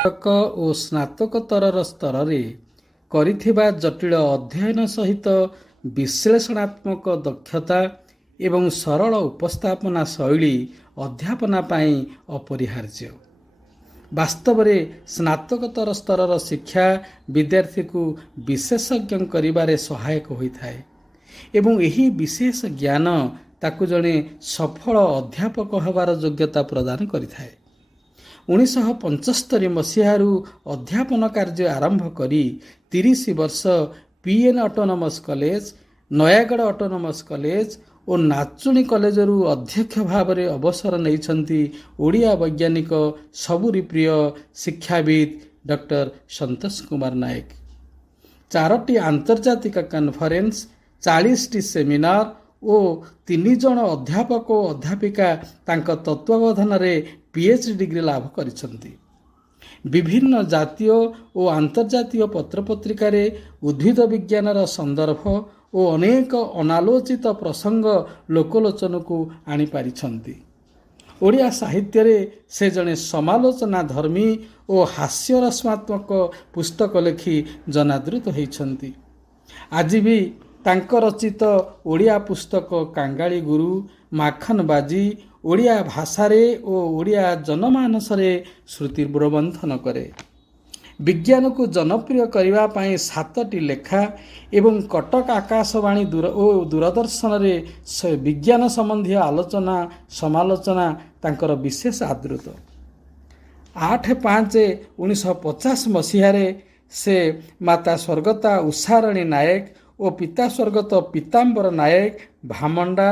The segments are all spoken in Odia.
ଓ ସ୍ନାତକୋତ୍ତର ସ୍ତରରେ କରିଥିବା ଜଟିଳ ଅଧ୍ୟୟନ ସହିତ ବିଶ୍ଳେଷଣାତ୍ମକ ଦକ୍ଷତା ଏବଂ ସରଳ ଉପସ୍ଥାପନା ଶୈଳୀ ଅଧ୍ୟାପନା ପାଇଁ ଅପରିହାର୍ଯ୍ୟ। ବାସ୍ତବରେ ସ୍ନାତକୋତ୍ତର ସ୍ତରର ଶିକ୍ଷା ବିଦ୍ୟାର୍ଥୀକୁ ବିଶେଷଜ୍ଞ କରିବାରେ ସହାୟକ ହୋଇଥାଏ ଏବଂ ଏହି ବିଶେଷ ଜ୍ଞାନ ତାକୁ ଜଣେ ସଫଳ ଅଧ୍ୟାପକ ହେବାର ଯୋଗ୍ୟତା ପ୍ରଦାନ କରିଥାଏ। 1975 ମସିହାରୁ ଅଧ୍ୟାପନ କାର୍ଯ୍ୟ ଆରମ୍ଭ କରି 30 ବର୍ଷ PN autonomous college, Nayagarh autonomous college ଓ ନାଚୁଣୀ କଲେଜରୁ ଅଧ୍ୟକ୍ଷ ଭାବରେ ଅବସର ନେଇଛନ୍ତି ଓଡ଼ିଆ ବୈଜ୍ଞାନିକ ସବୁରି ପ୍ରିୟ ଶିକ୍ଷାବିତ୍ ଡକ୍ଟର ସନ୍ତୋଷ କୁମାର ନାୟକ। 4ଟି ଆନ୍ତର୍ଜାତିକ କନଫରେନ୍ସ, 40ଟି ସେମିନାର ଓ 3 ଜଣ ଅଧ୍ୟାପକ ଓ ଅଧ୍ୟାପିକା ତାଙ୍କ ତତ୍ତ୍ୱାବଧାନରେ PhD ଡିଗ୍ରୀ ଲାଭ କରିଛନ୍ତି। ବିଭିନ୍ନ ଜାତୀୟ ଓ ଆନ୍ତର୍ଜାତୀୟ ପତ୍ରପତ୍ରିକାରେ ଉଦ୍ଭିଦ ବିଜ୍ଞାନର ସନ୍ଦର୍ଭ ଓ ଅନେକ ଅନାଲୋଚିତ ପ୍ରସଙ୍ଗ ଲୋକଲୋଚନକୁ ଆଣିପାରିଛନ୍ତି। ଓଡ଼ିଆ ସାହିତ୍ୟରେ ସେ ଜଣେ ସମାଲୋଚନା ଧର୍ମୀ ଓ ହାସ୍ୟରସାତ୍ମକ ପୁସ୍ତକ ଲେଖି ଜନାଦୃତ ହୋଇଛନ୍ତି। ଆଜି ବି ତାଙ୍କ ରଚିତ ଓଡ଼ିଆ ପୁସ୍ତକ କାଙ୍ଗାଳି ଗୁରୁ, ମାଖନବାଜି ଓଡ଼ିଆ ଭାଷାରେ ଓ ଓଡ଼ିଆ ଜନମାନସରେ ସ୍ମୃତି ପ୍ରବନ୍ଧନ କରେ। ବିଜ୍ଞାନକୁ ଜନପ୍ରିୟ କରିବା ପାଇଁ 7ଟି ଲେଖା ଏବଂ କଟକ ଆକାଶବାଣୀ ଓ ଦୂରଦର୍ଶନରେ ବିଜ୍ଞାନ ସମ୍ବନ୍ଧୀୟ ଆଲୋଚନା ସମାଲୋଚନା ତାଙ୍କର ବିଶେଷ ଆଦୃତ। 8/5/1950 ମସିହାରେ ସେ ମାତା ସ୍ୱର୍ଗତା ଉଷାରାଣୀ ନାୟକ ଓ ପିତା ସ୍ୱର୍ଗତ ପୀତାମ୍ବର ନାୟକ ଭାମଣ୍ଡା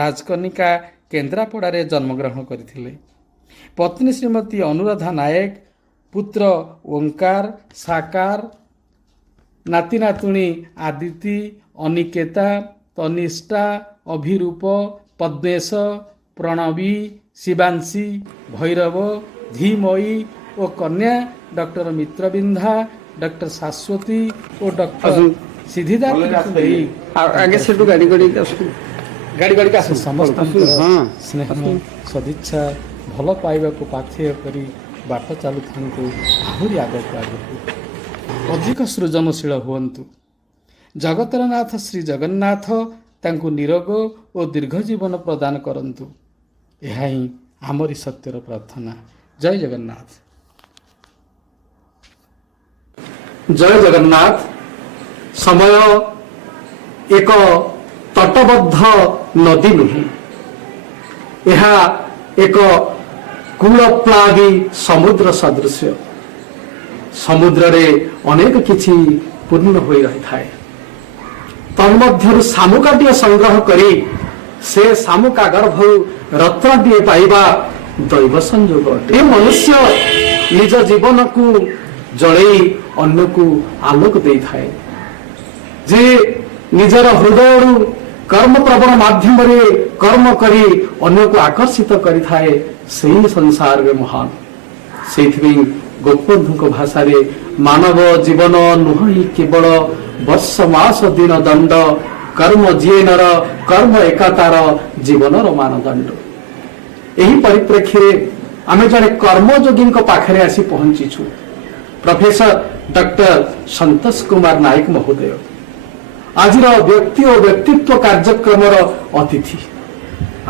ରାଜକନିକା କେନ୍ଦ୍ରାପଡ଼ାରେ ଜନ୍ମଗ୍ରହଣ କରିଥିଲେ। ପତ୍ନୀ ଶ୍ରୀମତୀ ଅନୁରାଧା ନାୟକ, ପୁତ୍ର ଓଙ୍କାର, ସାକାର, ନାତି ନାତୁଣୀ ଆଦିତି, ଅନିକେତା, ତନିଷ୍ଠା, ଅଭିରୂପ, ପଦ୍ମେଶ, ପ୍ରଣବୀ, ଶିବାଂଶୀ, ଭୈରବ, ଧୀମୟୀ ଓ କନ୍ୟା ଡକ୍ଟର ମିତ୍ରବିନ୍ଧା, ଡକ୍ଟର ଶାଶ୍ୱତୀ ଓ ଡକ୍ଟର ସିଦ୍ଧିଦାତ୍ରୀଙ୍କୁ ନେଇ ସମସ୍ତଙ୍କର ସ୍ନେହ ସଦିଚ୍ଛା ଭଲ ପାଇବାକୁ ପାଥେୟ କରି ବାଟ ଚାଲୁଥାନ୍ତୁ ଆହୁରି ଆଗକୁ ଆଗକୁ। ଅଧିକ ସୃଜନଶୀଳ ହୁଅନ୍ତୁ। ଜଗତର ନାଥ ଶ୍ରୀ ଜଗନ୍ନାଥ ତାଙ୍କୁ ନିରୋଗ ଓ ଦୀର୍ଘ ଜୀବନ ପ୍ରଦାନ କରନ୍ତୁ। ଏହା ହିଁ ଆମରି ସତ୍ୟର ପ୍ରାର୍ଥନା। ଜୟ ଜଗନ୍ନାଥ। ଜୟ ଜଗନ୍ନାଥ। ସମୟ ଏକ ତଟବଦ୍ଧ ନଦୀ ନୁହେଁ, ଏହା ଏକ କୂଳପ୍ଳାବୀ ସମୁଦ୍ର ସଦୃଶ୍ୟ। ସମୁଦ୍ରରେ ଅନେକ କିଛି ପୂର୍ଣ୍ଣ ହୋଇ ରହିଥାଏ। ତନ୍ମଧ୍ୟରୁ ଶାମୁକାଟିଏ ସଂଗ୍ରହ କରି ସେ ଶାମୁକା ଗର୍ଭରୁ ରତ୍ନଟିଏ ପାଇବା ଦୈବ ସଂଯୋଗ ଅଟେ। ଏ ମନୁଷ୍ୟ ନିଜ ଜୀବନକୁ ଜଳେଇ ଅନ୍ୟକୁ ଆଲୋକ ଦେଇଥାଏ। ଯେ ନିଜର ହୃଦୟରୁ କର୍ମପ୍ରବଣ ମାଧ୍ୟମରେ କର୍ମ କରି ଅନ୍ୟକୁ ଆକର୍ଷିତ କରିଥାଏ, ସେହି ସଂସାରରେ ମହାନ। ସେଇଥିପାଇଁ ଗୋପବନ୍ଧୁଙ୍କ ଭାଷାରେ ମାନବ ଜୀବନ ନୁହେଁ କେବଳ ବର୍ଷ ମାସ ଦିନ ଦଣ୍ଡ, କର୍ମ ଯିଏ ନର କର୍ମ ଏକାତାର ଜୀବନର ମାନଦଣ୍ଡ। ଏହି ପରିପ୍ରେକ୍ଷୀରେ ଆମେ ଜଣେ କର୍ମଯୋଗୀଙ୍କ ପାଖରେ ଆସି ପହଞ୍ଚିଛୁ। ପ୍ରଫେସର ଡକ୍ଟର ସନ୍ତୋଷ କୁମାର ନାୟକ ମହୋଦୟ ଆଜିର ବ୍ୟକ୍ତି ଓ ବ୍ୟକ୍ତିତ୍ୱ କାର୍ଯ୍ୟକ୍ରମର ଅତିଥି।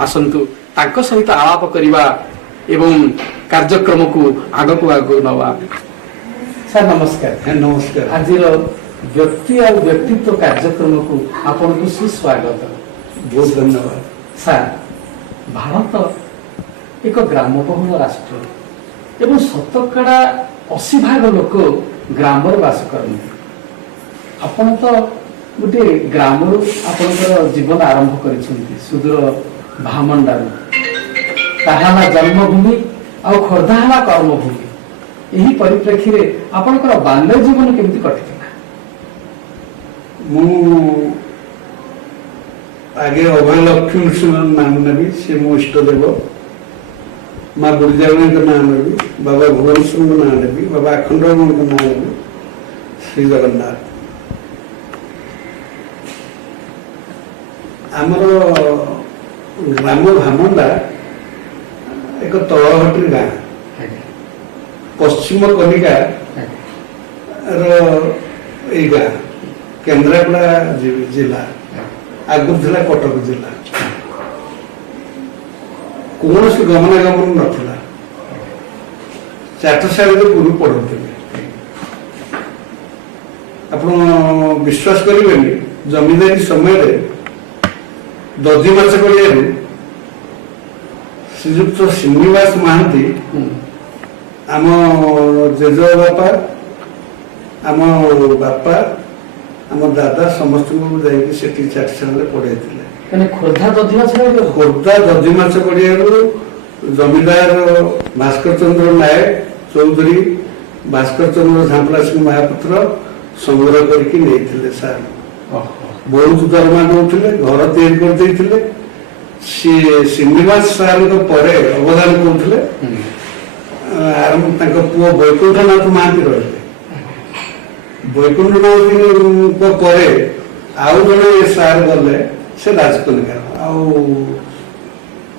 ଆସନ୍ତୁ ତାଙ୍କ ସହିତ ଆଳାପ କରିବା ଏବଂ କାର୍ଯ୍ୟକ୍ରମକୁ ଆଗକୁ ଆଗକୁ ନେବା। ସାର୍ ନମସ୍କାର। ନମସ୍କାର। ଆଜିର ବ୍ୟକ୍ତି ଆଉ ବ୍ୟକ୍ତିତ୍ୱ କାର୍ଯ୍ୟକ୍ରମକୁ ଆପଣଙ୍କୁ ସୁସ୍ୱାଗତ। ବହୁତ ଧନ୍ୟବାଦ। ସାର୍, ଭାରତ ଏକ ଗ୍ରାମବହୁଳ ରାଷ୍ଟ୍ର ଏବଂ ଶତକଡ଼ା 80% ଲୋକ ଗ୍ରାମରେ ବାସ କରନ୍ତି। ଆପଣ ତ ଗୋଟିଏ ଗ୍ରାମରୁ ଆପଣଙ୍କର ଜୀବନ ଆରମ୍ଭ କରିଛନ୍ତି, ସୁଦୂର ଭାମଣ୍ଡାରୁ। ତାହା ହେଲା ଜନ୍ମଭୂମି ଆଉ ଖୋର୍ଦ୍ଧା ହେଲା କର୍ମଭୂମି। ଏହି ପରିପ୍ରେକ୍ଷୀରେ ଆପଣଙ୍କର ବାଲ୍ୟ ଜୀବନ କେମିତି କଟିଥିଲା? ମୁଁ ଆଗେ ଅଭୟ ଲକ୍ଷ୍ମୀ ନୃସିଂହ ନାମ ନେବି, ସେ ମୋ ଇଷ୍ଟଦେବ। ମା ଗୁରୁଜାଣୀଙ୍କ ନାଁ ନେବି, ବାବା ଭୁବନେଶ୍ୱରଙ୍କ ନାଁ ନେବି, ବାବା ଆଖଣ୍ଡଳମଣିଙ୍କ ନାଁ ନେବି, ଶ୍ରୀ ଜଗନ୍ନାଥ। ଆମର ଗ୍ରାମ ଭାମଣ୍ଡା ଏକ ତଳଘଟି ଗାଁ। ପଶ୍ଚିମ କନିକା ର ଏଇ ଗାଁ କେନ୍ଦ୍ରାପଡ଼ା ଜିଲ୍ଲା, ଆଗରୁ ଥିଲା କଟକ ଜିଲ୍ଲା। କୌଣସି ଗମନାଗମନ ନଥିଲା, ଚାଟଶାଳୀରେ ଗୁରୁ ପଢ଼ଉଥିଲେ। ଆପଣ ବିଶ୍ୱାସ କରିବେନି, ଜମିଦାରୀ ସମୟରେ ଦଧି ମାଛ କରିବାରୁ ଶ୍ରୀଯୁକ୍ତ ଶ୍ରୀନିବାସ ମହାନ୍ତି ଆମ ଜେଜ ବାପା, ଆମ ବାପା, ଆମ ଦାଦା ସମସ୍ତଙ୍କୁ ଯାଇକି ସେଠି ଚାଟଶାଳୀରେ ପଢ଼େଇଥିଲେ। ଖୋର୍ଦ୍ଧା ଦଧିମାଛ ଖୋର୍ଦ୍ଧା ଦଧିମାଛ ପଡ଼ିଆରୁ ଜମିଦାର ଭାସ୍କର ଚନ୍ଦ୍ର ନାୟକ ଚୌଧୁରୀ, ଭାସ୍କର ଚନ୍ଦ୍ର ଝାମ୍ପଲା ସିଂ ମହାପାତ୍ର ସଂଗ୍ରହ କରିକି ନେଇଥିଲେ ସାର୍। ବହୁତ ଦରମା ଦଉଥିଲେ, ଘର ତିଆରି କରିଦେଇଥିଲେ। ସିଏ ଶ୍ରୀନିବାସ ସାର୍ଙ୍କ ପରେ ଅବଦାନ କରୁଥିଲେ। ତାଙ୍କ ପୁଅ ବୈକୁଣ୍ଠନାଥ ମହାନ୍ତି ରହିଲେ। ବୈକୁଣ୍ଠନାଥଙ୍କ ପରେ ଆଉ ଜଣେ ସାର୍ ଗଲେ, ସେ ରାଜକନିକା, ଆଉ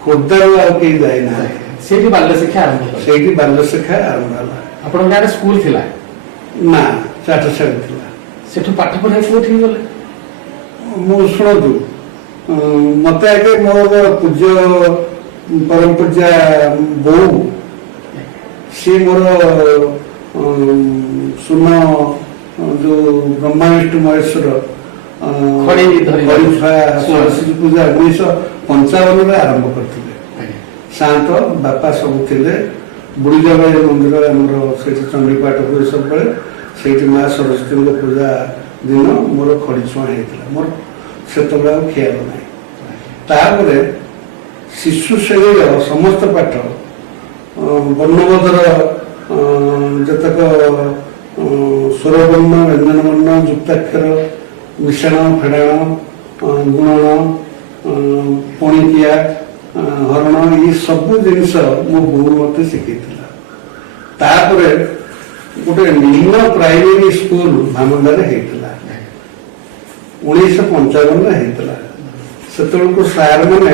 ଖୋର୍ଦ୍ଧାରୁ ଆଉ କେହି ଯାଇନାହାନ୍ତି। ସେଇଠି ବାଲ୍ୟ ଶିକ୍ଷା ଆରମ୍ଭ ହେଲା। ସେଇଠି ବାଲ୍ୟ ଶିକ୍ଷା ଆରମ୍ଭ ହେଲା। ଆପଣଙ୍କ ଗାଁରେ ସ୍କୁଲ ଥିଲା ନା? ଚାଟଶାଳୀ ଥିଲା। ସେଠୁ ପାଠ ପଢିବାକୁ କୋଉଠିକି ଗଲେ? ମୁଁ ଶୁଣନ୍ତୁ, ମତେ ଆଗେ ମୋର ପୂଜ୍ୟ ପରମ ପୂଜ୍ୟା ବୋଉ, ସିଏ ମୋର ସୁନ ଯୋଉ ବ୍ରହ୍ମା ବିଷ୍ଣୁ ମହେଶ୍ୱର ସରସ୍ୱତୀ ପୂଜା 1955ରେ ଆରମ୍ଭ କରିଥିଲେ। ସାନ୍ତ ବାପା ସବୁ ଥିଲେ। ବୁଢ଼ୀଜବାଇ ମନ୍ଦିର ଆମର ସେଇଠି ଚଣ୍ଡୀପାଠ ହୁଏ ସବୁବେଳେ। ସେଇଠି ମା ସରସ୍ୱତୀଙ୍କ ପୂଜା ଦିନ ମୋର ଖଡ଼ି ଛୁଆଁ ହେଇଥିଲା। ମୋର ସେତେବେଳେ ଆଉ ଖିଆଲ ନାହିଁ। ତାପରେ ଶିଶୁ ଶ୍ରେଣୀର ସମସ୍ତ ପାଠ, ବର୍ଣ୍ଣବୋଧର ଯେତେକ ସ୍ୱରବର୍ଣ୍ଣ, ବ୍ୟଞ୍ଜନବର୍ଣ୍ଣ, ଯୁକ୍ତାକ୍ଷର, ମିଶାଣ, ଫେଡ଼ାଣ, ଗୁଣନ, ପଣିକିଆ, ହରଣ, ଏ ସବୁ ଜିନିଷ ମୋ ବୋଉ ମୋତେ ଶିଖେଇଥିଲା। ତାପରେ ଗୋଟେ ନିମ୍ନ ପ୍ରାଇମେରୀ ସ୍କୁଲ ଭାମଣ୍ଡାରେ ହେଇଥିଲା, 1955ରେ ହେଇଥିଲା। ସେତେବେଳକୁ ସାର୍ ମାନେ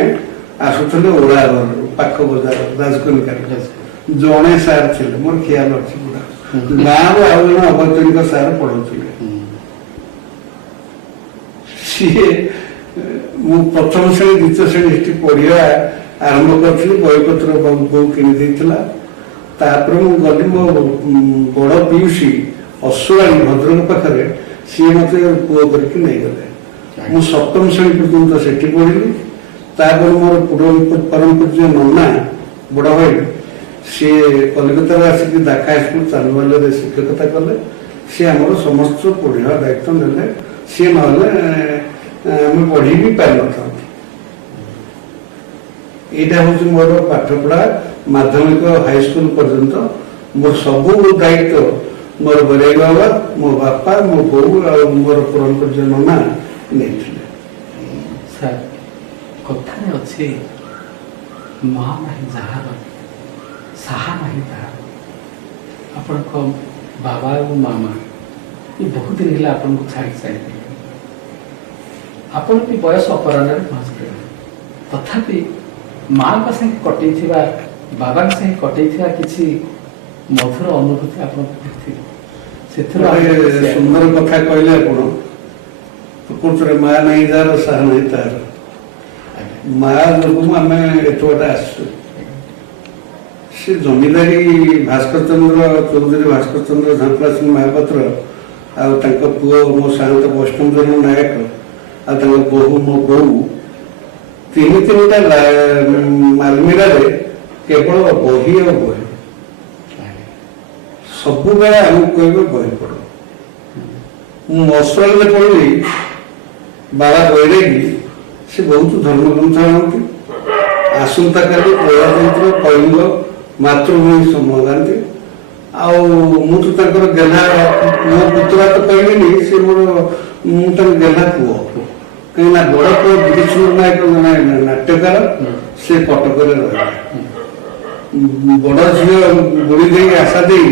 ଆସୁଥିଲେ ଓଳାଘରରୁ, ପାଖ ବଜାର ରାଜକନିକାରୁ। ଜଣେ ସାର୍ ଥିଲେ, ମୋର ଖିଆଲ ଅଛି ପୁରା। ଗାଁରୁ ଆଉ ଜଣେ ଅବୈତନିକ ସାର୍ ପଢଉଥିଲେ। ସିଏ ମୁଁ ପ୍ରଥମ ଶ୍ରେଣୀ ଦ୍ୱିତୀୟ ଶ୍ରେଣୀ ସେଠି ପଢିବା ଆରମ୍ଭ କରିଥିଲି। ବହିପତ୍ର ବୋଉ କିଣି ଦେଇଥିଲା। ତାପରେ ମୁଁ ଗଲି ମୋ ବଡ଼ ପିଉସୀ ଅସୁରାଣୀ ଭଦ୍ରକ ପାଖରେ, ସିଏ ମୋତେ ପୁଅ କରିକି ନେଇଗଲେ। ମୁଁ ସପ୍ତମ ଶ୍ରେଣୀ ପର୍ଯ୍ୟନ୍ତ ସେଠି ପଢିଲି। ତାପରେ ମୋର ପରମ ପୂଜ୍ୟ ନନା ବଡ଼ ଭାଇ, ସିଏ କଲିକତାରୁ ଆସିକି ଦାଖା ହାଇସ୍କୁଲ ଚାନ୍ଦବାଲିରେ ଶିକ୍ଷକତା କଲେ। ସିଏ ଆମର ସମସ୍ତ ପଢ଼ିବା ଦାୟିତ୍ୱ ନେଲେ। ସିଏ ନହେଲେ ଆମେ ପଢ଼ି ବି ପାରିନଥାନ୍ତୁ। ଏଇଟା ହେଉଛି ମୋର ପାଠପଢ଼ା, ମାଧ୍ୟମିକ ହାଇସ୍କୁଲ ପର୍ଯ୍ୟନ୍ତ। ମୋର ସବୁ ଦାୟିତ୍ୱ ମୋର ବରେଇ ବାବା, ମୋ ବାପା, ମୋ ବୋଉ ଆଉ ମୋର ପରମ ପୂଜ୍ୟ ନନା ନେଇଥିଲେ। ସାର୍, କଥାରେ ଅଛି, ମା ନାହିଁ ଯାହାର, ସାହା ନାହିଁ ତାହାର। ଆପଣଙ୍କ ବାବା ଏବଂ ମାମା ଏ ବହୁତ ଦିନ ହେଲା ଆପଣଙ୍କୁ ଛାଡ଼ି ସାରିଥିଲେ। ଆପଣ ବି ବୟସ ଅପରାହ୍ନରେ ପହଞ୍ଚିଥିଲେ। ତଥାପି ମାଙ୍କ ସାଙ୍ଗେ କଟେଇଥିବା, ବାବାଙ୍କ ସାଙ୍ଗେ କଟେଇଥିବା କିଛି ମଧୁର ଅନୁଭୂତି ଆପଣଙ୍କ ଥିଲେ। ସେଥିରୁ ସୁନ୍ଦର କଥା କହିଲେ ଆପଣ। ପ୍ରକୃତରେ ମା ନାହିଁ ଯାହାର, ସାହା ନାହିଁ ତାହାର। ମା ଯୋଗୁଁ ଆମେ ଏତେ ବାଟ ଆସିଛୁ। ସେ ଜମିଦାରୀ ଭାସ୍କର ଚନ୍ଦ୍ର ଚୌଧୁରୀ, ଭାସ୍କର ଚନ୍ଦ୍ର ଝାମ୍ପଲା ସିଂ ମହାପାତ୍ର, ଆଉ ତାଙ୍କ ପୁଅ ମୋ ସାନ୍ତ ବୈଷ୍ଣବ ନାୟକ, ଆଉ ତାଙ୍କ ବୋହୂ ମୋ ବୋଉ, ତିନିଟା ମାଲମିରାରେ କେବଳ ବହି ଆଉ ବହି। ସବୁବେଳେ ଆମକୁ କହିବେ ବହି ପଢ। ମୁଁ ଅସ୍ତ୍ରରେ ପଢିଲି, ବାବା ବୈରାଗୀ, ସେ ବହୁତ ଧର୍ମଗ୍ରନ୍ଥ ଆଣନ୍ତି। ଆସନ୍ତାକାଲି ପ୍ରଜାତନ୍ତ୍ର, କଳିଙ୍ଗ, ମାତୃଭୂମି ମଗାନ୍ତି। ଆଉ ମୁଁ ତ ତାଙ୍କର ଗେହ୍ଲା, ମୋ ପୁତୁରା ତ କହିବିନି, ସେ ମୋର, ମୁଁ ତାଙ୍କ ଗେହ୍ଲା ପୁଅ। କାହିଁକିନା ବଡ଼ ପୁଅ ବିରିଚନ୍ଦ୍ର ନାୟକ ଜଣେ ନାଟ୍ୟକାର, ସେ କଟକରେ ରହିଲେ। ବଡ଼ ଝିଅ ବୁଢ଼ୀ ଦେଇ ଆଶା ଦେଇ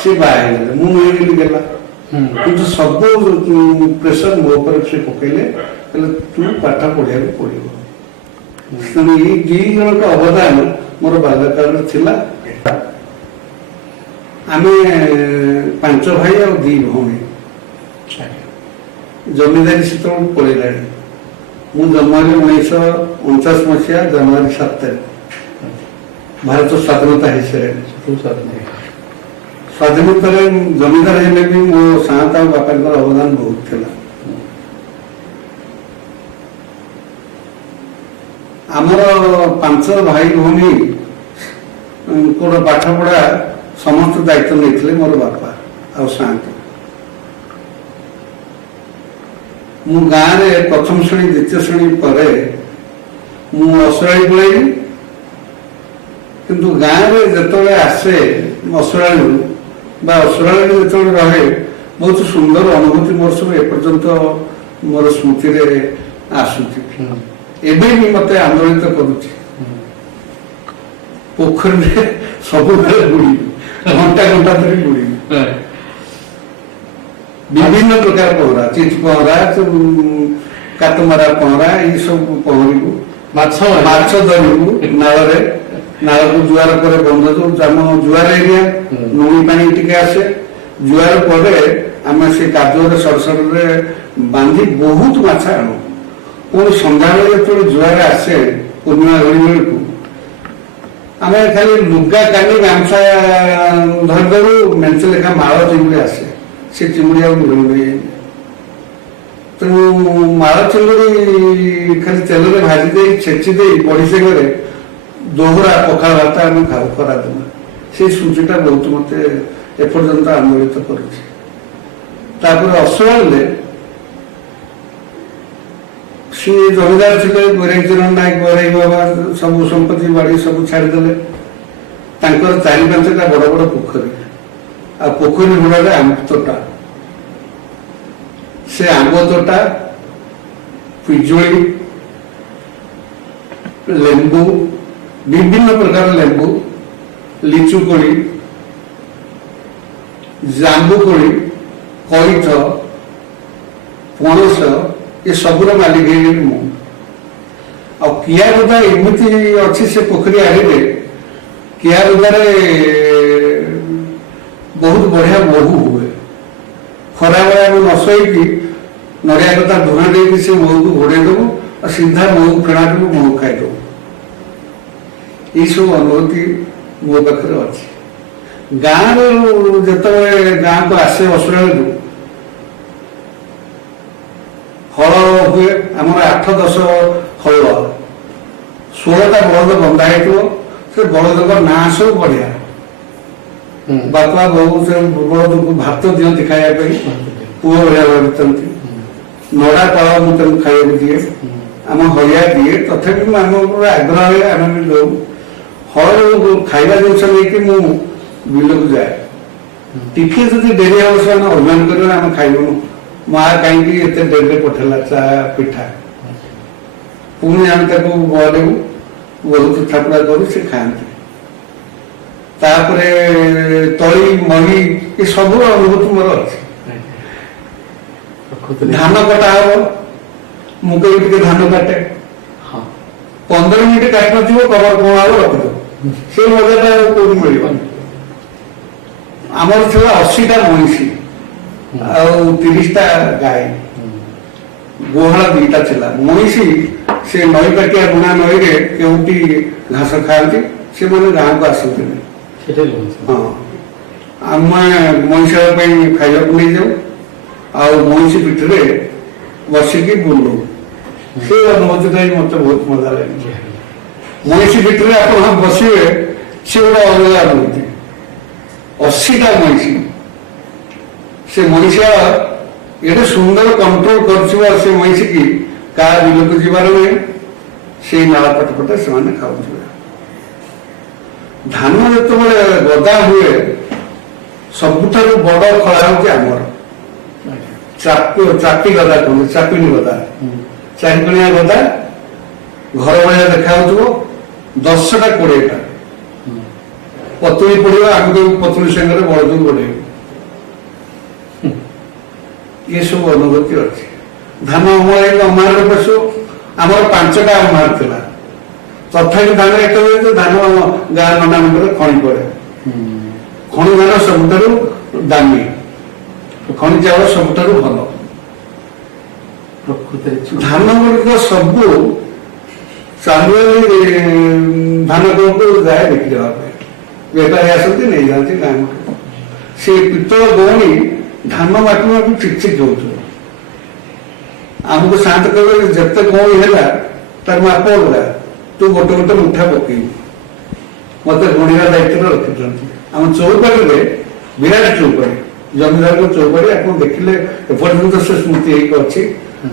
ସେ ବାହା ହେଇଗଲେ, ମୁଁ ହେଇଗଲି ଗେହ୍ଲା। କିନ୍ତୁ ସବୁ ପ୍ରେସର ମୋ ଉପରେ ସେ ପକେଇଲେ, କହିଲେ ତୁ ପାଠ ପଢିବାକୁ ପଡିବ। ତେଣୁ ଏଇ ଦି ଜଣଙ୍କ ଅବଦାନ ମୋର ବାଲ୍ୟକାଳରେ ଥିଲା। ଆମେ 5 ଭାଇ ଆଉ 2 ଭଉଣୀ। ଜମିଦାରୀ ସେତେବେଳକୁ ପଳେଇଲାଣି। ମୁଁ ଜନ୍ମ ହେଲି 1949 ମସିହା ଜାନୁଆରୀ 7 ତାରିଖ। ଭାରତ ସ୍ୱାଧୀନତା ହେଇସାରିଲାଣି। ସ୍ୱାଧୀନତାରେ ଜମିଦାର ହେଲେ ବି ମୋ ସାଆନ୍ତ ଆଉ ବାପାଙ୍କର ଅବଦାନ ବହୁତ ଥିଲା। ଆମର 5 ଭାଇ ଭଉଣୀ ପାଠ ପଢା ସମସ୍ତ ଦାୟିତ୍ୱ ନେଇଥିଲେ ମୋର ବାପା ଆଉ ସାଆନ୍ତ। ମୁଁ ଗାଁରେ ପ୍ରଥମ ଶ୍ରେଣୀ ଦ୍ୱିତୀୟ ଶ୍ରେଣୀ ପରେ ମୁଁ ଅସରାଳି ପଳେଇଲି। କିନ୍ତୁ ଗାଁରେ ଯେତେବେଳେ ଆସେ ଅସରାଳିରୁ ବା ଅସରାଳିରେ ଯେତେବେଳେ ରହେ ବହୁତ ସୁନ୍ଦର ଅନୁଭୂତି ମୋର ସବୁ ଏପର୍ଯ୍ୟନ୍ତ ମୋର ସ୍ମୃତିରେ ଆସୁଛି। ଏବେ ବି ମତେ ଆନ୍ଦୋଳିତ କରୁଛି। ପୋଖରୀରେ ସବୁବେଳେ ବୁଡ଼ିବି, ଘଣ୍ଟା ଘଣ୍ଟା ଧରି ବୁଡ଼ିବି। ବିଭିନ୍ନ ପ୍ରକାର ପହଁରା, ଚିଚ ପହଁରା, କାତମାରା ପହଁରା, ଏଇ ସବୁ ପହଁରିବୁ। ମାଛ ଧରିବୁ ନାଳରେ। ନାଳକୁ ଜୁଆର ପରେ ବନ୍ଧ, ଯୋଉ ଆମ ଜୁଆର ଏରିଆ, ଲୁଣି ପାଣି ଟିକେ ଆସେ। ଜୁଆର ପରେ ଆମେ ସେ କାଦୁଅରେ ସଡ଼ସଡ଼ରେ ବାନ୍ଧି ବହୁତ ମାଛ ଆଣୁ। ପୁଣି ସନ୍ଧ୍ୟାବେଳେ ଯେତେବେଳେ ଜୁଆର ଆସେ ପୂର୍ଣ୍ଣିମା ଘଡ଼ି ବେଳକୁ ଆମେ ଖାଲି ଲୁଗା କାନି ଗାମୁଛା ଧରିଦେବୁ। ମେଞ୍ଚେ ଲେଖା ମାଳ ଚିଙ୍ଗୁଡ଼ି ଆସେ। ସେ ଚିଙ୍ଗୁଡ଼ି ଆଉ ମିଳୁନି। ତେଣୁ ମାଳ ଚିଙ୍ଗୁଡ଼ି ଖାଲି ତେଲରେ ଭାଜି ଦେଇ ଛେଚି ଦେଇ ବଢ଼ି ସାଙ୍ଗରେ ଦୋହରା ପଖାଳ ଭାତ ଆମେ ଖାଉ ଖରାଦିନ। ସେଇ ସୂଚୀଟା ବହୁତ ମତେ ଏପର୍ଯ୍ୟନ୍ତ ଆନ୍ଦୋଳିତ କରୁଛି। ତାପରେ ଅସରାଳିରେ ସିଏ ଜମିଦାର ଥିଲେ ଗୋରେଇ ଚରଣ ନାୟକ, ଗୋରେଇ ବାବା ସବୁ ସମ୍ପତ୍ତି ବାଡ଼ି ସବୁ ଛାଡ଼ିଦେଲେ। ତାଙ୍କର 4-5ଟା ବଡ଼ ବଡ଼ ପୋଖରୀ, ଆଉ ପୋଖରୀ ହୁଡ଼ାରେ ଆମ୍ବ ତୋଟା। ସେ ଆମ୍ବ ତୋଟା, ପିଜୁଳି, ଲେମ୍ବୁ, ବିଭିନ୍ନ ପ୍ରକାର ଲେମ୍ବୁ, ଲିଚୁ କୋଳି, ଜାମ୍ବୁ କୋଳି, କଇଥ, ପଣସ, ଏ ସବୁର ମାଲିକ ହେଇଗଲି ମୁଁ। ଆଉ କିଆରୁଦା ଏମିତି ଅଛି ସେ ପୋଖରୀ ଆଡ଼ିରେ, କିଆରୁଦାରେ ବହୁତ ବଢିଆ ମହୁ ହୁଏ। ଖରାବେଳେ ଆମେ ନ ଶୋଇକି ନଡ଼ିଆ କତା ଧୂଆଁ ଦେଇକି ସେ ମହୁକୁ ଘୋଡ଼େଇ ଦେବୁ ଆଉ ସିଧା ମହୁ ଫେଣାକୁ ମହୁ ଖାଇଦେବୁ। ଏଇସବୁ ଅନୁଭୂତି ମୋ ପାଖରେ ଅଛି। ଗାଁରୁ ଯେତେବେଳେ ଗାଁକୁ ଆସେ ଅସରାଳିରୁ, ହଳ ହୁଏ। ଆମର 8-10 ହଳ, 16ଟା ବଳଦ ବନ୍ଧା ହେଇଥିବ। ସେ ବଳଦଙ୍କ ନାଁ ସବୁ ବଢିଆ। ବାପା ବୋଉ ସେ ବଳଦକୁ ଭାତ ଦିଅନ୍ତି ଖାଇବା ପାଇଁ, ପୁଅ ଭଳିଆ ଭାବିଥାନ୍ତି। ନଡ଼ା ପାଳ ମୁଁ ତାଙ୍କୁ ଖାଇବାକୁ ଦିଏ, ଆମ ହଳିଆ ଦିଏ। ତଥାପି ଆମ ଉପରେ ଆଗ୍ରହରେ ଆମେ ବି ଦଉ। ହଳ ଖାଇବା ଜିନିଷ ନେଇକି ମୁଁ ବିଲକୁ ଯାଏ। ଟିକେ ଯଦି ଡେରି ହେବ ସେମାନେ ଅଭିମାନ କରିବେ, ଆମେ ଖାଇବୁନୁ। ମା କାହିଁକି ଏତେ ଡେରିରେ ପଠେଇଲା ଚା ପିଠା। ପୁଣି ଆମେ ତାକୁ ବଳିବୁ, ବହୁତ ଥାପୁଡ଼ା କରୁ, ସେ ଖାଆନ୍ତି। ତାପରେ ତଳି ମହି ଏ ସବୁର ଅନୁଭୂତି ମୋର ଅଛି। ଧାନ କଟା ହବ, ମୁଁ କହିବି ଟିକେ ଧାନ କାଟେ। 15 ମିନିଟ୍ କାଟି ନଥିବ, କବର କଣ ହବ ରଖିଦେବ। ସେ ମଜାଟା କୋଉଠି ମିଳିବ। ଆମର ଥିଲା 80ଟା ମଇଁଷି ଆଉ 30ଟା ଗାଈ। ଗୁହାଳ 2ଟା ଥିଲା। ମଇଁଷି ସେ ନଈ ପାଟିଆ ବୁଣା ନଈରେ କେଉଁଠି ଘାସ ଖାଆନ୍ତି, ସେମାନେ ଗାଁକୁ ଆସନ୍ତିନି। ହଁ, ଆମେ ମଇଁଷି ପାଇଁ ଖାଇବାକୁ ନେଇଯାଉ, ଆଉ ମଇଁଷି ପିଠିରେ ବସିକି ବୁଲୁ। ସେ ଅନୁଭୂତିଟା ବି ମତେ ବହୁତ ମଜା ଲାଗେ। ମଇଁଷି ପିଠିରେ ଆପଣ ବସିବେ, ସେ ଗୋଟେ ଅଲଗା ଅନୁଭୂତି। 80ଟା ମଇଁଷି, ସେ ମଇଁଷିଆ ଏତେ ସୁନ୍ଦର କଣ୍ଟ୍ରୋଲ କରୁଥିବ ସେ ମଇଁଷିକି, କାହା ବିଲକୁ ଯିବାର ନାହିଁ। ସେଇ ନାଳ ପଟ ପଟେ ସେମାନେ ଖାଉଥିବେ। ଧାନ ଯେତେବେଳେ ଗଦା ହୁଏ, ସବୁଠାରୁ ବଡ ଖଳା ହଉଛି ଆମର ଚାପି ଗଦା କୁହନ୍ତି, ଚାପିନି ଗଦା। 4 କଣିଆ ଗଦା, ଘର ଭଳିଆ ଦେଖାଯାଉଥିବ। 10ଟା 20ଟା ପତୁଳି ପଡିବ, ଆଗକୁ ପତୁଳି ସାଙ୍ଗରେ ବଳଦକୁ ଗୋଡେଇବ। ଏସବୁ ଅନୁଭୂତି ଅଛି। ଧାନ ଅମଳ ହେଇକି ଅମାରରେ ପଶୁ। ଆମର 5ଟା ଅମାର ଥିଲା। ତଥାପି ଧାନ ଏତେ ହୁଏ ଯେ ଧାନ ଗାଁ ନନାମାନଙ୍କରେ ଖଣି ପଡେ। ଖଣି ଧାନ ସବୁଠାରୁ ଦାମୀ, ଖଣି ଚାଉଳ ସବୁଠାରୁ ଭଲ। ପ୍ରକୃତରେ ଧାନ ଗୁଡ଼ିକ ସବୁ ଚାଲୁଆଳି ଧାନ ଗୃହକୁ ଯାଏ ବିକ୍ରି ହେବା ପାଇଁ, ବେପାରୀ ଆସନ୍ତି ନେଇଯାଆନ୍ତି ଗାଁକୁ। ସେ ପିତ୍ତଳ ଗଉଣୀ ଧାନ ମାଟି ମାଟି ଠିକ୍ ଠିକ୍ ହେଉଥିବ। ଆମକୁ ସାନ୍ତ କହିବେ ଯେତେ ଗଉଣୀ ହେଲା ତାର ମାପ ଅଲଗା, ତୁ ଗୋଟେ ଗୋଟେ ମୁଠା ପକେଇବୁ। ମତେ ଗଣିବା ଦାୟିତ୍ୱରେ ରଖିଛନ୍ତି। ଆମ ଚୌପାଢ଼ୀରେ ବିରାଟ ଚୌପାଢ଼ୀ, ଜମିଦାରଙ୍କ ଚୌପାଢ଼ୀ, ଆପଣ ଦେଖିଲେ ଏପର୍ଯ୍ୟନ୍ତ ସେ ସ୍ମୃତି ହେଇକି ଅଛି।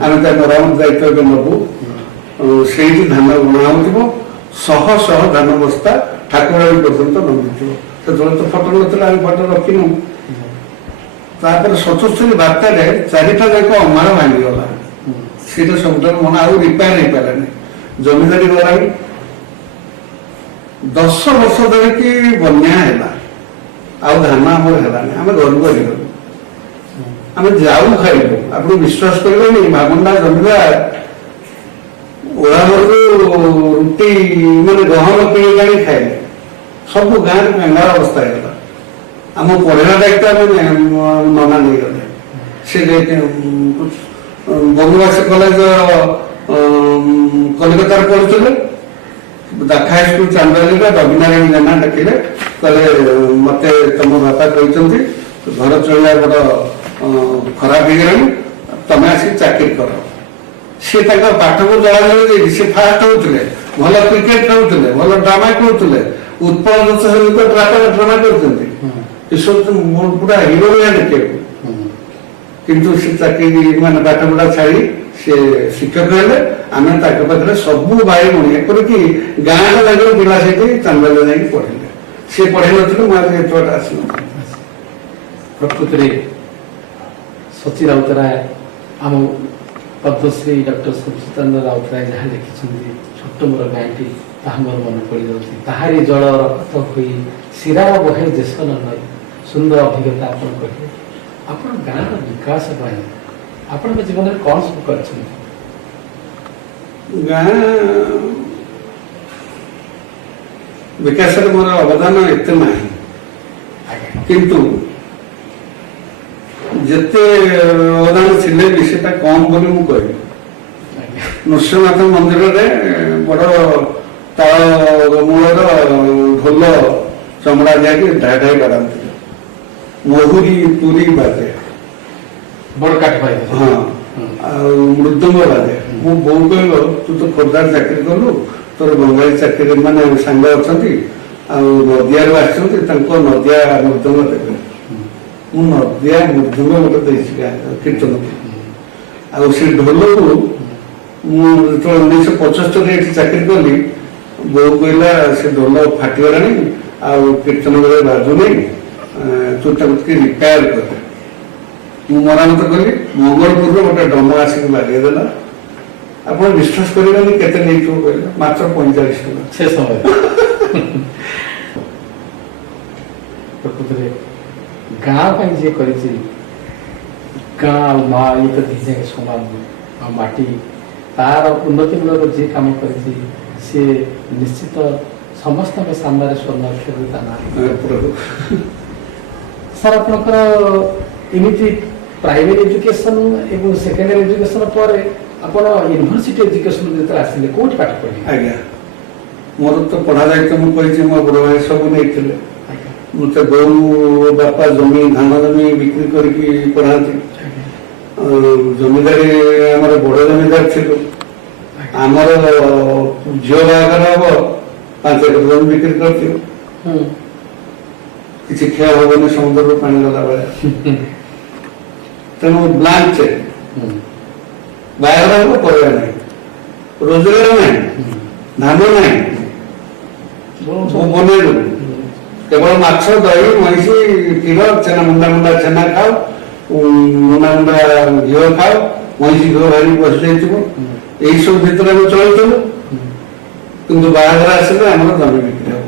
ଆମେ ତା ମରାମତି ଦାୟିତ୍ୱ ଏବେ ନେବୁ। ସେଇଠି ଧାନ ଗଣା ହେଉଥିବ, ଶହ ଶହ ଧାନ ବସ୍ତା ଠାକୁରାଣୀ ପର୍ଯ୍ୟନ୍ତ ନନ୍ଦିଥିବ। ସେତେବେଳେ ତ ଫଟୋ ନଥିଲା, ଆମେ ଫଟୋ ରଖିନୁ। ତାପରେ 77 ବାତ୍ୟାରେ 4ଟା ଯାକ ଅମାର ଭାଙ୍ଗିଗଲା। ସେଇଟା ସବୁଠାରୁ ମନ, ଆଉ ରିପେୟାର ହେଇପାରିଲାନି। ଜମିଦାରୀ ଗଲାଣି, 10 ବର୍ଷ ଧରିକି ବନ୍ୟା ହେଲା, ଆଉ ଧାନ ଆମର ହେଲାନି। ଆମେ ଘରକୁ ଆସିଗଲୁ, ଆମେ ଯାଉ ଖାଇବୁ। ଆପଣ ବିଶ୍ୱାସ କରିବେନି, ଭାବନା ଜମିଦାର ଓଳାମରୁ ରୁଟି ମାନେ ଗହମ କିଣିକି ଆଣି ଖାଇଲେ। ସବୁ ଗାଁରେ କାଙ୍ଗାଳ ଅବସ୍ଥା ହେଇଗଲା। ଆମ ପଢ଼ିବା ଦାୟିତ୍ୱ ଆମେ ନନା ନେଇଗଲେ। ସେ ବଙ୍ଗବାସୀ କଲେଜ କଲିକତାରେ ପଢୁଥିଲେ। ଦାଖା ହାଇସ୍କୁଲ ଚାନ୍ଦବାଲିରେ ରବିନାରାୟଣ ଜେନା ଡାକିଲେ, କହିଲେ ମତେ ତମ ବାପା କହିଛନ୍ତି ଘର ଚଳିବା ବଡ ଖରାପ ହେଇଗଲାଣି, ତମେ ଆସି ଚାକିରି କର। ସେ ତାଙ୍କ ପାଠକୁ ଜଳାଜଳି ଦେଇକି ସେ ଫାଷ୍ଟ ହଉଥିଲେ, ଭଲ କ୍ରିକେଟ ଖେଳୁଥିଲେ, ଭଲ ଡ୍ରାମା କରୁଥିଲେ, ଉତ୍ପଳ ଦତ୍ତ ସହିତ ଡ୍ରାମା କରୁଛନ୍ତି, ଏସବୁ ପୁରା ହିରୋ ଭଳିଆ ଦେଖିବାକୁ। କିନ୍ତୁ ସେ ଚାକିରି ମାନେ ପାଠ ପଢା ଛାଡି ସେ ଶିକ୍ଷକ ହେଲେ। ଆମେ ତାଙ୍କ ପାଖରେ ସବୁ ଭାଇ ଭଉଣୀ, ଏପରିକି ଗାଁର ତାଙ୍କର ପିଲା ସେଇଠି ଚାନ୍ଦବାଲି ଯାଇକି ପଢିଲେ। ସେ ପଢେଇ ନଥିଲେ, ମୁଁ ଆଜି ଏପଟେ ଆସିନଥିଲି। ପ୍ରକୃତରେ ସଚି ରାଉତରାୟ, ଆମ ପଦ୍ମଶ୍ରୀ ଡକ୍ଟର ସଚ୍ଚିଦାନନ୍ଦ ରାଉତରାୟ ଯାହା ଲେଖିଛନ୍ତି, ଛୋଟ ମୋର ଗାଁଟି, ତାହା ମୋର ମନେ ପଡ଼ିଯାଉଛି। ତାହାରି ଜଳ ରକ୍ତ ହୋଇ ଶିରାର ବହେ ଦେଶ ନନ୍ଦନ। ସୁନ୍ଦର ଅଭିଜ୍ଞତା ଆପଣ କହିଲେ। ଆପଣ ଗାଁର ବିକାଶ ପାଇଁ ଆପଣଙ୍କ ଜୀବନରେ କ'ଣ ସବୁ କରିଛନ୍ତି? ଗାଁ ବିକାଶରେ ମୋର ଅବଦାନ ଏତେ ନାହିଁ, କିନ୍ତୁ ଯେତେ ଅବଦାନ ଥିଲେ ବି ସେଟା କମ୍ ବୋଲି ମୁଁ କହିବି। ନୃସିଂହନାଥ ମନ୍ଦିରରେ ବଡ ତାଳ ମୂଳର ଢୋଲ ଚମଡ଼ା ଦିଆକି ଢାଇ ଢାଇ ବାଡ଼ାନ୍ତି, ମହୁରୀ ତୁରୀ ବାଜେ, ବଡ଼ କାଠ ପାଇ, ହଁ, ଆଉ ମୃଦଙ୍ଗ ବାଜେ। ମୁଁ ବୋଉ କହିବ ତୁ ତ ଖୋର୍ଦ୍ଧାରେ ଚାକିରି କଲୁ, ତୋର ବଙ୍ଗାଳୀ ଚାକିରି ମାନେ ସାଙ୍ଗ ଅଛନ୍ତି, ଆଉ ନଦିଆରୁ ଆସିଛନ୍ତି, ତାଙ୍କ ନଦିଆ ମୃଦଙ୍ଗ ଦେବେ। ମୁଁ ନଦିଆ ମୃଦଙ୍ଗ ଗୋଟେ ଦେଇଛି କୀର୍ତ୍ତନ। ଆଉ ସେ ଢୋଲକୁ ମୁଁ ଯେତେବେଳେ 1975 ଏଠି ଚାକିରି କଲି, ବୋଉ କହିଲା ସେ ଢୋଲ ଫାଟିଗଲାଣି, ଆଉ କୀର୍ତ୍ତନ ବେଳେ ବାଜୁନି, ତୁ ତାକୁ ଟିକେ ରିପେୟାର କର। ମୁଁ ମରାମତି କଲି। ମଙ୍ଗଳପୁରରୁ ଗୋଟେ ଡମ ଆସିକି ବାଗେଇଦେଲା। ଆପଣ ବିଶ୍ୱାସ କରିବେନି କେତେ ନେଇଥିବ କହିଲେ, ମାତ୍ର 45 ଟଙ୍କା ସେ ସମୟ। ପ୍ରକୃତରେ ଗାଁ ପାଇଁ ଯିଏ କରିଛି, ଗାଁ ଆଉ ମା ଇଏ ତ ଦି ଯାକ ସମାନ। ଆଉ ମାଟି ତାର ଉନ୍ନତିମୂଳକ ଯିଏ କାମ କରିଛି, ସିଏ ନିଶ୍ଚିତ ସମସ୍ତଙ୍କ ସାମ୍ନାରେ ସ୍ୱର୍ଣ୍ଣ ଅକ୍ଷରରେ ତା ନାଁ। ସାର୍, ଆପଣଙ୍କର ଏମିତି ପ୍ରାଇମେରୀ ଏଜୁକେସନ ଏବଂ ସେକେଣ୍ଡାରୀ ଏଜୁକେସନ ପରେ ଆପଣ ୟୁନିଭର୍ସିଟି ଏଜୁକେସନ ଯେତେବେଳେ ଆସିଲେ, କୋଉଠି ପାଠ ପଢିଲେ? ଆଜ୍ଞା, ମୋର ତ ପଢା ଦାୟିତ୍ୱ ମୁଁ କହିଛି, ମୋ ବଡ ଭାଇ ସବୁ ନେଇଥିଲେ। ମତେ ବୋଉ ବାପା ଜମି ଧାନ ଜମି ବିକ୍ରି କରିକି ପଢାନ୍ତି। ଜମିଦାରୀ ଆମର ବଡ ଜମିଦାର ଥିଲୁ। ଆମର ଝିଅ ବାହାଘର ହବ, 5 ଏକର ଜମି ବିକ୍ରି କରିଥିଲୁ। କିଛି କ୍ଷୟ ହବନି, ସମୁଦ୍ରରୁ ପାଣି ଗଲା ଭଳିଆ। ତେଣୁ ବ୍ଲାଙ୍କ ଚେକ୍, ବାହାଘର ହବ, ପରିବା ନାହିଁ, ରୋଜଗାର ନାହିଁ, ଧାନ ନାହିଁ, ବନେଇଲୁ କେବଳ ମାଛ, ଦହି, ମଇଁଷି, କ୍ଷୀର, ଛେନା, ମୁଣ୍ଡା ମୁଣ୍ଡା ଛେନା ଖାଉ, ମୁଣ୍ଡା ମୁଣ୍ଡା ଘିଅ ଖାଉ, ମଇଁଷି ଘିଅ ଭାରି ବସି ଯାଇଥିବ। ଏଇସବୁ ଭିତରେ ଆମେ ଚଳିଥିଲୁ। କିନ୍ତୁ ବାହାଘର ଆସିଲେ ଆମର ଜମି ବିକ୍ରି ହବ।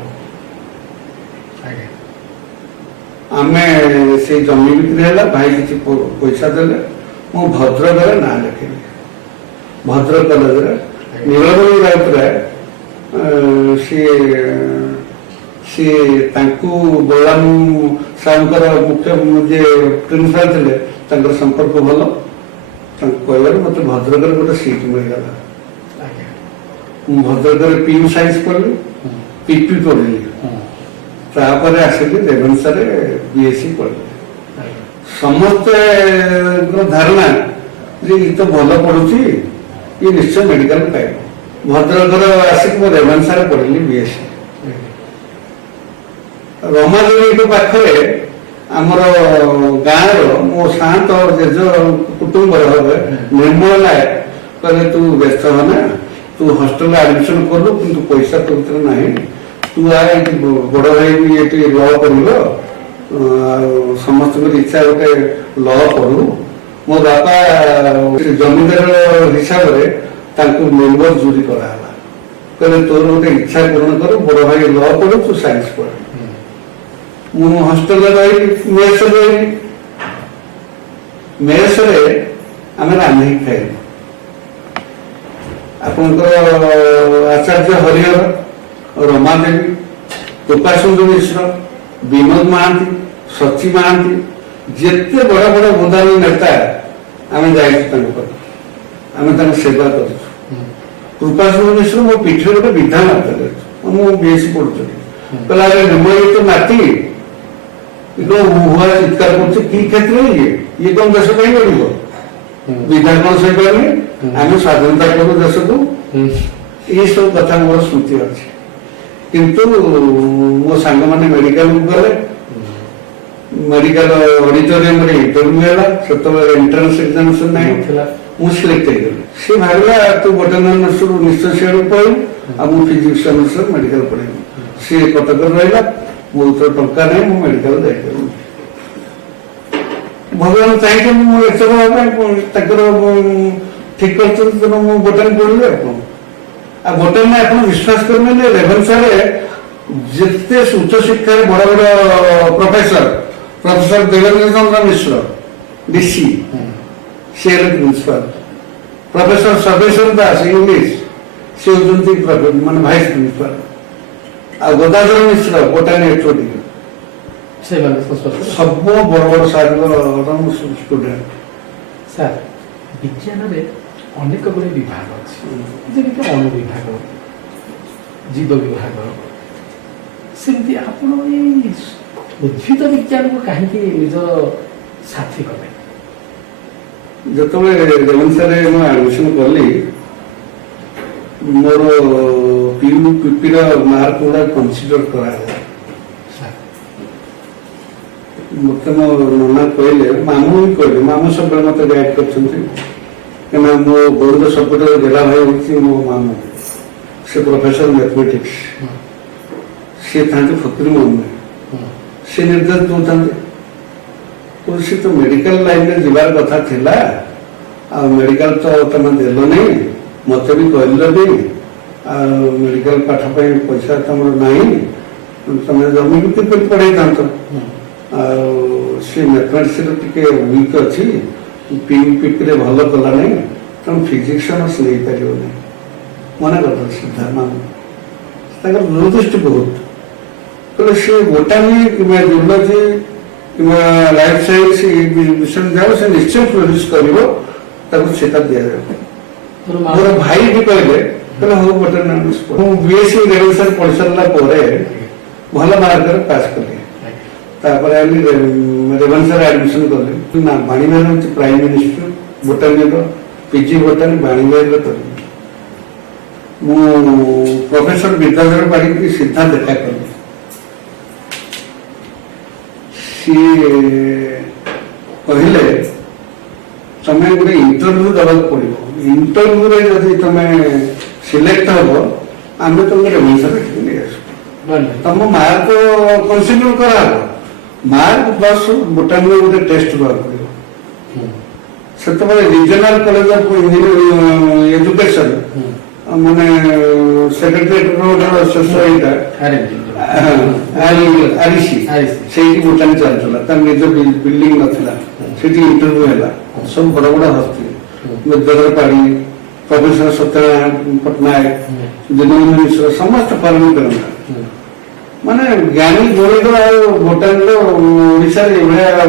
ଆମେ ସେଇ ଜମି ବିକ୍ରି ହେଲା, ଭାଇ କିଛି ପଇସା ଦେଲେ, ମୁଁ ଭଦ୍ରକରେ ନାଁ ଲେଖିଲି। ଭଦ୍ରକ କଲେଜରେ ନୀଳମଣି ରାଉତରାୟ ସିଏ ସେ ତାଙ୍କୁ ବଳରାମ ସାହୁଙ୍କର ମୁଖ୍ୟ ଯେ ପ୍ରିନ୍ସିପାଲ ଥିଲେ ତାଙ୍କର ସମ୍ପର୍କ ଭଲ। ତାଙ୍କୁ କହିବାରୁ ମୋତେ ଭଦ୍ରକରେ ଗୋଟେ ସିଟ୍ ମିଳିଗଲା। ଆଜ୍ଞା ମୁଁ ଭଦ୍ରକରେ ପିୟୁ ସାଇନ୍ସ ପଢିଲି, ପିପି ପଢିଲି, ତାପରେ ଆସିଲି ରେଭେନ୍ସାରେ ବିଏସ୍ସି ପଢିଲି। ଆଜ୍ଞା ସମସ୍ତଙ୍କର ଧାରଣା ଯେ ଇଏ ତ ଭଲ ପଢୁଛି, ଇଏ ନିଶ୍ଚୟ ମେଡିକାଲ ପାଇବ। ଭଦ୍ରକର ଆସିକି ମୁଁ ରେଭେନ୍ସାରେ ପଢିଲି ବିଏସ୍ସି। ରମାଦେବୀଙ୍କ ପାଖରେ ଆମର ଗାଁର ମୋ ସାନ୍ତ ଜେଜ କୁଟୁମ୍ବର ହେବେ ନିର୍ମଳ ନାୟକ କହିଲେ ତୁ ବ୍ୟସ୍ତ ହନା, ତୁ ହଷ୍ଟେଲରେ ଆଡମିସନ କଲୁ କିନ୍ତୁ ପଇସା ତୋ ଭିତରେ ନାହିଁ, ତୁ ଏଠି ବଡ ଭାଇ ବି ଏଠି ଲ କରିବ, ଆଉ ସମସ୍ତଙ୍କର ଇଚ୍ଛା ଗୋଟେ ଲ ପଢୁ। ମୋ ବାପା ଜମିଦାର ହିସାବରେ ତାଙ୍କୁ ମେମ୍ବର ଜୁରି କରାହେଲା। କହିଲେ ତୋର ଗୋଟେ ଇଚ୍ଛା ପୂରଣ କରୁ, ବଡ ଭାଇ ଲ ପଢୁ, ତୁ ସାଇନ୍ସ ପଢ। ମୁଁ ହଷ୍ଟେଲରେ ରହିଲି, ମେସରେ ରହିଲି। ମେସରେ ଆମେ ରାନ୍ଧିକି ଖାଇଲୁ। ଆପଣଙ୍କର ଆଚାର୍ଯ୍ୟ ହରିହର, ରମାଦେବୀ, କୃପାସୁନ୍ଦର ମିଶ୍ର, ବିନୋଦ ମହାନ୍ତି, ସଚୀ ମହାନ୍ତି, ଯେତେ ବଡ ବଡ ବୁନ୍ଦାବୀ ନେତା ଆମେ ଯାଇଛୁ ତାଙ୍କ ପାଖକୁ, ଆମେ ତାଙ୍କ ସେବା କରିଛୁ। କୃପାସୁନ୍ଦର ମିଶ୍ର ମୋ ପିଠିରେ ଗୋଟେ ବିଧା ମାରିଥିଲେ, ମୁଁ ବିଏସ୍ସି ପଢୁଥିଲି। କହିଲା ଆରେ ନିର୍ମଳ ତ ନାତି ହୁଆ ଚିତ୍କାର କରୁছে কি ক্ষেত্রে ଇଏ କଣ ଦେଶ ପାଇଁ କରିବ, ବିଧା କଣ ସହିପାରୁନି, ଆମେ ସ୍ୱାଧୀନତା କରୁ ଦେଶକୁ। ଏଇସବୁ କଥା ମୋର ସ୍ମୃତି ଅଛି। କିନ୍ତୁ ମୋ ସାଙ୍ଗମାନେ ମେଡିକାଲକୁ ଗଲେ, ମେଡିକାଲ ଅଡିଟୋରିୟମରେ ଇଣ୍ଟରଭ୍ୟୁ ହେଲା, ସେତେବେଳେ ଏଣ୍ଟ୍ରାନ୍ସ ଏକ୍ଜାମିନେସନ ନାହିଁ, ମୁଁ ସିଲେକ୍ଟ ହେଇଗଲି। ସେ ଭାବିଲା ତୁ ଗୋଟେ ନିଶ୍ଚୟ ସିଆଡ଼କୁ ପଳେଇବୁ, ଆଉ ମୁଁ ଫିଜିକ୍ସ ଅନର୍ସରେ ମେଡିକାଲ ପଢେଇବି। ସିଏ କଟକରେ ରହିଲା, ମୋ ଭିତରେ ଟଙ୍କା ନାହିଁ, ମୁଁ ମେଡିକାଲ ଯାଇପାରିବି। ଭଗବାନ ଚାହିଁଛନ୍ତି ମୁଁ ଲେକ୍ଚର ହେବା ପାଇଁ, ତାଙ୍କର ଠିକ କରିଛନ୍ତି, ତେଣୁ ମୁଁ ବୋଟାନି ପଢିଲି। ଆଉ ବୋଟାନି ଆପଣ ବିଶ୍ୱାସ କରିବେନି, ରେଭେନ୍ସାରେ ଯେତେ ଉଚ୍ଚ ଶିକ୍ଷାରେ ବଡ ବଡ ପ୍ରଫେସର ଦେବେନ୍ଦ୍ର ଚନ୍ଦ୍ର ମିଶ୍ର ଡିସି, ସେ ହେଲେ principal. Professor Sarbeswar Das English, ସେ ହେଉଛନ୍ତି ମାନେ ଭାଇସ ପ୍ରିନ୍ସିପାଲ। ଆଉ ଗଦାଧର ମିଶ୍ର ବୋଟାନି ଏଚଓଡି, ସବୁ ବଡ ବଡ ସାର୍ଙ୍କର ଷ୍ଟୁଡେଣ୍ଟ। ସାର୍, ବିଜ୍ଞାନରେ ଅନେକ ଗୁଡ଼ିଏ ବିଭାଗ ଅଛି, ଯେମିତି ଅଣୁ ବିଭାଗ, ଜୀବ ବିଭାଗ। ସେମିତି ଆପଣ ଏଇ ଉଦ୍ଭିଦ ବିଜ୍ଞାନକୁ କାହିଁକି ନିଜ ସାଥୀ କଲେ? ଯେତେବେଳେ ରେଭେନ୍ସାରେ ମୁଁ ଆଡମିସନ କଲି, ମୋର ପିପିର ମାର୍କ ଗୁଡା କନସିଡର କରାହେଲା। ମତେ ମୋ ନନା କହିଲେ, ମାମୁଁ ବି କହିଲେ, ମାମୁଁ ସବୁବେଳେ ମତେ ଗାଇଡ କରିଛନ୍ତି, କାହିଁକିନା ମୋ ବୌଦ୍ଧ ସପୋର୍ଟର ଗେଲା ଭାଇ ହଉଛି ମୋ ମାମୁଁ, ସେ ପ୍ରଫେସର ମ୍ୟାଥମେଟିକ୍ସ, ସେ ଥାନ୍ତି ଫକୀର ମୋହନ, ସେ ନିର୍ଦ୍ଦେଶ ଦଉଥାନ୍ତି। ସେ ତ ମେଡିକାଲ ଲାଇନରେ ଯିବାର କଥା ଥିଲା, ଆଉ ମେଡିକାଲ ତ ତମେ ଦେଲନି, ମତେ ବି କହିଲନି, ଆଉ ମେଡିକାଲ ପାଠ ପାଇଁ ପଇସା ତମର ନାହିଁ, ତମେ ଜମି ବିକ୍ରି କରି ପଢେଇଥାନ୍ତ। ଆଉ ସେ ମ୍ୟାଥମେଟିକ୍ସରେ ଟିକେ ୱିକ୍ ଅଛି, ପିପିରେ ଭଲ କଲା ନାହିଁ, ତେଣୁ ଫିଜିକ୍ସ ଅନର୍ସ ନେଇପାରିବନି। ମନେ କରିଦେଲେ ସିଦ୍ଧା ମାମୁଁ, ତାଙ୍କର ଦୂରଦୃଷ୍ଟି ବହୁତ। କହିଲେ ସେ ବୋଟାନି କିମ୍ବା ଜୁଲୋଜି କିମ୍ବା ଲାଇଫ ସାଇନ୍ସ ବିଷୟରେ ଯାଉ, ସେ ନିଶ୍ଚୟ ପ୍ରଡ୍ୟୁସ କରିବ, ତାକୁ ସେଟା ଦିଆଯାଉ। ମୋର ଭାଇ ବି କହିଲେ ହଉ ବୋଟାନି ଅନର୍ସ ପଢ। ମୁଁ ବିଏସ୍ସି ରେଭେନ୍ସାରେ ପଢି ସାରିଲା ପରେ ଭଲ ମାର୍କରେ ପାସ୍ କଲି। ତାପରେ ଆମେ ରେଭେନ୍ସାରେ ଆଡମିସନ କଲି। ନା, ବାଣୀବିହାର ହେଉଛି ପ୍ରାଇମ ମିନିଷ୍ଟର ବୋଟାନିର ପିଜି ବୋଟାନି ବାଣୀବିହାରରେ କରିବି। ମୁଁ ପ୍ରଫେସର ବିଦ୍ୟାଧର ପାଢ଼ୀକି ସିଧା ଦେଖା କଲି। ସିଏ କହିଲେ ତମେ ଗୋଟେ ଇଣ୍ଟରଭ୍ୟୁ ଦେବାକୁ ପଡିବ, ଇଣ୍ଟରଭ୍ୟୁରେ ଯଦି ତମେ ସିଲେକ୍ଟ ହବ, ଆମେ ତମକୁ ରେଭେନ୍ସାରେ ନେଇ ଆସିବୁ, ତମ ମାର୍କ କନସିଡର କରାହବ, ମାର୍କ ପ୍ଲସ୍ ବୋଟାନିର ଗୋଟେ ଟେଷ୍ଟ ଦେବାକୁ ପଡିବ। ସେତେବେଳେ ରିଜନାଲ କଲେଜ ଅଫ୍ ଏଜୁକେସନ ମାନେ ସେକ୍ରେଟାରିଏଟ ଶେଷ ଏଇଟା ଆରିସି, ସେଇଠି ବୋଟାନି ଚାଲିଥିଲା, ତାର ନିଜ ବିଲ୍ଡିଂ ନଥିଲା, ସେଇଠି ଇଣ୍ଟରଭ୍ୟୁ ହେଲା। ସବୁ ବଡ ବଡ ହସ୍ତି, ବିଦ୍ୟାଧର ପାଢ଼ୀ, ପ୍ରଫେସର ସତ୍ୟନାରାୟଣ ପଟ୍ଟନାୟକ, ଦିନବନ୍ଧୁ ମିଶ୍ର, ସମସ୍ତେ ଫରେନ୍ କରନ୍ତି। ମାନେ ଜ୍ଞାନୀ ଗଣିତ ଆଉ ବୋଟାନିର ଓଡ଼ିଶାରେ ଏଭଳିଆ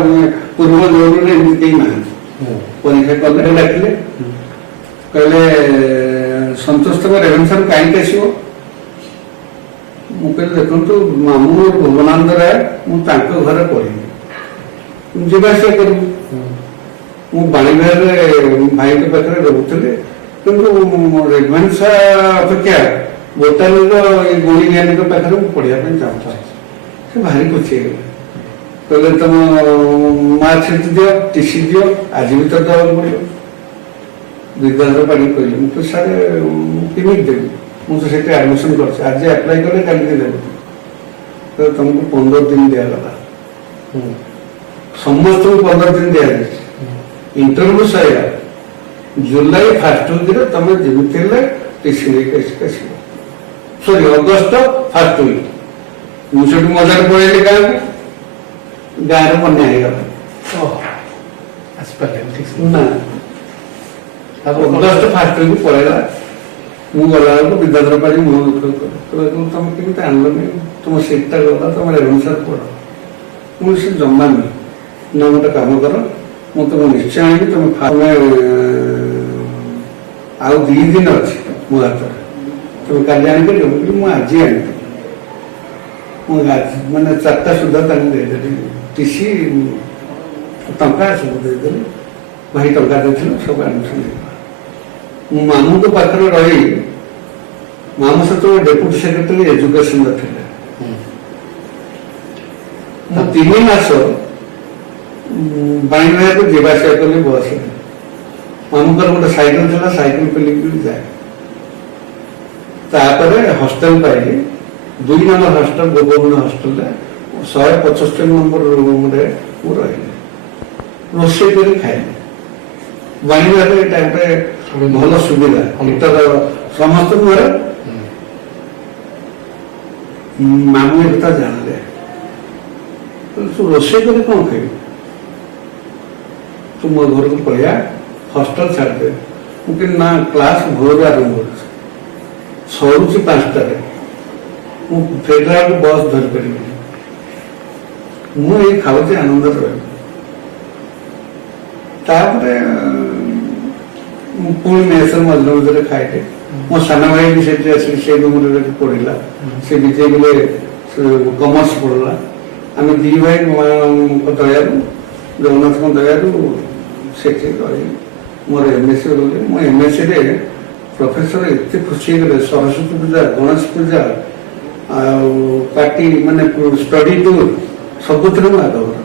ପୂର୍ବ ଜୋରରେ ଏମିତି କେହି ନାହାନ୍ତି। ପରୀକ୍ଷା କଲେ ଡାକିଲେ କହିଲେ ସନ୍ତୋଷ ତମ ରେଭେନ୍ସାରୁ କାହିଁକି ଆସିବ? ମୁଁ କହିଲି ଦେଖନ୍ତୁ ମାମୁଁ ମୋର ଭୁବନାନନ୍ଦ ରାୟ, ମୁଁ ତାଙ୍କ ଘରେ ପଢିବି, ଯିବା ଆସିବା କରିବି। ମୁଁ ବାଣୀବିହାରରେ ଭାଇଙ୍କ ପାଖରେ ରହୁଥିଲି, କିନ୍ତୁ ରେଭେନ୍ସା ଅପେକ୍ଷା ବୋଟାନିର ଏ ଗୁଣି ଜ୍ଞାନୀଙ୍କ ପାଖରେ ମୁଁ ପଢିବା ପାଇଁ ଚାହୁଁଥାଏ। ସେ ଭାରି ଖୁସି ହେଇଗଲେ, କହିଲେ ତମ ମାର୍କସିଟ୍ ଦିଅ, ଟିସି ଦିଅ, ଆଜି ଭିତରେ ଦେବାକୁ ପଡ଼ିବ। ବିଦ୍ୟାଧର ପାଣି କହିଲେ, ମୁଁ ତ ସାର୍ କେମିତି ଦେବି, ମୁଁ ତ ସେଠି ଆଡମିସନ କରିଛି, ଆଜି ଆପ୍ଲାଏ କଲେ କାଲିକି ଦେବି। ତ ତମକୁ 15 ଦିନ ଦିଆଗଲା, ସମସ୍ତଙ୍କୁ 15 ଦିନ ଦିଆଯାଇଛି। ଇଣ୍ଟରଭ୍ୟୁ ସରିଲା ଜୁଲାଇ 1st ୱିକରେ ତମେ ଯେମିତି ହେଲେ ଟିସି ନେଇକି ଆସିବ, ସରି ଅଗଷ୍ଟ 1st ୱିକ। ମୁଁ ସେଠୁ ମଜାରେ ପଳେଇଲି ଗାଁକୁ, ଗାଁରେ ବନ୍ୟା ହେଇଗଲା। ନା ଅଗଷ୍ଟ 1st ୱିକ ପଳେଇଲା। ମୁଁ ଗଲାବେଳକୁ ବିଦ୍ୟାଧର ପାଣି ମୁହଁ ଦୁଃଖ କଲେ, ତମେ କେମିତି ଆଣିଲନି, ତୁମ ସିଟ୍ଟା ଗଲା, ତମେ ରେଭେନ୍ସାରେ ପଢ। ମୁଁ ସେ ଜମା ନୁହେଁ, ନା ଗୋଟେ କାମ କର, ମୁଁ ତମକୁ ନିଶ୍ଚୟ ଆଣିବି, ତମେ ଆଉ 2 ଦିନ ଅଛି ମୋ ହାତରେ, ତମେ କାଲି ଆଣିପାରିବ? ମୁଁ ଆଜି ଆଣିବି। ମୁଁ ମାନେ 4ଟା ସୁଦ୍ଧା ତାଙ୍କୁ ଦେଇଦେଲି ଟିସି, ଟଙ୍କା ସବୁ ଦେଇଦେଲି। ଭାଇ ଟଙ୍କା ଦେଇଥିଲେ, ସବୁ ଆଡମିସନ ହେଇଗଲା। ମୁଁ ମାମୁଁଙ୍କ ପାଖରେ ରହି, ମାମୁଁ ସେତେବେଳେ ଡେପୁଟି ସେକ୍ରେଟାରୀ ଏଜୁକେସନ ଥିଲେ। ମୁଁ 3 ମାସ ବାଣୀବିହାରକୁ ଯିବା ଆସିବା କଲି ବସରେ। ମାମୁଁଙ୍କର ଗୋଟେ ସାଇକେଲ ଥିଲା, ସାଇକେଲ ପେଲିକି ଯାଏ। ତାପରେ ହଷ୍ଟେଲ ପାଇଲି, 2 ନମ୍ବର ହଷ୍ଟେଲ, ଗୋପବନ୍ଧୁ ହଷ୍ଟେଲରେ 175 ନମ୍ବର ରୁମରେ ମୁଁ ରହିଲି, ରୋଷେଇ କରି ଖାଇଲି। ବାଣୀବିହାରରେ ଏଇଟା ଗୋଟେ ଭଲ ସୁବିଧା, ହିଟର ସମସ୍ତଙ୍କ ଘରେ। ମାମୁଁ ଏ କଥା ଜାଣିଲେ, ତୁ ରୋଷେଇ କରି କଣ ଖାଇବୁ, ତୁ ମୋ ଘରକୁ ପଳେଇଆ, ହଷ୍ଟେଲ ଛାଡ଼ିଦେ। ମୁଁ କହିଲି ନା, କ୍ଲାସ ଭୋରୁ ଆରମ୍ଭ କରୁଛି, ସରୁଛି 5ଟାରେ, ମୁଁ ଫେରିଲା ବେଳକୁ ବସ୍ ଧରିପାରିବିନି, ମୁଁ ଏଇ ଖାଉଛି, ଆନନ୍ଦରେ ରହିବି। ତାପରେ ମୁଁ ପୁଣି ମେସରେ ମଝିରେ ମଝିରେ ଖାଇଲି। ମୋ ସାନ ଭାଇ ବି ସେଠି ଆସିକି ସେଇ ରୁମରେ ପଢିଲା, ସେ ବିଜେପିରେ କମର୍ସ ପଢିଲା। ଆମେ 2 ଭାଇ ମାଙ୍କ ଦୟାରୁ, ଜଗନ୍ନାଥଙ୍କ ଦୟାରୁ ସେଠି ରହି ମୋର MSc କଲି। ମୁଁ MScରେ ପ୍ରଫେସର ଏତେ ଖୁସି ହେଇଗଲେ, ସରସ୍ୱତୀ ପୂଜା, ଗଣେଶ ପୂଜା ଆଉ ପାର୍ଟି ମାନେ ଷ୍ଟଡି ଟୁର୍ ସବୁଥିରେ ମୁଁ ଆଗଭର।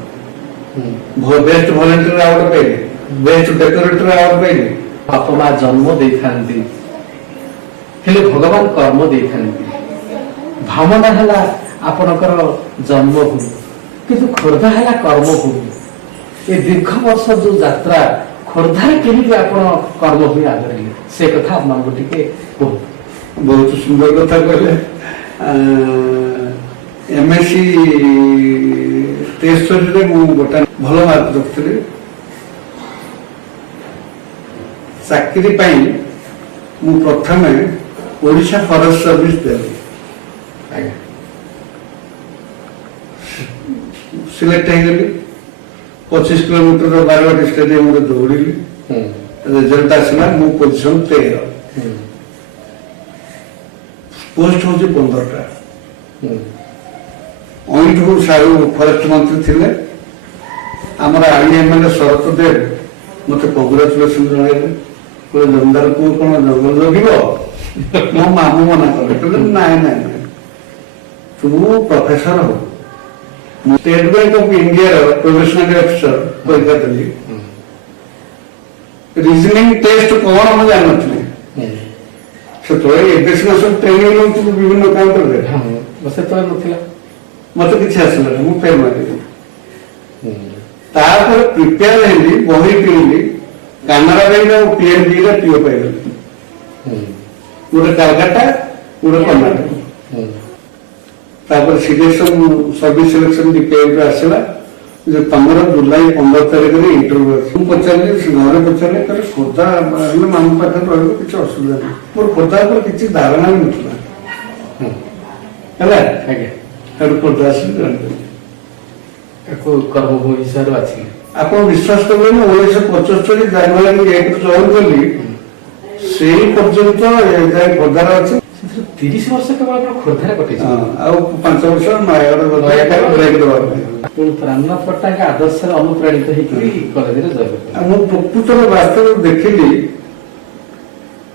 ବେଷ୍ଟ ଭଲେଣ୍ଟିୟର ଆୱାର୍ଡ ପାଇଲି, ବେଷ୍ଟ ଡେକୋରେଟର ଆୱାର୍ଡ ପାଇଲି। ବାପା ମା ଜନ୍ମ ଦେଇଥାନ୍ତି, ହେଲେ ଭଗବାନ କର୍ମ ଦେଇଥାନ୍ତି। ଭାବନା ହେଲା ଆପଣଙ୍କର ଜନ୍ମଭୂମି, କିନ୍ତୁ ଖୋର୍ଦ୍ଧା ହେଲା କର୍ମଭୂମି। ଏ ଦୀର୍ଘ ବର୍ଷ ଯୋଉ ଯାତ୍ରା, ଖୋର୍ଦ୍ଧାରେ କେମିତି ଆପଣ କର୍ମଭୂମି ଆଦରିଲେ, ସେ କଥା ଆପଣଙ୍କୁ ଟିକେ କୁହନ୍ତୁ। ବହୁତ ସୁନ୍ଦର କଥା କହିଲେ। MSc 63ରେ ମୁଁ ଗୋଟେ ଭଲ ମାର୍କ ରଖିଥିଲି। ଚାକିରି ପାଇଁ ମୁଁ ପ୍ରଥମେ ଓଡ଼ିଶା ଫରେଷ୍ଟ ସର୍ଭିସ ଦେଲି, ସିଲେକ୍ଟ ହେଇଗଲି। 25 କିଲୋମିଟର ବାରବାଟୀ ଷ୍ଟାଡିୟମରେ ଦୌଡ଼ିଲି, ରେଜଲ୍ଟ ଆସିଲା, ମୁଁ ପୋଜିସନ 13। ପୋଷ୍ଟ ହଉଛି 15ଟା। ଅଇଠୁ ସାହୁ ଫରେଷ୍ଟ ମନ୍ତ୍ରୀ ଥିଲେ, ଆମର ଆଳି MLA ଶରତ ଦେବ ମତେ କଂଗ୍ରାଚୁଲେସନ ଜଣାଇଲେ, କହିଲେ ଜମିଦାର ପୁଅ କଣ ଜଙ୍ଗଲ ଜଗିବ? ମୋ ମାମୁଁ ମନା କଲେ, କହିଲେ ନାଇଁ ନାଇଁ ନାଇଁ, ତୁ ପ୍ରଫେସର ହବୁ। ମୁଁ ଷ୍ଟେଟ ବ୍ୟାଙ୍କ ଅଫ ଇଣ୍ଡିଆର ପ୍ରୋବେସନାରୀ ଅଫିସର ପରୀକ୍ଷା ଦେଲି। ରିଜନିଂ ଟେଷ୍ଟ କଣ ମୁଁ ଜାଣିନଥିଲି ସେତେବେଳେ, ଏବେ ସିନା ସବୁ ଟ୍ରେନିଂ ନେଉଥିଲୁ ବିଭିନ୍ନ କାଉଣ୍ଟରରେ, ସେତେବେଳେ ନଥିଲା, ମତେ କିଛି ଆସିଲାନି, ମୁଁ ଫେଲ ମାରିଲି। ତାପରେ ପ୍ରିପେୟାର ହେଲି, ବହି କିଣିଲି, କାନାଡା ବ୍ୟାଙ୍କ ଆଉ PNB ରେ ପିଓ ପାଇଗଲି, ଗୋଟେ କାଲକାଟା, ଗୋଟେ କର୍ଣ୍ଣାଟକ। ତାପରେ ସିଲେକ୍ସନ, ସର୍ଭିସ ସିଲେକ୍ସନ DPI ଆସିଲା ଯେ ତମର ଜୁଲାଇ 15 ତାରିଖରେ ଇଣ୍ଟରଭ୍ୟୁ ଅଛି। ମୁଁ ପଚାରିଲି, ଘରେ ପଚାରିଲି, କହିଲେ ଖୋର୍ଦ୍ଧା ହେଲେ ମାମୁଁ ପାଖରେ ରହିବ, କିଛି ଅସୁବିଧା ନାହିଁ। ମୋର ଖୋର୍ଦ୍ଧା ଉପରେ କିଛି ଧାରଣା ବି ନଥିଲା, ହେଲା। ସେଠୁ ଖୋର୍ଦ୍ଧା ଆସିକି ଜଏନ୍ କଲି। କର୍ମଭୂମି ହିସାବରେ ଅଛି। ଆପଣ ବିଶ୍ୱାସ କରିବେନି 1975 ଜାନୁଆରୀ 1 ଜଏନ୍ କଲି, ସେଇ ପର୍ଯ୍ୟନ୍ତ ଯାଇ ଖୋର୍ଦ୍ଧାରେ ଅଛି। 30 ବର୍ଷ କେବଳ ଆପଣ ଖୋର୍ଦ୍ଧାରେ କଟିଛି। ଆଉ 5 ବର୍ଷ ନୟାଗଡ଼ ବ୍ରେକ୍ ଦେବା ପାଇଁ। ଆପଣ ପ୍ରାଣନାଥ ପଟ୍ଟନାୟକ ଆଦର୍ଶରେ ଅନୁପ୍ରାଣିତ ହେଇକି କଲେଜରେ ଜଏନ୍ କଲେ। ମୁଁ ପ୍ରକୃତରେ ବାସ୍ତବରେ ଦେଖିଲି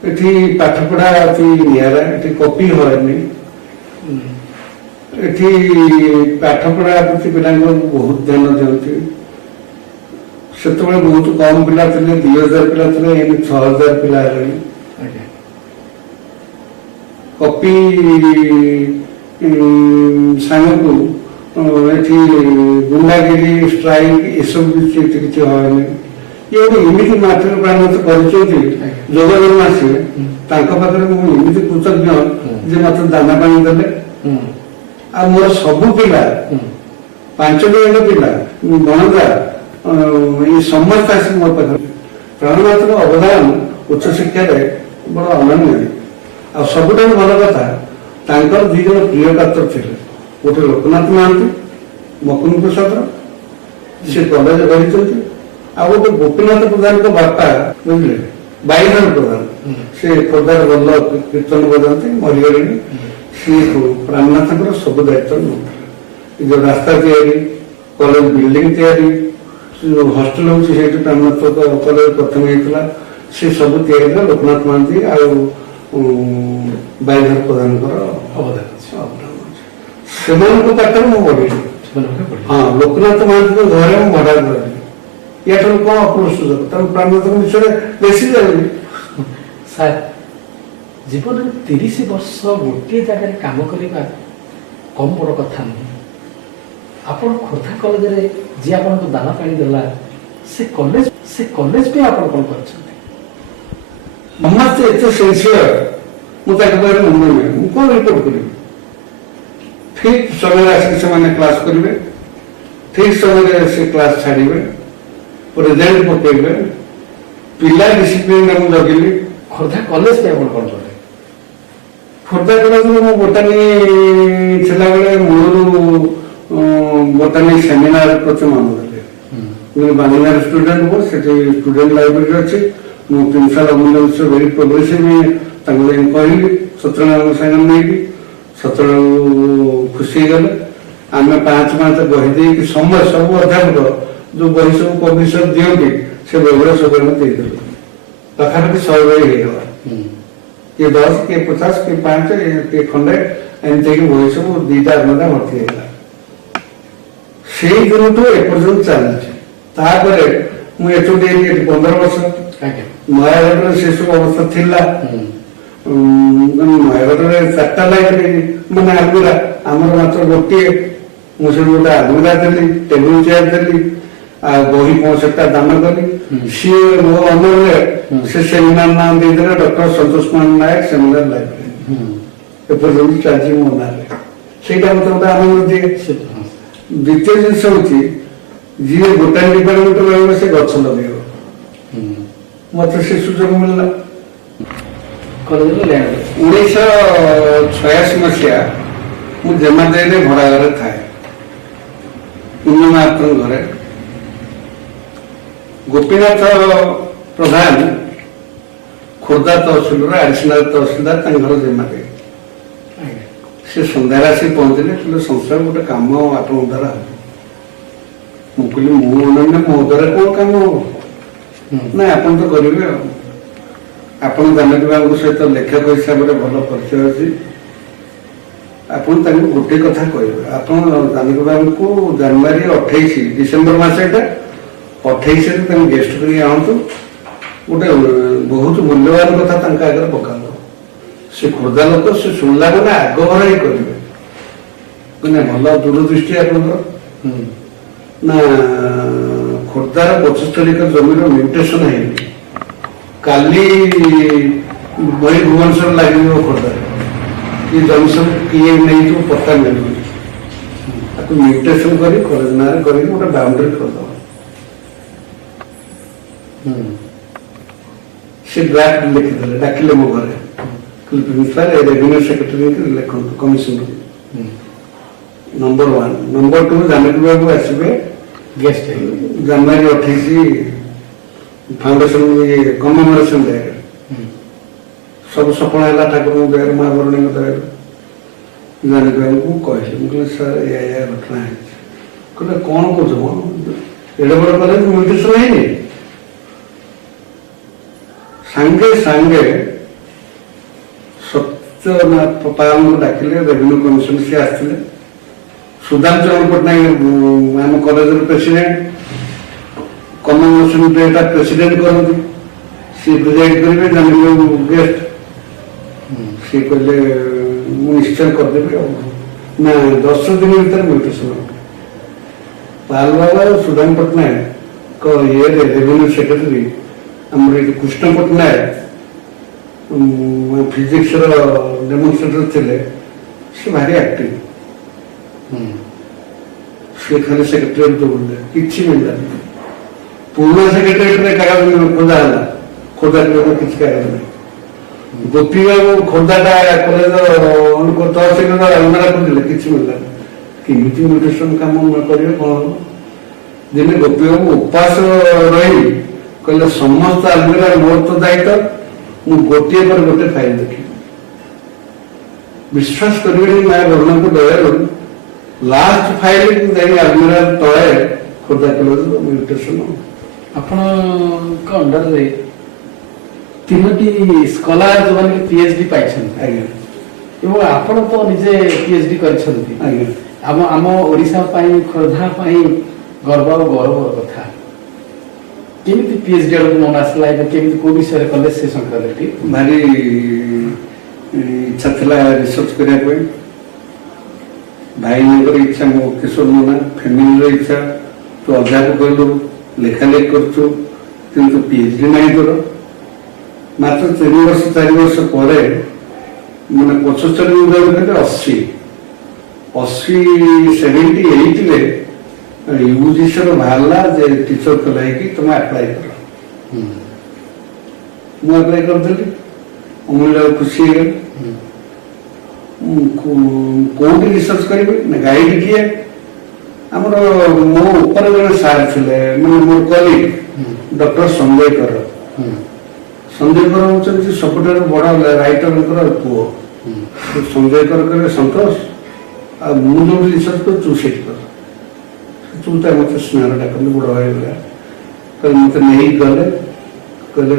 ଏଠି ପାଠପଢା ଅତି ନିଆରା, ଏଠି କପି ହଏନି, ଏଠି ପାଠପଢା ପ୍ରତି ପିଲାଙ୍କୁ ବହୁତ ଧ୍ୟାନ ଦିଅନ୍ତି। ସେତେବେଳେ ବହୁତ କମ୍ ପିଲା ଥିଲେ, 2000 ପିଲା ଥିଲେ, ଏଇନେ 6000 ପିଲା ହେଲେଣି। କପି ସାଙ୍ଗକୁ ଏଠି ଗୁଣ୍ଡାଗିରି ଷ୍ଟ୍ରାଇକ୍ ଏସବୁ କିଛି ହଏନି। ଇଏ ଗୋଟେ ଏମିତି ମାଟିର ପ୍ରାଣନାଥ କରିଛନ୍ତି ଯୋଗଜନ ଆସିବେ, ତାଙ୍କ ପାଖରେ ମୁଁ ଏମିତି କୃତଜ୍ଞ ଯେ ମତେ ଦାନା ପାଣି ଦେଲେ। ଆଉ ମୋର ସବୁ ପିଲା 5 ଜଣ ପିଲା ଭଣଜା ଏଇ ସମସ୍ତେ ଆସି ମୋ ପାଖରେ। ପ୍ରାଣନାଥର ଅବଦାନ ଉଚ୍ଚଶିକ୍ଷାରେ ବଡ଼ ଅନନ୍ୟ। ଆଉ ସବୁଠାରୁ ଭଲ କଥା, ତାଙ୍କର 2 ଜଣ ପ୍ରିୟ ପାତ୍ର ଥିଲେ, ଗୋଟେ ଲୋକନାଥ ମହାନ୍ତି ମକୁନ୍ଦ ପ୍ରସାଦର, ସେ କଲେଜ କରିଛନ୍ତି, ଆଉ ଗୋଟେ ଗୋପୀନାଥ ପ୍ରଧାନଙ୍କ ବାପା ବୁଝିଲେ ବାଇଧର ପ୍ରଧାନ, ସେ ଖୋର୍ଦ୍ଧାରେ ଭଲ କୀର୍ତ୍ତନ ବଜାନ୍ତି, ମରିଗଲେଣି। ସିଏ ପ୍ରାଣନାଥଙ୍କର ସବୁ ଦାୟିତ୍ୱ ନେଉଥିଲେ। ଯୋଉ ରାସ୍ତା ତିଆରି, କଲେଜ ବିଲ୍ଡିଂ ତିଆରି, ହଷ୍ଟେଲ ହଉଛି ସେଇଠି ପ୍ରାଣନାଥ କଲେଜ ପ୍ରଥମେ ହେଇଥିଲା, ସେ ସବୁ ତିଆରିରେ ଲୋକନାଥ ମହାନ୍ତି ଆଉ ବାଇଧର ପ୍ରଧାନଙ୍କର ଅବଦାନ ଅଛି। ସେମାନଙ୍କ ପାଖରେ ମୁଁ ବଢିଲି। ହଁ, ଲୋକନାଥ ମହାନ୍ତିଙ୍କ ଘରେ ମୁଁ ଭଡା ରହିଲି। ୟାଠାରୁ କଣ ଅପୃଷ୍ଟକ, ତେଣୁ ପ୍ରାଣନାଥଙ୍କ ବିଷୟରେ ବେଶୀ ଜାଣିଲି। ସାର୍, ଜୀବନରେ 30 ବର୍ଷ ଗୋଟିଏ ଜାଗାରେ କାମ କରିବା କମ୍ ବଡ଼ କଥା ନୁହେଁ। ଆପଣ ଖୋର୍ଦ୍ଧା କଲେଜରେ ଯିଏ ଆପଣଙ୍କୁ ଦାନା ପାଣି ଦେଲା, ସେ କଲେଜ ପାଇଁ ଆପଣ କଣ କରିଛନ୍ତି? ସମସ୍ତେ ଏତେ ସିନ୍ସିୟର, ମୁଁ ତାଙ୍କ ପାଖରେ ମୁଣ୍ଡ ନୁହେଁ, ମୁଁ କଣ ରିପୋର୍ଟ କରିବି? ଠିକ ସମୟରେ ଆସିକି ସେମାନେ କ୍ଲାସ କରିବେ, ଠିକ ସମୟରେ ସେ କ୍ଲାସ ଛାଡ଼ିବେ, ରେଜଲ୍ଟ ପକେଇବେ, ପିଲା ଡିସିପ୍ଲିନ ମୁଁ ଜଗିଲି। ଖୋର୍ଦ୍ଧା କଲେଜ ପାଇଁ ଆପଣ କଣ କଲେ? ଖୋର୍ଦ୍ଧା କଲେଜରେ ମୁଁ ବୋଟାନି ଥିଲାବେଳେ ମୂଳରୁ ବୋଟାନି ସେମିନାର ପ୍ରତି ମନ ଦେଲି। ମୁଁ ବାଙ୍ଗାଲୋର ଷ୍ଟୁଡେଣ୍ଟ ହୁଅ, ସେଠି ଷ୍ଟୁଡେଣ୍ଟ ଲାଇବ୍ରେରୀ ଅଛି। ମୁଁ ପ୍ରିନ୍ସିପାଲ ଅମୂଲ୍ୟ ଭେରି ପ୍ରୋଗ୍ରେସିଭ ତାଙ୍କୁ ଯାଇ କହିଲି, ସତ୍ୟନାରାୟଣ ସାଙ୍ଗରେ ନେଇକି, ସତ୍ୟନାରାୟଣ ଖୁସି ହେଇଗଲେ। ଆମେ 5 ବହି ଦେଇକି ସବୁ ଅଧ୍ୟାପକ ଯୋଉ ବହି ସବୁ ପବ୍ଲିସର ଦିଅନ୍ତି, ସେ ବହିଗୁଡ଼ା ସବୁ ଆମେ ଦେଇଦେଲୁ। ପାଖାପାଖି 100 ବହି ହେଇଗଲା। କିଏ 10, କିଏ 50, କିଏ 5, କିଏ ଖଣ୍ଡେ, ଏମିତି ହେଇକି ବହି ସବୁ 2ଟା ଭର୍ତ୍ତି ହେଇଗଲା। ସେଇ ଦିନଠୁ ଏପର୍ଯ୍ୟନ୍ତ ଚାଲିଛି। ତାପରେ ମୁଁ ଏଠୁ ଏଠି 15 ବର୍ଷ ନୟାଗଡ଼ରେ ସେସବୁ ଅବସ୍ଥା ଥିଲା। ନୟାଗଡ଼ରେ 4ଟା ଲାଇବ୍ରେରୀ, ମାନେ ଆଲମିରା, ଆମର ମାତ୍ର ଗୋଟିଏ। ମୁଁ ସେଠି ଗୋଟେ ଆଲମିରା ଦେଲି, ଟେବୁଲ ଚେୟାର ଦେଲି, ଆଉ ବହି 65ଟା ଦାନ କଲି। ସିଏ ମୋ ଅମଳରେ ସେ ସେମିନାର ନାଁ ଦେଇଦେଲେ doctor Santosh Kumar Nayak seminar library. ଏପର୍ଯ୍ୟନ୍ତ ଚାଲିଛି ମୋ ନାଁରେ। ସେଇଟା ମତେ ଗୋଟେ ଆନନ୍ଦ ଦିଏ। ଦ୍ୱିତୀୟ ଜିନିଷ ହଉଛି, ଯିଏ ବୋଟାନି ଡିପାର୍ଟମେଣ୍ଟ ରହିବ ସେ ଗଛ ଲଗେଇବ। ମତେ ସେ ସୁଯୋଗ ମିଳିଲା। 1986 ମସିହା ମୁଁ ଜେମାଦେଇରେ ଭଡ଼ା ଘରେ ଥାଏ, ପୂର୍ଣ୍ଣମାତ୍ରଙ୍କ ଘରେ। ଗୋପୀନାଥ ପ୍ରଧାନ ଖୋର୍ଦ୍ଧା ତହସିଲର ଆଡିସନାଲ ତହସିଲଦାର, ତାଙ୍କ ଘର ଜେମାଦେଇ। ସେ ସନ୍ଧ୍ୟାରେ ଆସି ପହଞ୍ଚିଲେ, କହିଲେ ସଂସାର ଗୋଟେ କାମ ଆପଣଙ୍କ ଦ୍ୱାରା ହବ। ମୁଁ କହିଲି ମୁଁ ଅନନ୍ୟ, ମୋ ଦ୍ୱାରା କଣ କାମ ହବ? ନାଇଁ ଆପଣ ତ କରିବେ। ଆଉ ଆପଣ ଜାନକୀ ବାବୁଙ୍କ ସହିତ ଲେଖକ ହିସାବରେ ଭଲ ପରିଚୟ ଅଛି, ଆପଣ ତାଙ୍କୁ ଗୋଟେ କଥା କହିବେ। ଆପଣ ଜାନକୀ ବାବୁଙ୍କୁ ଜାନୁଆରୀ 28, ଡିସେମ୍ବର ମାସ, ଏଇଟା 28ରେ ତାଙ୍କୁ ଗେଷ୍ଟ କରି ଆଣନ୍ତୁ। ଗୋଟେ ବହୁତ ମୂଲ୍ୟବାନ କଥା ତାଙ୍କ ଆଗରେ ପକାନ୍ତୁ। ସେ ଖୋର୍ଦ୍ଧା ଲୋକ, ସେ ଶୁଣିଲା ମାନେ ଆଗ ଭରା ହିଁ କରିବେ। ମାନେ ଭଲ ଦୂରଦୃଷ୍ଟି ଆପଣଙ୍କର। ନା ଖୋର୍ଦ୍ଧାର 75 ଏକର ଜମିର ମ୍ୟୁଟେସନ ହେଇନି। କାଲି ବହି ଭୁବନେଶ୍ୱର ଲାଗିବ ଖୋର୍ଦ୍ଧାରେ, କି ଜମି ସବୁ କିଏ ନେଇଯିବ ପତା ମିଳିବନି। ତାକୁ ମ୍ୟୁଟେସନ କରି କଲେଜ ନାଁରେ କରିକି ଗୋଟେ ବାଉଣ୍ଡରୀ କରିଦେବ। ସେ ଡ୍ରାଫ୍ଟ ଲେଖିଦେଲେ, ଡାକିଲେ ମୋ ଘରେ, ପ୍ରିନ୍ସିପାଲ ରେଭିନ୍ୟୁ ସେକ୍ରେଟାରୀ ଲେଖନ୍ତୁ କମିଶନର। नंबर 1 नंबर 2 ଜାନକୀ ବାବୁ ଆସିବେ गेस्ट है ଜାନୁଆରୀ 28 फाउंडेशन कमेमोरेशन डे सब सफल है ठाकुर दया महाभरणी दया ଜାନକୀ ବାବୁଙ୍କୁ କହିଲେ ମୁଁ କହିଲି ସାର୍ ଏଇଆ ଘଟଣା ହେଇଛି କହିଲେ କ'ଣ କହୁଛ ମ ଏଡ଼େ ବଡ଼ କଲେଜ ମ୍ୟୁଟେସନ୍ ହେଇନି ସାଙ୍ଗେ ସାଙ୍ଗେ ସତ୍ୟନାଥ ପାଳଙ୍କୁ ଡାକିଲେ ରେଭିନ୍ୟୁ କମିଶନ ସିଏ ଆସିଥିଲେ ସୁଦାମ ଚରଣ ପଟ୍ଟନାୟକ ଆମ କଲେଜର ପ୍ରେସିଡେଣ୍ଟ କମେମୋରେସନ୍ ଡେଟା ପ୍ରେସିଡେଣ୍ଟ କରନ୍ତି ସିଏ ପ୍ରିଜାଇଡ୍ କରିବେ ଜାନକୀ ବାବୁ ଗେଷ୍ଟ ସିଏ କହିଲେ ମୁଁ ନିଶ୍ଚୟ କରିଦେବି ଆଉ ନା 10 ଦିନ ଭିତରେ ମ୍ୟୁଟେସନ୍ ହେବ ପାଲ ବାବା ଆଉ ସୁଦାମ ପଟ୍ଟନାୟକ ଇଏରେ ରେଭିନ୍ୟୁ ସେକ୍ରେଟାରୀ ଆମର ଏଠି କୃଷ୍ଣ ପଟ୍ଟନାୟକ ଫିଜିକ୍ସର ଡେମୋନ୍ଷ୍ଟ୍ରେଟର ଥିଲେ ସେ ଭାରି ଆକ୍ଟିଭ ସେ ଖାଲି ସେକ୍ରେଟାରୀ ଦୌଡ଼ିଲେ କିଛି ମିଳିଲାନି ପୁରୁଣା ସେକ୍ରେଟାରୀରେ କାଗଜ ଖୋଜା ହେଲା ଖୋର୍ଦ୍ଧା କଲେଜର କିଛି କାଗଜ ନାହିଁ ଗୋପୀ ବାବୁ ଖୋର୍ଦ୍ଧାଟା କଲେଜ ତହସିଲର ଆଲମାରା ଖୋଜିଲେ କିଛି ମିଳିଲାନି କେମିତି ମ୍ୟୁଟେସନ୍ କାମ କରିବେ କ'ଣ ହବ ଦିନେ ଗୋପୀ ବାବୁ ଉପାସ ରହି କହିଲେ ସମସ୍ତ ଆଲମିରା ମୋର ତ ଦାୟିତ୍ୱ ମୁଁ ଗୋଟିଏ ପରେ ଗୋଟେ ଫାଇଲ ଦେଖିବି ବିଶ୍ୱାସ କରିବେନି ମା ଭରଣାଙ୍କୁ ଦୟାରୁ ଲାଷ୍ଟ ଫାଇଲ ଯାଇ ଆଲମିରା ତଳେ ଖୋର୍ଦ୍ଧା କଲେଜ ମ୍ୟୁଟେସନ୍ ଆପଣଙ୍କ ଅଣ୍ଡରରେ 3ଟି ସ୍କଲାର ଯୋଉମାନେ PhD ପାଇଛନ୍ତି ଆଜ୍ଞା ଏବଂ ଆପଣ ତ ନିଜେ PhD କରିଛନ୍ତି ଆଜ୍ଞା ଆମ ଓଡ଼ିଶା ପାଇଁ ଖୋର୍ଦ୍ଧା ପାଇଁ ଗର୍ବ ଆଉ ଗୌରବର କଥା କେମିତି PhD ଆଡ଼କୁ ମନ ଆସିଲା ଏବଂ କେମିତି କୋଉ ବିଷୟରେ କଲେ ସେ ସଂକ୍ରାନ୍ତି ଭାରି ଇଚ୍ଛା ଥିଲା ରିସର୍ଚ୍ଚ କରିବା ପାଇଁ ଭାଇଙ୍କର ଇଚ୍ଛା ମୋ କିଶୋର ନନା ଫ୍ୟାମିଲିର ଇଚ୍ଛା ତୁ ଅଜାକୁ କହିଲୁ ଲେଖାଲେଖି କରୁଛୁ କିନ୍ତୁ PhD ନାହିଁ ତୋର ମାତ୍ର 3 ବର୍ଷ 4 ବର୍ଷ ପରେ ମାନେ 75 କହିଲେ 78ରେ ୟୁଜିସିର ବାହାରିଲା ଯେ ଟିଚର କଲା ହେଇକି ତମେ ଆପ୍ଲାଏ କର ମୁଁ ଆପ୍ଲାଏ କରିଦେଲି ଅମୂଲ୍ୟ ଖୁସି ହେଇଗଲି କୋଉଠି ରିସର୍ଚ୍ଚ କରିବି ନା ଗାଇଡ୍ କିଏ ଆମର ମୋ ଉପରେ ଜଣେ ସାର୍ ଥିଲେ ମାନେ ମୋର କଲିଗ ଡକ୍ଟର ସଞ୍ଜୟ କର ସଞ୍ଜୟ କର ହେଉଛନ୍ତି ସବୁଠାରୁ ବଡ଼ ରାଇଟରଙ୍କର ପୁଅ ସଞ୍ଜୟ କର କହିଲେ ସନ୍ତୋଷ ଆଉ ମୁଁ ଯୋଉଠି ରିସର୍ଚ୍ଚ କରୁଛି ତୁ ସେଇଠି କର ତୁ ତ ମୋତେ ସ୍ନେହର ଡାକନ୍ତି ବଡ଼ ହେଇଗଲା କହିଲେ ମୋତେ ନେଇକି ଗଲେ କହିଲେ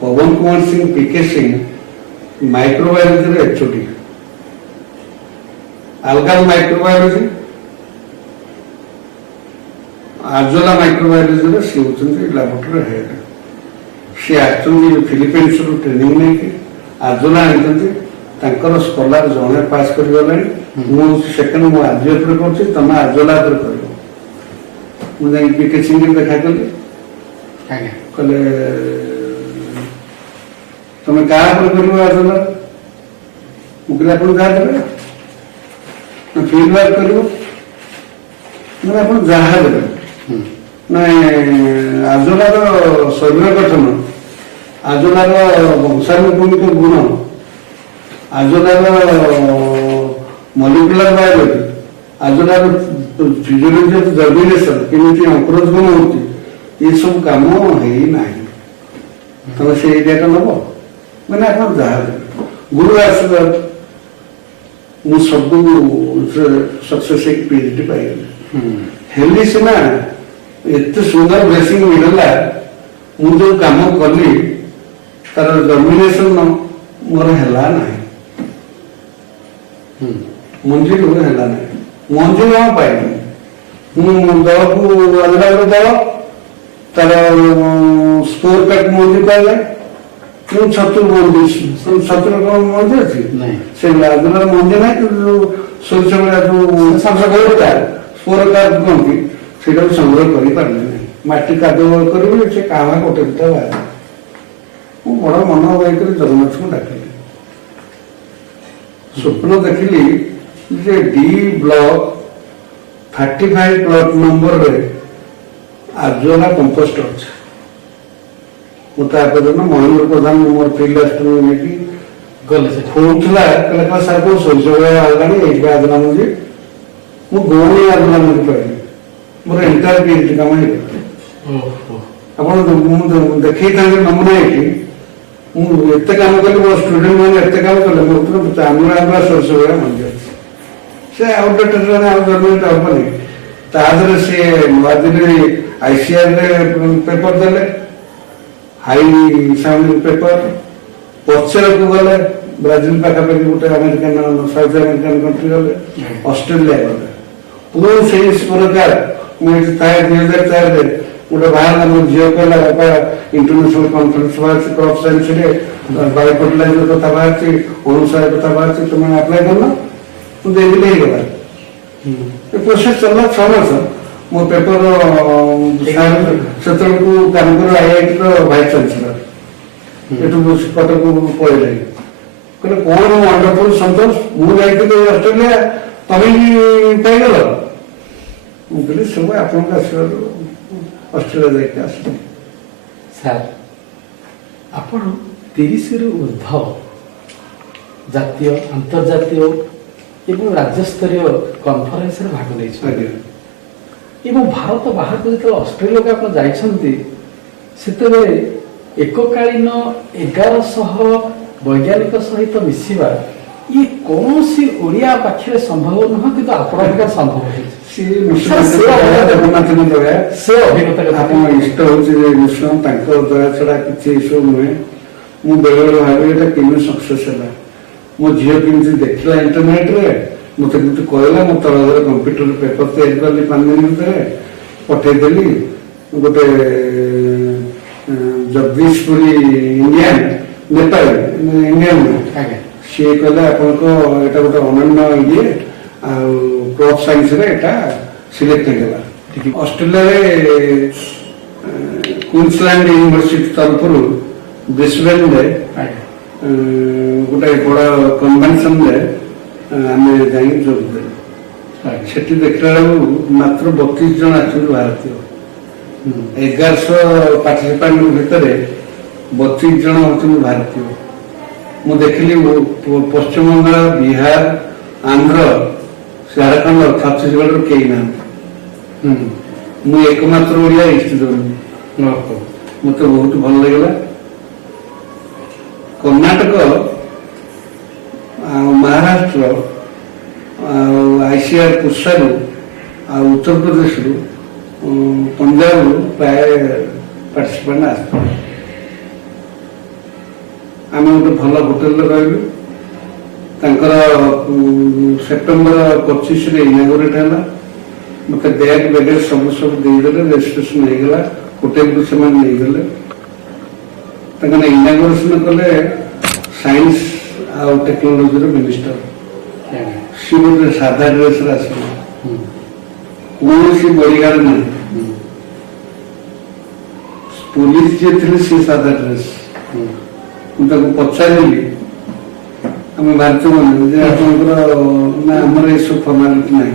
ପବନ କୁମାର ସିଂ PK ସିଂ ମାଇକ୍ରୋବାୟୋଲୋଜିର HOD ଆଲଗାଲ ମାଇକ୍ରୋବାୟୋଲୋଜି ଆଜୋଲା ମାଇକ୍ରୋବାୟୋଲୋଜିରେ ସେ ହେଉଛନ୍ତି ଲାବୋରେଟୋରୀ ହେଡ୍ ସେ ଆସିଛନ୍ତି ଫିଲିପାଇନ୍ସରୁ ଟ୍ରେନିଂ ନେଇକି ଆଜୋଲା ଆଣିଛନ୍ତି ତାଙ୍କର ସ୍କଲାର ଜଣେ ପାସ୍ କରିଗଲେଣି ମୁଁ ସେକେଣ୍ଡ ମୁଁ ଆଜି ଉପରେ କରୁଛି ତମେ ଆଜୋଲା ଉପରେ କରିବ ମୁଁ ଯାଇକି PK ସିଂରେ ଦେଖା କଲି କହିଲେ ତମେ କାହା ଉପରେ କରିବ ଆଜୋଲା ମୁଁ କହିଲି ଆପଣ ଯାହା ଦେବେ ନା ଫିଲ୍ଡ ୱାର୍କ କରିବ ମାନେ ଆପଣ ଯାହା ଦେବେ ନାଇଁ ଆଜୋଲାର ଶରୀର ଗଠନ ଆଜୋଲାର ବଂଶାନୁକ୍ରମିକ ଗୁଣ ଆଜୋଲାର ମଲିକୁଲାର ବାୟୋଲୋଜି ଆଜୋଲାର ଫିଜିଓଲୋଜି ଅଫ୍ ଜର୍ମିନେସନ କେମିତି ଅଙ୍କୁରୋଦ୍ଗମ ହେଉଛି ଏସବୁ କାମ ହେଇନାହିଁ ତମେ ସେ ଏରିଆଟା ନେବ ମାନେ ଆପଣ ଯାହା ଦେବେ ଗୁରୁ ଆଶୀର୍ବାଦ ମୁଁ ସବୁ ସକ୍ସେସ୍ ହେଇକି PhD ପାଇଗଲି ହେଲି ସିନା ଏତେ ସୁନ୍ଦର ବ୍ଲେସିଂ ମିଳିଲା ମୁଁ ଯୋଉ କାମ କଲି ତାର ଜର୍ମିନେସନ ମୋର ହେଲା ନାହିଁ ମଞ୍ଜିରୁ ହେଲା ନାହିଁ ମଞ୍ଜି କ'ଣ ପାଇନି ମୁଁ ଦଳକୁ ଆଜୋଲାର ଦଳ ତାର ସ୍କୋର କାର୍ଡ ମଞ୍ଜି ପାଇଲେ ମୁଁ ଛତୁ ମଞ୍ଜି ଛତୁର କ'ଣ ମଞ୍ଜି ଅଛି ସେ ଆଜୋଲାର ମଞ୍ଜି ନାହିଁ କିନ୍ତୁ ସୋରିଷ ଭଳିଆ ଯୋଉ ସ୍କୋର କାର୍ଡ କହନ୍ତି ସେଇଟାକୁ ସଂଗ୍ରହ କରିପାରିଲେ ନାହିଁ ମାଟି କାଦୁଅ କରିବି ସେ କାହା ଗୋଟେ ଦୁଇଟା ବାହାରେ ମୁଁ ବଡ଼ ମନ ବହିକରି ଜଗନ୍ନାଥଙ୍କୁ ଡାକିଲି ସ୍ୱପ୍ନ ଦେଖିଲି ଯେ D ବ୍ଲକ 35 ପ୍ଲଟ ନମ୍ବରରେ ଆଜୋଲା କମ୍ପୋଷ୍ଟ ଅଛି ମୁଁ ତାପରେ ମହେନ୍ଦ୍ର ପ୍ରଧାନ ମୋର ଫିଲ୍ଡ ଆସିଷ୍ଟେଣ୍ଟ ନେଇକି ଗଲେ ସେ ଖୋଉଥିଲା କହିଲେ ସାର୍ କୋଉ ସୋରିଷ ଭଳିଆ ବାହାରିଲାଣି ଏଇଠି ଆଜୋଲା ମଞ୍ଜି ମୁଁ ଗୌରୀ ଆନ୍ଦୋଳନ କହିଲି ମୋର ଏଣ୍ଟାୟାର ପିଏଚ୍ଡି କାମ ହେଇଗଲା। ଆପଣ ମୁଁ ଦେଖେଇଥାନ୍ତି ନମୁନା ଏଠି ମୁଁ ଏତେ କାମ କଲି ମୋ ଷ୍ଟୁଡେଣ୍ଟ ମାନେ ଏତେ କାମ କଲେ ମୋ ଭିତରେ ଆମ୍ବୁଲା ଆମ୍ବୁଲା ସୋରିଷ ଭଳିଆ ମଞ୍ଜିଯାଉଛି। ସେ ଆଉଟଡେଟେଡ୍ ଜଣେ ଆଉ ଜନ୍ମେଣ୍ଟ ହବନି। ତା ଦେହରେ ସିଏ ନୂଆଦିଲ୍ଲୀ ICRରେ ପେପର ଦେଲେ, ହାଇ ସାଉଣ୍ଡିଂ ପେପର। ପଛରକୁ ଗଲେ ବ୍ରାଜିଲ ପାଖାପାଖି ଗୋଟେ ଆମେରିକାନ ସାଉଥ ଆମେରିକାନ କଣ୍ଟ୍ରି ଗଲେ, ଅଷ୍ଟ୍ରେଲିଆ ଗଲେ। ପୁଣି ସେଇ ସରକାର ମୁଁ ଏଠି ଥାଏ 2004ରେ ଗୋଟେ ବାହାରିଲା ମୋ ଝିଅ କହିଲା ବାପା ଇଣ୍ଟରନ୍ୟାସନାଲ କନଫରେନ୍ସ ବାହାରିଛି କ୍ରପ୍ ସାଇନ୍ସରେ ବାୟୋ ଫର୍ଟିଲାଇଜର କଥା ବାହାରିଛି, ଅନୁସାର କଥା ବାହାରିଛି, ତୁମେ ଆପ୍ଲାଏ କରୁନ। ମୁଁ ଦେଇଦେଲି ହେଇଗଲା। ଏ ପ୍ରୋସେସ ଚାଲିଲା 6 ମାସ। ମୋ ପେପର ସେତେବେଳକୁ କାନପୁର IITର ଭାଇସ୍ ଚାନ୍ସେଲର ଏଠୁ କଟକକୁ ପଳେଇଲେ। କହିଲେ କଣ ୱାଣ୍ଡରଫୁଲ ସନ୍ତୋଷ, ମୁଁ ଯାଇଥିଲି ଅଷ୍ଟ୍ରେଲିଆ ତମେ ବି ପାଇଗଲ। ମୁଁ କହିଲି ସବୁ ଆପଣଙ୍କ ଆଶୀର୍ବାଦ ଅଷ୍ଟ୍ରେଲିଆ ଯାଇକି ଆସିଲି। ସାର୍ ଆପଣ 30ରୁ ଉର୍ଦ୍ଧ୍ୱ ଜାତୀୟ ଆନ୍ତର୍ଜାତୀୟ ଏବଂ ରାଜ୍ୟସ୍ତରୀୟ କନଫରେନ୍ସରେ ଭାଗ ନେଇଛନ୍ତି ଏବଂ ଭାରତ ବାହାରକୁ ଯେତେବେଳେ ଅଷ୍ଟ୍ରେଲିଆକୁ ଆପଣ ଯାଇଛନ୍ତି ସେତେବେଳେ ଏକକାଳୀନ 1100 ବୈଜ୍ଞାନିକ ସହିତ ମିଶିବା ଇଏ କୌଣସି ଓଡ଼ିଆ ପାଖରେ ସମ୍ଭବ ନୁହଁ, କିନ୍ତୁ ଆପଣଙ୍କର ସମ୍ଭବ ହେଇଛି। ଜଗନ୍ନାଥଙ୍କ ଦୟା, ସେ ଅଭିଜ୍ଞତା ଆପଣ ଇଷ୍ଟ ହଉଛି ଯେ ବିଷ୍ଣୁ, ତାଙ୍କ ଦୟା ଛଡା କିଛି ଏସବୁ ନୁହେଁ। ମୁଁ ବେଳେବେଳେ ଭାବେ ଏଇଟା କେମିତି ସକ୍ସେସ୍ ହେଲା। ମୋ ଝିଅ କେମିତି ଦେଖିଲା ଇଣ୍ଟରନେଟରେ, ମତେ କେମିତି କହିଲା, ମୁଁ ତଳଘର କମ୍ପ୍ୟୁଟର ପେପର ତିଆରି କଲି 5 ଦିନ ଭିତରେ ପଠେଇଦେଲି। ଗୋଟେ ଜଗଦୀଶପୁରୀ ଇଣ୍ଡିଆନ ନେପାଳ ଇଣ୍ଡିଆନ ସିଏ କହିଲା ଆପଣଙ୍କ ଏଇଟା ଗୋଟେ ଅନନ୍ୟ ଇଏ ଆଉ କ୍ରପ୍ ସାଇନ୍ସରେ ଏଇଟା ସିଲେକ୍ଟ ହେଇଗଲା। ଅଷ୍ଟ୍ରେଲିଆରେ କୁଇନ୍ସଲ୍ୟାଣ୍ଡ ୟୁନିଭର୍ସିଟି ତରଫରୁ ବ୍ରିସବେନରେ ଗୋଟେ ବଡ଼ କନଭେନସନରେ ଆମେ ଯାଇକି ଯୋଗ ଦେଲୁ। ସେଠି ଦେଖିଲା ବେଳକୁ ମାତ୍ର 32 ଜଣ ଆସୁଛନ୍ତି ଭାରତୀୟ। 1100 ପାର୍ଟିସିପାଣ୍ଟଙ୍କ ଭିତରେ 32 ଜଣ ହେଉଛନ୍ତି ଭାରତୀୟ। ମୁଁ ଦେଖିଲି ପଶ୍ଚିମବଙ୍ଗ, ବିହାର, ଆନ୍ଧ୍ର, ଝାଡ଼ଖଣ୍ଡ, ଛତିଶଗଡ଼ରୁ କେହି ନାହାନ୍ତି। ମୁଁ ଏକମାତ୍ର ଓଡ଼ିଆ ଇଷ୍ଟ ଜୋନ୍। ମତେ ବହୁତ ଭଲ ଲାଗିଲା। କର୍ଣ୍ଣାଟକ ଆଉ ମହାରାଷ୍ଟ୍ର ଆଉ ICR ପୁସାରୁ ଆଉ ଉତ୍ତରପ୍ରଦେଶରୁ ପଞ୍ଜାବରୁ ପ୍ରାୟ ପାର୍ଟିସିପାଣ୍ଟ ଆସିଥିଲେ। ଆମେ ଗୋଟେ ଭଲ ହୋଟେଲରେ ରହିଲୁ। ତାଙ୍କର ସେପ୍ଟେମ୍ବର 25ରେ ଇନାଗୁରେଟ୍ ହେଲା। ମତେ ବ୍ୟାଗ୍ ବ୍ୟାଗେଜ ସବୁ ଦେଇଦେଲେ, ରେଜିଷ୍ଟ୍ରେସନ ହେଇଗଲା। ହୋଟେଲକୁ ସେମାନେ ନେଇଗଲେ। ତାଙ୍କର ଇନାଗୁରେସନ କଲେ ସାଇନ୍ସ ଆଉ ଟେକ୍ନୋଲୋଜିର ମିନିଷ୍ଟର। ସିଏ ଗୋଟେ ସାଧା ଡ୍ରେସରେ ଆସିଲେ, କୌଣସି ବଡ଼ିଗାର୍ଡ ନାହିଁ। ପୋଲିସ ଯିଏ ଥିଲେ ସିଏ ସାଧା ଡ୍ରେସ। ମୁଁ ତାକୁ ପଚାରିଲି ଆମେ ଭାରତୀୟମାନେ ଯେ ଆପଣଙ୍କର ନା ଆମର ଏସବୁ ଫର୍ମାଲିଟି ନାହିଁ।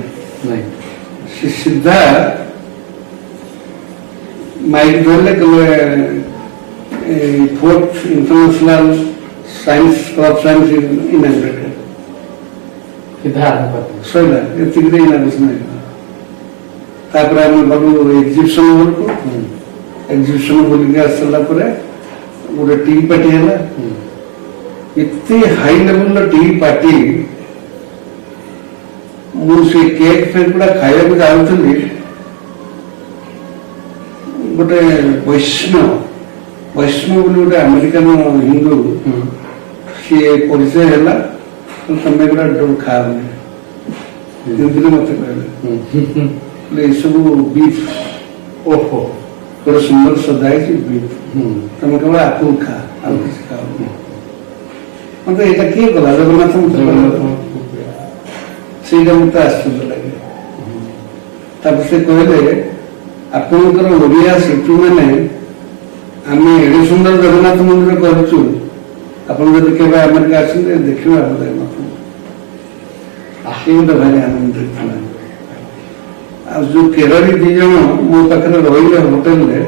ସେ ସିଧା ମାଇକ୍ ଧରିଲେ, କହିଲେ 4th international science crop science inaugurated. ସରିଲା, ଏତିକିରେ ଇନାଗୁରେସନ ହେଇଗଲା। ତାପରେ ଆମେ ଗଲୁ ଏକ୍ଜିବିସନ ବେଳକୁ। ଏକ୍ଜିବିସନ ବୁଲିକି ଆସିଲା ପରେ ଗୋଟେ ଟି ପାର୍ଟି ହେଲା। ଏତେ ହାଇ ଲେଭେଲର ଟି ପାର୍ଟି, ମୁଁ ସେ କେକ୍ ଫେକ୍ ଗୁଡା ଖାଇବାକୁ ଯାଉଥିଲି। ଗୋଟେ ବୈଷ୍ଣବ ବୋଲି ଗୋଟେ ଆମେରିକାନ ହିନ୍ଦୁ, ସିଏ ପରିଚୟ ହେଲା। ତମେ ଗୁଡା ଖାଅନି, ହିନ୍ଦୀରେ ମତେ କହିଲେ ଏସବୁ ବିଫ୍। ଓହୋ, ଗୋଟେ ସୁନ୍ଦର ସଜା ହେଇଛି ବିଫ୍, ତମେ କେବଳ ଆକୁ ଖା, ଆଉ କିଛି ଖାଅନି। ମତେ ଏଇଟା କିଏ କଲା? ଜଗନ୍ନାଥ ମତେ କଲା। ସେଇଟା ମତେ ଆଶ୍ଚର୍ଯ୍ୟ ଲାଗେ। ତାପରେ ସେ କହିଲେ ଆପଣଙ୍କର ଓଡ଼ିଆ ଶିଳ୍ପୀମାନେ ଆମେ ଏଡ଼େ ସୁନ୍ଦର ଜଗନ୍ନାଥ ମନ୍ଦିର କରୁଛୁ, ଆପଣ ଯଦି କେବେ ଆମେରିକା ଆସନ୍ତି ଦେଖିବେ ଆମ ଜଗନ୍ନାଥ ମନ୍ଦିର। ସେ ଗୋଟେ ଭାରି ଆନନ୍ଦ ଥିଲା। ଆଉ ଯୋଉ କେରଳୀ 2 ଜଣ ମୋ ପାଖରେ ରହିଲେ ହୋଟେଲରେ,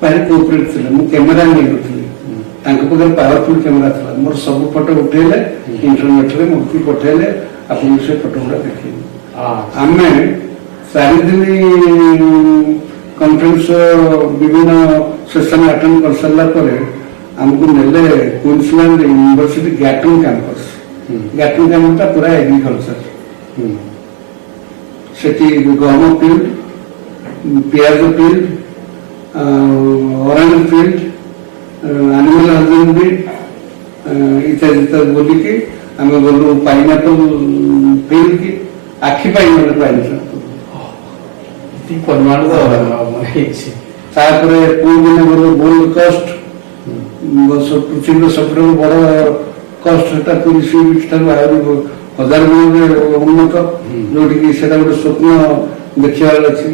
ଭାରି କୋଅପରେଟ୍ ଥିଲେ। ମୁଁ କ୍ୟାମେରା ନେଇନଥିଲି, ତାଙ୍କ ପାଖରେ ପାୱାରଫୁଲ କ୍ୟାମେରା ଥିଲା। ମୋର ସବୁ ଫଟୋ ଉଠେଇଲେ, ଇଣ୍ଟରନେଟରେ ମୋତେ ପଠେଇଲେ, ଆପଣଙ୍କୁ ସେ ଫଟୋ ଗୁଡ଼ା ଦେଖେଇଲି। ଆମେ 4 ଦିନ କନଫରେନ୍ସ ବିଭିନ୍ନ ସେସନ ଆଟେଣ୍ଡ କରିସାରିଲା ପରେ ଆମକୁ ନେଲେ କୁଇନ୍ସଲ୍ୟାଣ୍ଡ ୟୁନିଭର୍ସିଟି ଗ୍ୟାଟନ କ୍ୟାମ୍ପସ୍। ଗ୍ୟାଟନ କ୍ୟାମ୍ପସଟା ପୁରା ଏଗ୍ରିକଲଚର। ସେଠି ଗହମ ଫିଲ୍ଡ, ପିଆଜ ଫିଲ୍ଡ, ଅରେଞ୍ଜ ଫିଲ୍ଡ, ଆନିମାଲ ହଜବେଣ୍ଡରୀ ଇତ୍ୟାଦି ଇତ୍ୟାଦି ବୁଲିକି ଆମେ ଗଲୁ ପାଇନାପଲ ଫିଲ୍ଡ କି ଆଖି ପାଇଗଲେ ପାଇନାପଲ ପରିମାଣର ହେଇଛି। ତାପରେ ପୁଣି ଦିନ ଗଲୁ ଗୋଲ୍ଡ କୋଷ୍ଟ, ପୃଥିବୀର ସବୁଠାରୁ ବଡ଼ କୋଷ୍ଟ ସେଟା ପୁରୀ ସି ବିଚ୍ ଠାରୁ ଆହୁରି 1000 ଗୁଣରେ ଉନ୍ନତ, ଯୋଉଠିକି ସେଟା ଗୋଟେ ସ୍ୱପ୍ନ ଦେଖିବାର ଅଛି।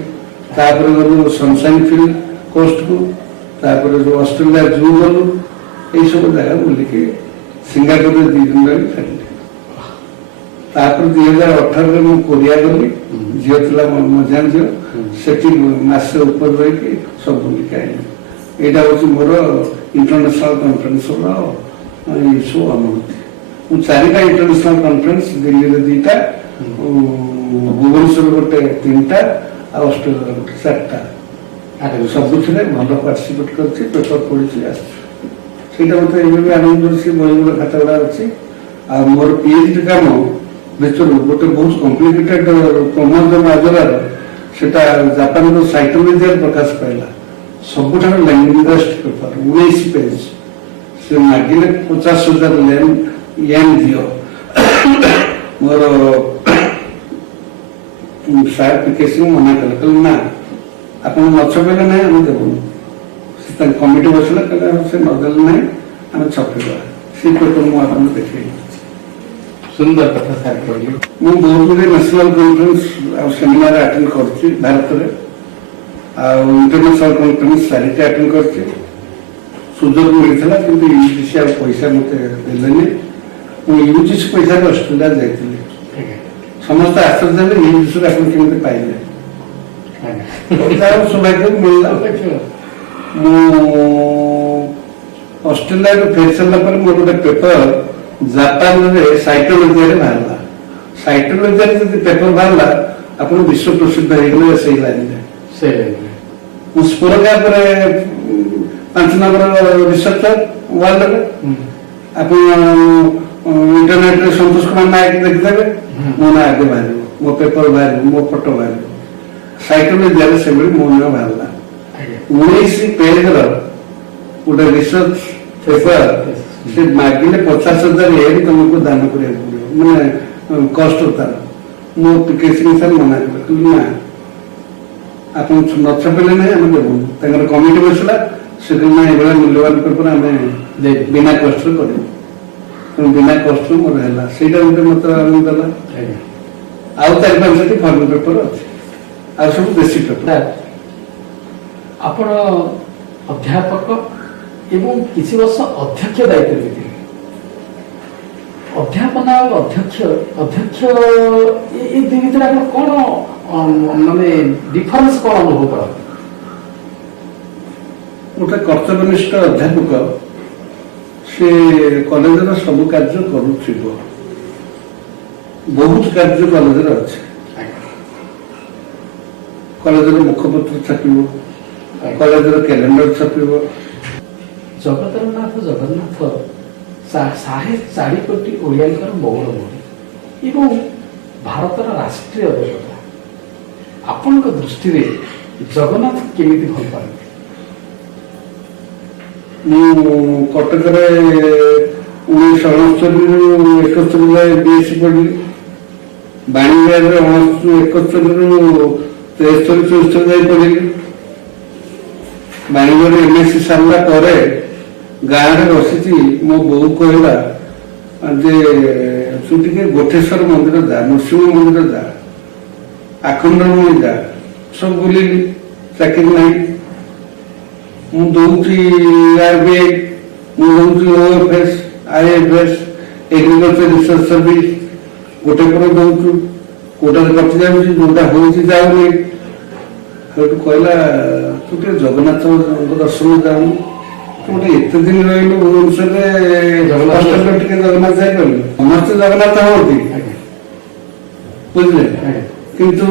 ତାପରେ ଗଲୁ ସନସାଇନ୍ ଫିଲ୍ଡ କୋଷ୍ଟକୁ, ତାପରେ ଯୋଉ ଅଷ୍ଟ୍ରେଲିଆ ଜୁ ଗଲୁ, ଏଇସବୁ ଜାଗା ବୁଲିକି ସିଙ୍ଗାପୁରରେ 2 ଦିନ ରହି ଫେରିଲି। ତାପରେ 2018ରେ ମୁଁ କୋରିଆ ଗଲି, ଝିଅ ଥିଲା ମଝିଆ ଝିଅ, ସେଠି ମାସେ ଉପରେ ରହିକି ସବୁ ବୁଲିକି ଆଇଲି। ଏଇଟା ହଉଛି ମୋର ଇଣ୍ଟରନ୍ୟାସନାଲ କନଫରେନ୍ସର ଏଇସବୁ ଅନୁଭୂତି। ମୁଁ 4ଟା ଇଣ୍ଟରନ୍ୟାସନାଲ କନଫରେନ୍ସ, ଦିଲ୍ଲୀରେ 2ଟା, ଭୁବନେଶ୍ୱର ଗୋଟେ 3ଟା, ଆଉ ଅଷ୍ଟ୍ରେଲିଆରେ ଗୋଟେ 4ଟା, ସବୁଥିରେ ଭଲ ପାର୍ଟିସିପେଟ୍ କରିଛି, ପେପର ପଢିଛି ଆସିଛି। ସେଇଟା ମତେ ଏବେ ବି ଆନନ୍ଦ ଦଉଛି। ବହିଗୁଡ଼ା ଖାତା ଗୁଡ଼ା ଅଛି। ଆଉ ମୋର PhD କାମ ଭିତରୁ ଗୋଟେ ବହୁତ କମ୍ପ୍ଲିକେଟେଡ ପ୍ରବନ୍ଧ ମାଜରାର, ସେଟା ଜାପାନର ସାଇଟୋଲୋଜିଆରେ ପ୍ରକାଶ ପାଇଲା। ସବୁଠାରୁ ଲାଙ୍ଗେଷ୍ଟ ପେପର, 19 ପେଜ। ସେ ମାଗିଲେ 50,000 ୟେନ୍ ଦିଅ। ମୋର ସାର୍ PK ସିଂ ମନା କଲେ, କହିଲେ ନା ଆପଣ ନ ଛପେଇଲେ ନାହିଁ ଆମେ ଦେବୁନି। ସେ ତାଙ୍କ କମିଟି ବସିଲା, କହିଲେ ସେ ନଦେଲେ ନାହିଁ ଆମେ ଛପେଇବା। ସେ ପେପର ମୁଁ ଆପଣଙ୍କୁ ଦେଖେଇଲି। ସୁନ୍ଦର କଥା ସାର୍ କହିଲେ। ମୁଁ ବହୁତ ଗୁଡ଼ିଏ ନ୍ୟାସନାଲ କନଫରେନ୍ସ ଆଉ ସେମିନାର ଆଟେଣ୍ଡ କରିଛି ଭାରତରେ, ଆଉ ଇଣ୍ଟରନ୍ୟାସନାଲ କନଫରେନ୍ସ 4ଟା ଆଟେଣ୍ଡ କରିଛି। ସୁଯୋଗ ମିଳିଥିଲା, କିନ୍ତୁ UGC ଆଉ ପଇସା ମତେ ଦେଲେନି। ମୁଁ UGC ପଇସାରେ ଅଷ୍ଟ୍ରେଲିଆ ଯାଇଥିଲି। ସମସ୍ତେ ଆଶ୍ଚର୍ଯ୍ୟ ହେଲେ, UGCରେ ଆପଣ କେମିତି ପାଇଲେ? ଯାହା ସୌଭାଗ୍ୟ ମିଳିଲା। ମୁଁ ଅଷ୍ଟ୍ରେଲିଆରୁ ଫେରି ସାରିଲା ପରେ ମୋର ଗୋଟେ ପେପର ଜାପାନରେ ସାଇଟୋଲୋଜିଆରେ ବାହାରିଲା। ସାଇଟୋଲୋଜିଆରେ ଯଦି ପେପର ବାହାରିଲା, ଆପଣ ବିଶ୍ୱ ପ୍ରସିଦ୍ଧ ହେଇଗଲେ ସେଇ ଲାଇନରେ। ମୁଁ ସ୍ପୋରକା ପରେ 5 ନମ୍ବର ରିସର୍ଚ୍ଚର ୱାର୍ଲଡରେ। ଆପଣ ଇଣ୍ଟରନେଟରେ ସନ୍ତୋଷ କୁମାର ନାୟକ ଦେଖିଦେବେ, ମୋ ନାଁ ଆଗେ ବାହାରିବ, ମୋ ପେପର ବାହାରିବ, ମୋ ଫଟୋ ବାହାରିବ। ସାଇଟୋଲୋଜିଆରେ ସେଭଳି ମୋ ନାଁ ବାହାରିଲା। 19 ପେଜର ଗୋଟେ ରିସର୍ଚ୍ଚ ପେପର, ସେ ମାଗିଲେ 50,000 ୟେନ୍ ତମକୁ ଦାନ କରିବାକୁ ପଡିବ, ମାନେ କଷ୍ଟ ତାର। ମୁଁ PK ସିଂ ସାର୍ ମନା କଲେ, କହିଲି ନା ଆପଣ ନ ଛପେଇଲେ ନାହିଁ ଆମେ ଦେବୁନି। ତାଙ୍କର କମିଟି ବସିଲା, ସେ କହିଲେ ନା ଏଇଭଳିଆ ମୂଲ୍ୟବାନ ପେପର ଆମେ ବିନା କଷ୍ଟରେ କରିବୁ। ତେଣୁ ବିନା କଷ୍ଟରେ ମୋର ହେଲା। ସେଇଟା ଗୋଟେ ମତେ ଆନନ୍ଦ ଦେଲା। ଆଉ 4-5ଟି ଫରେନ୍ ପେପର ଅଛି, ଆଉ ସବୁ ଦେଶୀ ପେପର। ଆପଣ ଅଧ୍ୟାପକ ଏବଂ କିଛି ବର୍ଷ ଅଧ୍ୟକ୍ଷ ଦାୟିତ୍ୱ ଦେଇଥିଲେ। ଅଧ୍ୟାପନା ଆଉ ଅଧ୍ୟକ୍ଷ ଏ ଦୁଇ ଭିତରେ ଆପଣ କଣ ମାନେ ଡିଫରେନ୍ସ କଣ ଅନୁଭବ କରନ୍ତି? ଗୋଟେ କର୍ତ୍ତବ୍ୟନିଷ୍ଠ ଅଧ୍ୟାପକ ସେ କଲେଜର ସବୁ କାର୍ଯ୍ୟ କରୁଥିବ। ବହୁତ କାର୍ଯ୍ୟ କଲେଜରେ ଅଛି। କଲେଜର ମୁଖପତ୍ର ଛାପିବ, କଲେଜର କ୍ୟାଲେଣ୍ଡର ଛାପିବ। ଜଗତରନାଥ ଜଗନ୍ନାଥ 4.5 କୋଟି ଓଡ଼ିଆଙ୍କର ମୌଳମଣି ଏବଂ ଭାରତର ରାଷ୍ଟ୍ରୀୟ ଦେବତା। ଆପଣଙ୍କ ଦୃଷ୍ଟିରେ ଜଗନ୍ନାଥ କେମିତି ଭଲ ପାଆନ୍ତି? ମୁଁ କଟକରେ 1969ରୁ 71 ଯାଏ BSc ପଢିଲି। ବାଣୀବିହାରରେ 71ରୁ 73-74 ଯାଏ ପଢିଲି। ବାଣୀବିହାରରେ MSc ସାରିଲା ପରେ ଗାଁରେ ବସିଛି, ମୋ ବୋଉ କହିଲା ଯେ ତୁ ଟିକେ ଗୋଠେଶ୍ୱର ମନ୍ଦିର ଯା, ନୃସିଂହ ମନ୍ଦିର ଯା, ଆଖଣ୍ଡଳମଣି ଯା। ସବୁ ବୁଲିଲି, ଚାକିରି ନାହିଁ। ମୁଁ ଦଉଛି RBI, ମୁଁ ଦଉଛି OFS, IFS, agriculture research service, ଗୋଟେ ପରେ ଦଉଛୁ, କୋଉଟାରେ କଟି ଯାଉଛି, ଯୋଉଟା ହଉଛି ଯାଉନି। ସେଇଠୁ କହିଲା ତୁ ଟିକେ ଜଗନ୍ନାଥଙ୍କ ଦର୍ଶନ ଯାଉନୁ, ତୁ ଗୋଟେ ଏତେ ଦିନ ରହିଲୁ ଭୁବନେଶ୍ୱରରେ, ଟିକେ ଜଗନ୍ନାଥ ଯାଇପାରିଲୁ। ସମସ୍ତେ ଜଗନ୍ନାଥ ହୁଅନ୍ତି, ବୁଝିଲେ କିନ୍ତୁ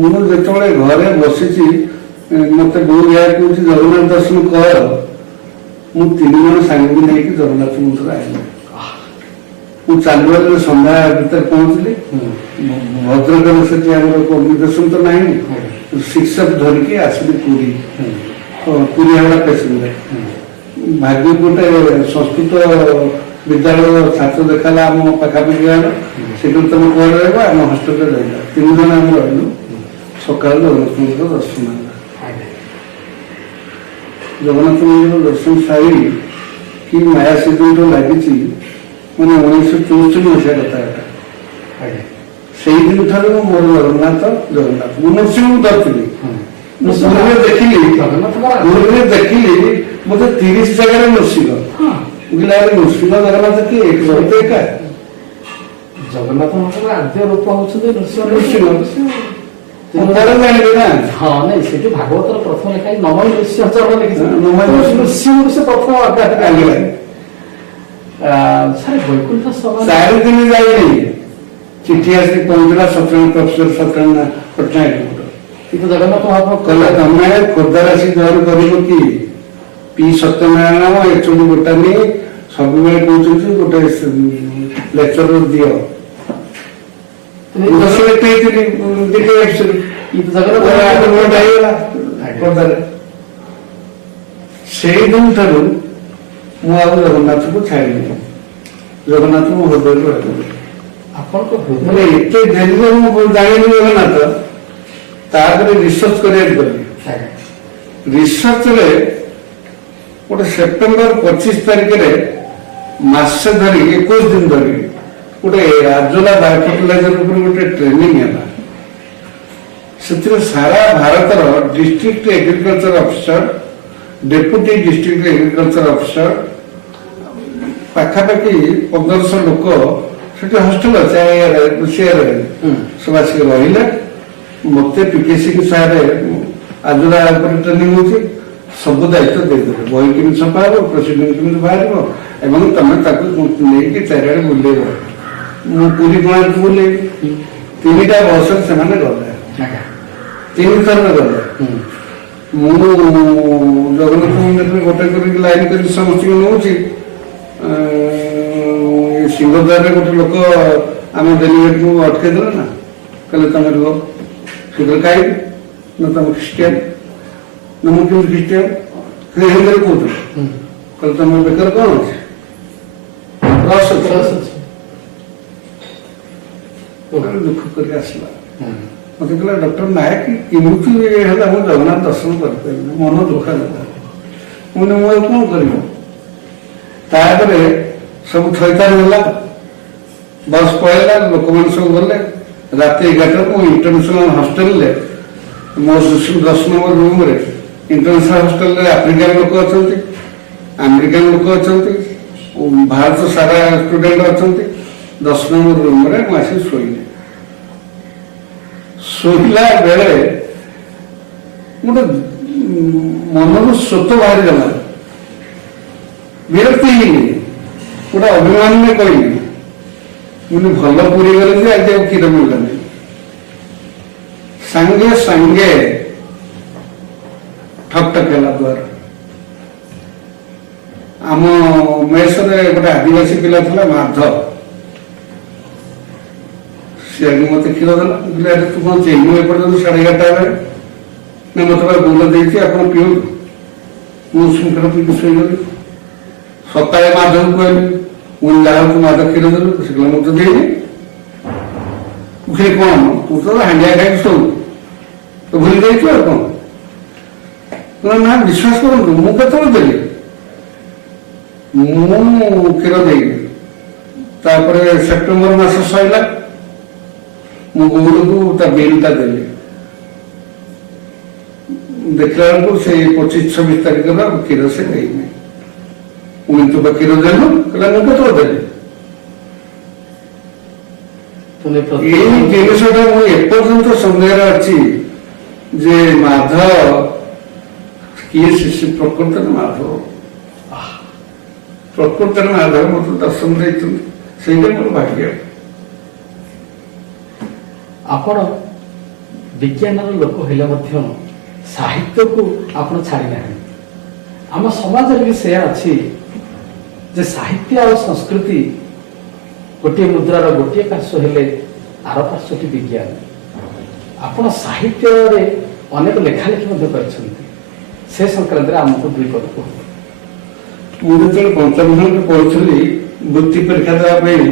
ମୁଁ ଯେତେବେଳେ ଘରେ ବସିଛି ମତେ ବୋଉ ଏହା କହୁଛି ଜଗନ୍ନାଥ ଦର୍ଶନ କର, ମୁଁ 3 ଜଣ ସାଙ୍ଗକୁ ନେଇକି ଜଗନ୍ନାଥ ମନ୍ଦିର ଆଇଲି। ମୁଁ ଚାଲୁଆରେ ସନ୍ଧ୍ୟା ଭିତରେ ପହଞ୍ଚିଲି। ଭଦ୍ରକରେ ସେଠି ଆମର କମ୍ୟୁନିକେସନ ତ ନାହିଁ, 6 ଧରିକି ଆସିଲି ପୁରୀ, ପୁରୀ ହାওড়ା ପ୍ୟାସେଞ୍ଜର। ଭାଗ୍ୟ ଗୋଟେ ସଂସ୍କୃତ ବିଦ୍ୟାଳୟ ଛାତ୍ର ଦେଖାଲା ଆମ ପାଖାପାଖି ଗାଁର, ସେଠୁ ତମେ କୁଆଡ଼େ ରହିବ, ଆମ ହଷ୍ଟେଲରେ ରହିଲା। 3 ଜଣ ଆମେ ରହିଲୁ। ସକାଳୁ ଜଗନ୍ନାଥ ମନ୍ଦିର ଦର୍ଶନ ହେଲା। ଜଗନ୍ନାଥ ମନ୍ଦିର ଦର୍ଶନ ସାରି କି ମାୟା ସେଦିନ ଲାଗିଛି, ମାନେ 1964 ମସିହା କଥା ଏଟା। ସେଇଦିନ ଠାରୁ ମୋର ଜଗନ୍ନାଥ ମୁଁ ନୃସିଂହକୁ ଧରିଥିଲି। ମୁଁ ପୁରୀରେ ଦେଖିଲି ମତେ 30 ଜାଗାରେ ନୃସିଂହ। ନୃସିଂହ ଜଗନ୍ନାଥ କିଏ ଏକା? ଜଗନ୍ନାଥ ମହାପ୍ରଭୁଙ୍କ ଆଦ୍ୟ ରୂପ ହଉଛନ୍ତି ନୃସିଂହ। ଜାଣିବେ ନା? ହଁ ନାଇଁ, ସେଠି ଭାଗବତର ପ୍ରଥମ ଲେଖା ନମଃ ନୃସିଂହ ଚରଣ ଲେଖିଛନ୍ତି। ନୃସିଂହ ସେ ପ୍ରଥମ ଆଜ୍ଞା ସାର୍ ବୈକୁଣ୍ଠ ସଭା 4 ଦିନ ଯାଇନି, ଚିଠି ଆସି ପହଞ୍ଚିଲା ପ୍ରଫେସର ସତ୍ୟନାରାୟଣ ପଟ୍ଟନାୟକ। କିନ୍ତୁ ଜଗନ୍ନାଥ ମହାପ୍ରଭୁ କହିଲା ତମେ ଖୋର୍ଦ୍ଧାରେ ଆସି ଜଏନ୍ କରିବ କି? ପି ସତ୍ୟନାରାୟଣ ଏଚୋଡି ବୋଟାନୀ ସବୁବେଳେ କହୁଛନ୍ତି ଗୋଟେ ଲେକ୍ଚର ଦିଅ। ସେଇ ଦିନ ଠାରୁ ମୁଁ ଆଉ ଜଗନ୍ନାଥକୁ ଛାଡ଼ିନି। ଜଗନ୍ନାଥ ମୋ ହୃଦୟରେ ରହିବ। ଆପଣଙ୍କ ମାନେ ଏତେ ଡେରିରେ ମୁଁ ଜାଣିନି ଜଗନ୍ନାଥ, ତାପରେ ରିସର୍ଚ୍ଚ କରିବାକୁ ଗଲି। ରିସର୍ଚ୍ଚରେ ଗୋଟେ ସେପ୍ଟେମ୍ବର 25 ତାରିଖରେ ମାସେ ଧରି 21 ଦିନ ଧରି ଗୋଟେ ଆଜୋଲା ବାୟୋଫର୍ଟିଲାଇଜର ଉପରେ ଗୋଟେ ଟ୍ରେନିଂ ହେଲା। ସେଥିରେ ସାରା ଭାରତର district agriculture officer, deputy district agriculture officer, ପାଖାପାଖି 1500 ଲୋକ ସେଠି ହଷ୍ଟେଲ ଅଛି କୃଷିଆରେ ସବୁ ଆସିକି ରହିଲେ। ମତେ PKC ସାରେ ଆଜୋଲା ଉପରେ ଟ୍ରେନିଂ ହଉଛି, ସବୁ ଦାୟିତ୍ୱ ଦେଇଦେଲେ। ବହି କେମିତି ଛପା ହେବ, ପ୍ରୋସିଡିଂ କେମିତି ବାହାରିବ, ଏବଂ ତମେ ତାକୁ ନେଇକି ଚାରିଆଡେ ବୁଲେଇବ। ମୁଁ ପୁରୀ କୋଣାର୍କ ବୁଲେଇବି। 3ଟା ବସରେ ସେମାନେ ଗଲେ, 3 ଥରରେ ଗଲେ। ମୁଁ ଜଗନ୍ନାଥ ମନ୍ଦିରରେ ଗୋଟେ କରିକି ଲାଇନ କରିକି ସମସ୍ତଙ୍କୁ ନେଉଛି। ସିଂହଦ୍ୱାରରେ ଗୋଟେ ଲୋକ ଆମ ଡେଲିଗେଟକୁ ଅଟକେଇ ଦେଲେ ନା, କହିଲେ ତମେ ରୁହ। ସେ କହିଲେ କାହିଁକି? ନା ତମେ ଖ୍ରୀଷ୍ଟିଆନ। ନା ମୁଁ କେମିତି ଖ୍ରୀଷ୍ଟିଆନ? ହିନ୍ଦୀରେ କହୁଥିଲି। କହିଲେ ତମ ବେକାର କଣ ଅଛି? ରସ ଅଛି। ଦୁଃଖ କରି ଆସିଲା। ମତେ କହିଲା ଡକ୍ଟର ନାୟକ କେମିତି ହେଲା ମୁଁ ଜଗନ୍ନାଥ ଦର୍ଶନ କରିପାରିଲି, ମନ ଦୁଃଖ ହେଲା। ମୁଁ ଆଉ କଣ କରିବି? ତାପରେ ସବୁ ଥଇଥାନ ହେଲା, ବସ୍ ପଳେଇଲା, ଲୋକମାନେ ସବୁ ଗଲେ। ରାତି 11ଟାରେ ମୁଁ ଇଣ୍ଟରନ୍ୟାସନାଲ ହଷ୍ଟେଲରେ ମୋ 10 ନମ୍ବର ରୁମରେ, ଇଣ୍ଟରନ୍ୟାସନାଲ ହଷ୍ଟେଲରେ ଆଫ୍ରିକାନ ଲୋକ ଅଛନ୍ତି, ଆମେରିକାନ ଲୋକ ଅଛନ୍ତି, ଭାରତ ସାରା ଷ୍ଟୁଡେଣ୍ଟ ଅଛନ୍ତି। 10 ନମ୍ବର ରୁମରେ ମୁଁ ଆସିକି ଶୋଇଲି। ଶୋଇଲା ବେଳେ ଗୋଟେ ମନରୁ ସ୍ରୋତ ବାହାରିଗଲା। ବିରକ୍ତି ହେଇନି, ଗୋଟେ ଅଭିମାନରେ କହିଲି ମୁଁ ଭଲ ପୁରୀ ଗଲେ ଯେ ଆଜି ଆଉ କ୍ଷୀର ମିଳିଲାନି। ସାଙ୍ଗେ ସାଙ୍ଗେ ଠକ୍ ହେଲା ଦ୍ୱାର। ଆମ ମେସରେ ଗୋଟେ ଆଦିବାସୀ ପିଲା ଥିଲା ମାଧବ, ସେ ଆଜି ମତେ କ୍ଷୀର ଦେଲା। ତୁ କଣ ଚେଇନୁ ଏପର୍ଯ୍ୟନ୍ତ 11:30 ବେଳେ? ନା ମତେ ବା ଗୁଲ ଦେଇଛି, ଆପଣ ପିଅନ୍ତୁ। ମୁଁ ଶୃଙ୍ଖଳ ପିଇକି ଶୋଇଗଲି। ସକାଳେ ମାଧବକୁ କହିଲି, ମୁଁ ଯାହା ତୁ ମାଧବ କ୍ଷୀର ଦେଲୁ। ସେ କହିଲା ମୁଁ ତ ଦେଇନି। କଣ ତୁ ତ ହାଣ୍ଡିଆ ଖାଇକି ଶୋଉ, ତ ଭୁଲି ଯାଇଛୁ ଆଉ କଣ? ନା ବିଶ୍ୱାସ କରନ୍ତୁ, ମୁଁ କେତେବେଳେ ଦେଲି? ମୁଁ କ୍ଷୀର ଦେଇନି। ତାପରେ ସେପ୍ଟେମ୍ବର ମାସ ସରିଲା, ମୁଁ ଗୌରକୁ ତା ବିଲଟା ଦେଲି। ଦେଖିଲା ବେଳକୁ ସେଇ 25-26 ତାରିଖର କ୍ଷୀର ସେ ଦେଇନି। ପୁଣି ତୁ ବା କ୍ଷୀର ଦେଲୁ? କହିଲା ମୁଁ କେତେବେଳେ ଦେଲି? ଏଇ ଜିନିଷଟା ମୁଁ ଏପର୍ଯ୍ୟନ୍ତ ସନ୍ଦେହରେ ଅଛି ଯେ ମାଧବ କିଏ ଶିଶୁ ପ୍ରକୃତରେ ମାଧବ, ପ୍ରକୃତରେ ମାଧବ ମତେ ଦର୍ଶନ ଦେଇଛନ୍ତି। ସେଇଟା ମୋର ଭାଗ୍ୟ। ଆପଣ ବିଜ୍ଞାନର ଲୋକ ହେଲେ ମଧ୍ୟ ସାହିତ୍ୟକୁ ଆପଣ ଛାଡ଼ି ନାହାନ୍ତି। ଆମ ସମାଜରେ ବି ସେୟା ଅଛି ଯେ ସାହିତ୍ୟ ଆଉ ସଂସ୍କୃତି ଗୋଟିଏ ମୁଦ୍ରାର ଗୋଟିଏ ପାର୍ଶ୍ୱ ହେଲେ ଆର ପାର୍ଶ୍ୱଟି ବିଜ୍ଞାନ। ଆପଣ ସାହିତ୍ୟରେ ଅନେକ ଲେଖାଲେଖି ମଧ୍ୟ କରିଛନ୍ତି, ସେ ସଂକ୍ରାନ୍ତରେ ଆମକୁ ଦୁଇ ପଦ କୁହନ୍ତୁ। ମୁଁ ଯେତେବେଳେ ପଞ୍ଚମ ଶ୍ରେଣୀରେ ପଢୁଥିଲି ବୃତ୍ତି ପରୀକ୍ଷା ଦେବା ପାଇଁ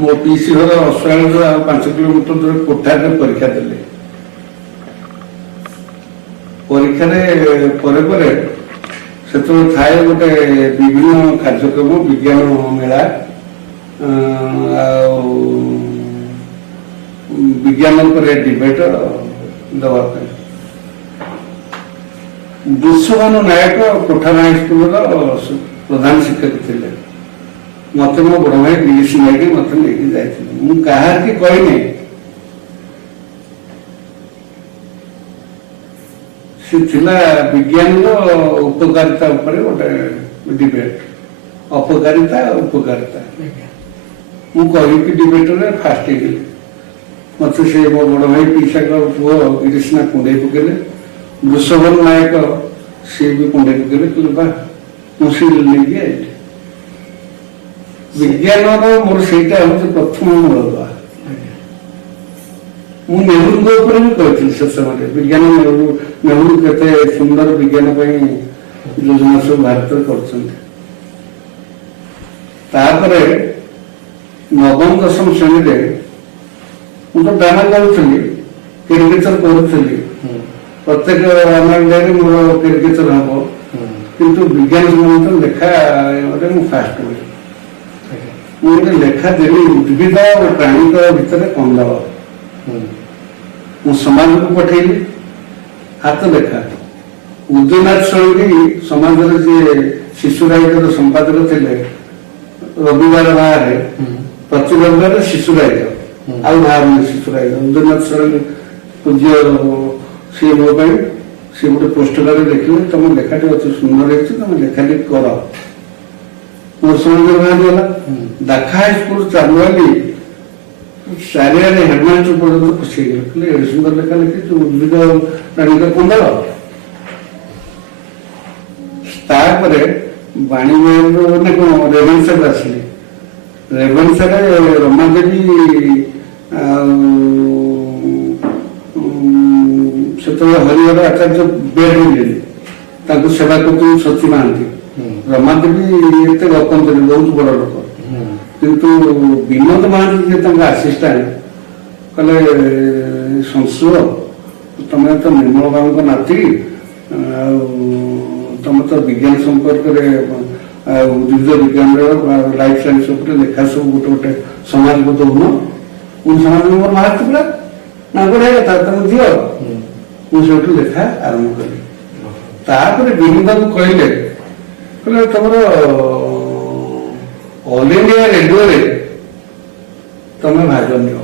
ମୋ ପିଇସି ଘର ଅଶ୍ୱାଳରୁ ଆଉ 5 କିଲୋମିଟର ଦୂର କୋଠାରେ ପରୀକ୍ଷା ଦେଲେ। ପରୀକ୍ଷାରେ ପରେ ପରେ ସେତେବେଳେ ଥାଏ ଗୋଟେ ବିଭିନ୍ନ କାର୍ଯ୍ୟକ୍ରମ, ବିଜ୍ଞାନ ମେଳା ଆଉ ବିଜ୍ଞାନ ଉପରେ ଡିବେଟ ଦେବା ପାଇଁ। ବିଶ୍ୱଭାନୁ ନାୟକ କୋଠାର ହାଇସ୍କୁଲର ପ୍ରଧାନ ଶିକ୍ଷକ ଥିଲେ। ମତେ ମୋ ବଡ ଭାଇ ବିରିଶ ନାଇକି ମତେ ନେଇକି ଯାଇଥିଲେ। ମୁଁ କାହାକି କହିନି, ସେ ଥିଲା ବିଜ୍ଞାନର ଉପକାରିତା ଉପରେ ଗୋଟେ ଡିବେଟ, ଅପକାରିତା ଉପକାରିତା। ମୁଁ କହିକି ଡିବେଟରେ ଫାଷ୍ଟ ହେଇଗଲି। ମତେ ସେ ମୋ ବଡ ଭାଇ ପିସାଙ୍କ ପୁଅ ଗିରିଶନା କୁଣ୍ଡେଇ ପକେଇଲେ, ବୃଷଭନ ନାୟକ ସିଏ ବି କୁଣ୍ଡେଇ ପକେଇଲେ, କହିଲେ ବା ମୁଁ ସେ ନେଇକି ଆଇଲି। ବିଜ୍ଞାନର ମୋର ସେଇଟା ହଉଛି ପ୍ରଥମ ମୂଳଦୁଆ। ମୁଁ ନେହେରୁଙ୍କ ଉପରେ ବି କହିଥିଲି ସେ ସମୟରେ, ବିଜ୍ଞାନ ନେହେରୁ କେତେ ସୁନ୍ଦର ବିଜ୍ଞାନ ପାଇଁ ଯୋଜନା ସବୁ ଭାରତରେ କରୁଛନ୍ତି। ତାପରେ ନବମ ଦଶମ ଶ୍ରେଣୀରେ ମୁଁ ତ ଡ୍ରାମା କରୁଥିଲି, କ୍ୟାରିକେଚର କରୁଥିଲି। ପ୍ରତ୍ୟେକ ରାମାୟଣ ଡେରେ ମୋର କ୍ୟାରିକେଚର ହବ, କିନ୍ତୁ ବିଜ୍ଞାନ ସମ୍ବନ୍ଧ ଲେଖାରେ ମୁଁ ଫାଷ୍ଟ ହୁଏ। ମୁଁ ଗୋଟେ ଲେଖା ଦେଲି, ଉଦ୍ଭିଦ ଓ ପ୍ରାଣୀଙ୍କ ଭିତରେ କନ୍ଦଳ। ମୁଁ ସମାଜକୁ ପଠେଇଲି ହାତ ଲେଖା। ଉଦୟନାଥ ଷଡ଼ଙ୍ଗୀ ସମାଜରେ ଯିଏ ଶିଶୁ ରାଇଜର ସମ୍ପାଦକ ଥିଲେ, ରବିବାର ବାହାରେ ପ୍ରତି ରବିବାର ଶିଶୁ ରାଇଜ ଆଉ ବାହାରୁନି ଶିଶୁ ରାଇଜ। ଉଦୟନାଥ ଷଡ଼ଙ୍ଗୀ ପୂଜ୍ୟ ସିଏ ମୋ ପାଇଁ ସିଏ ଗୋଟେ ପୋଷ୍ଟକାର୍ଡ ଦେଖିଲେ, ତମ ଲେଖାଟି ଅତି ସୁନ୍ଦର ହେଇଛି, ତମେ ଲେଖାଟି କର। ମୋର ସମାଜରେ ବାହାରିଗଲା। ଦାଖା ହାଇସ୍କୁଲ ଚାଲୁଆଲି ଚାରିଆଡେ ହେଡମାଷ୍ଟର ପର୍ଯ୍ୟନ୍ତ ଖୁସି ହେଇଗଲେ, କହିଲେ ଏଡେ ସୁନ୍ଦର ଲେଖା ଲେଖିଛୁ, ଉଦ୍ଭିଦ ପ୍ରାଣୀଙ୍କ କନ୍ଦଳ। ତାପରେ ବାଣୀବିହାରରୁ ରେଭେନ୍ସାରେ ଆସିଲି। ରେଭେନ୍ସାରେ ରମାଦେବୀ ଆଉ ସେତେବେଳେ ହରିହର ଆଚାର୍ଯ୍ୟ ବେଡ୍ ହେଇଗଲେ, ତାଙ୍କୁ ସେବା କରୁଛନ୍ତି ସତୀ ମହାନ୍ତି। ରମାଦେବୀ ଏତେ ଗପନ୍ତନି, ବହୁତ ବଡ ଲୋକ, କିନ୍ତୁ ବିନୋଦ ମହାନ୍ତି ଯିଏ ତାଙ୍କ ଆସିଷ୍ଟାଣ୍ଟ କହିଲେ ସଂଶୁର ତମେ ତ ନିର୍ମଳ ବାବୁଙ୍କ ନାତି, ଆଉ ତମେ ତ ବିଜ୍ଞାନ ସମ୍ପର୍କରେ ଉଦ୍ଭିଦ ବିଜ୍ଞାନର ଲାଇଫ ସାଇନ୍ସ ଉପରେ ଲେଖା ସବୁ ଗୋଟେ ଗୋଟେ ସମାଜକୁ ଦଉନ। ମୁଁ ସମାଜକୁ ମୋର ବାହାରିଛି ପୁରା ନା ବଢିଆ କଥା, ତମେ ଦିଅ। ମୁଁ ସେଇଠୁ ଲେଖା ଆରମ୍ଭ କଲି। ତାପରେ ବିନୋଦକୁ କହିଲେ ତମର ଅଲ ଇଣ୍ଡିଆ ରେଡିଓରେ ତମେ ଭାଗ ନିଅ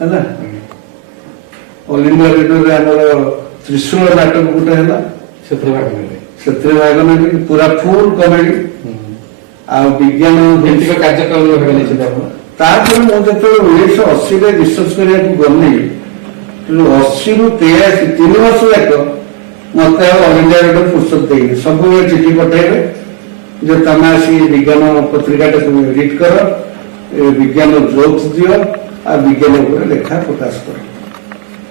ହେଲା। ଅଲ ଇଣ୍ଡିଆ ରେଡିଓରେ ଆମର ତ୍ରିଶୂଳ ନାଟକ ଗୋଟେ ହେଲା, ସେଥିରେ ଭାଗ ନେଲି। ପୁରା ଫୁଲ କମେଡି ଆଉ ବିଜ୍ଞାନ ଭିତ୍ତିକ କାର୍ଯ୍ୟକ୍ରମ ଭାଗ ନେଇଛନ୍ତି ଆପଣ। ତାପରେ ମୁଁ ଯେତେବେଳେ 1980ରେ ରିସର୍ଚ୍ଚ କରିବାକୁ ଗଲି, 80ରୁ 83 3 ବର୍ଷ ଯାକ ମତେ ଆଉ ଅଲ ଇଣ୍ଡିଆ ରେଡିଓ ଫୁର୍ସତ ଦେଇନି। ସବୁବେଳେ ଚିଠି ପଠେଇବେ ଯେ ତମେ ଆସି ବିଜ୍ଞାନ ପତ୍ରିକାଟାକୁ ଏଡିଟ୍ କର, ବିଜ୍ଞାନ ଜୋକ୍ସ ଦିଅ ଆଉ ବିଜ୍ଞାନ ଉପରେ ଲେଖା ପ୍ରକାଶ କର,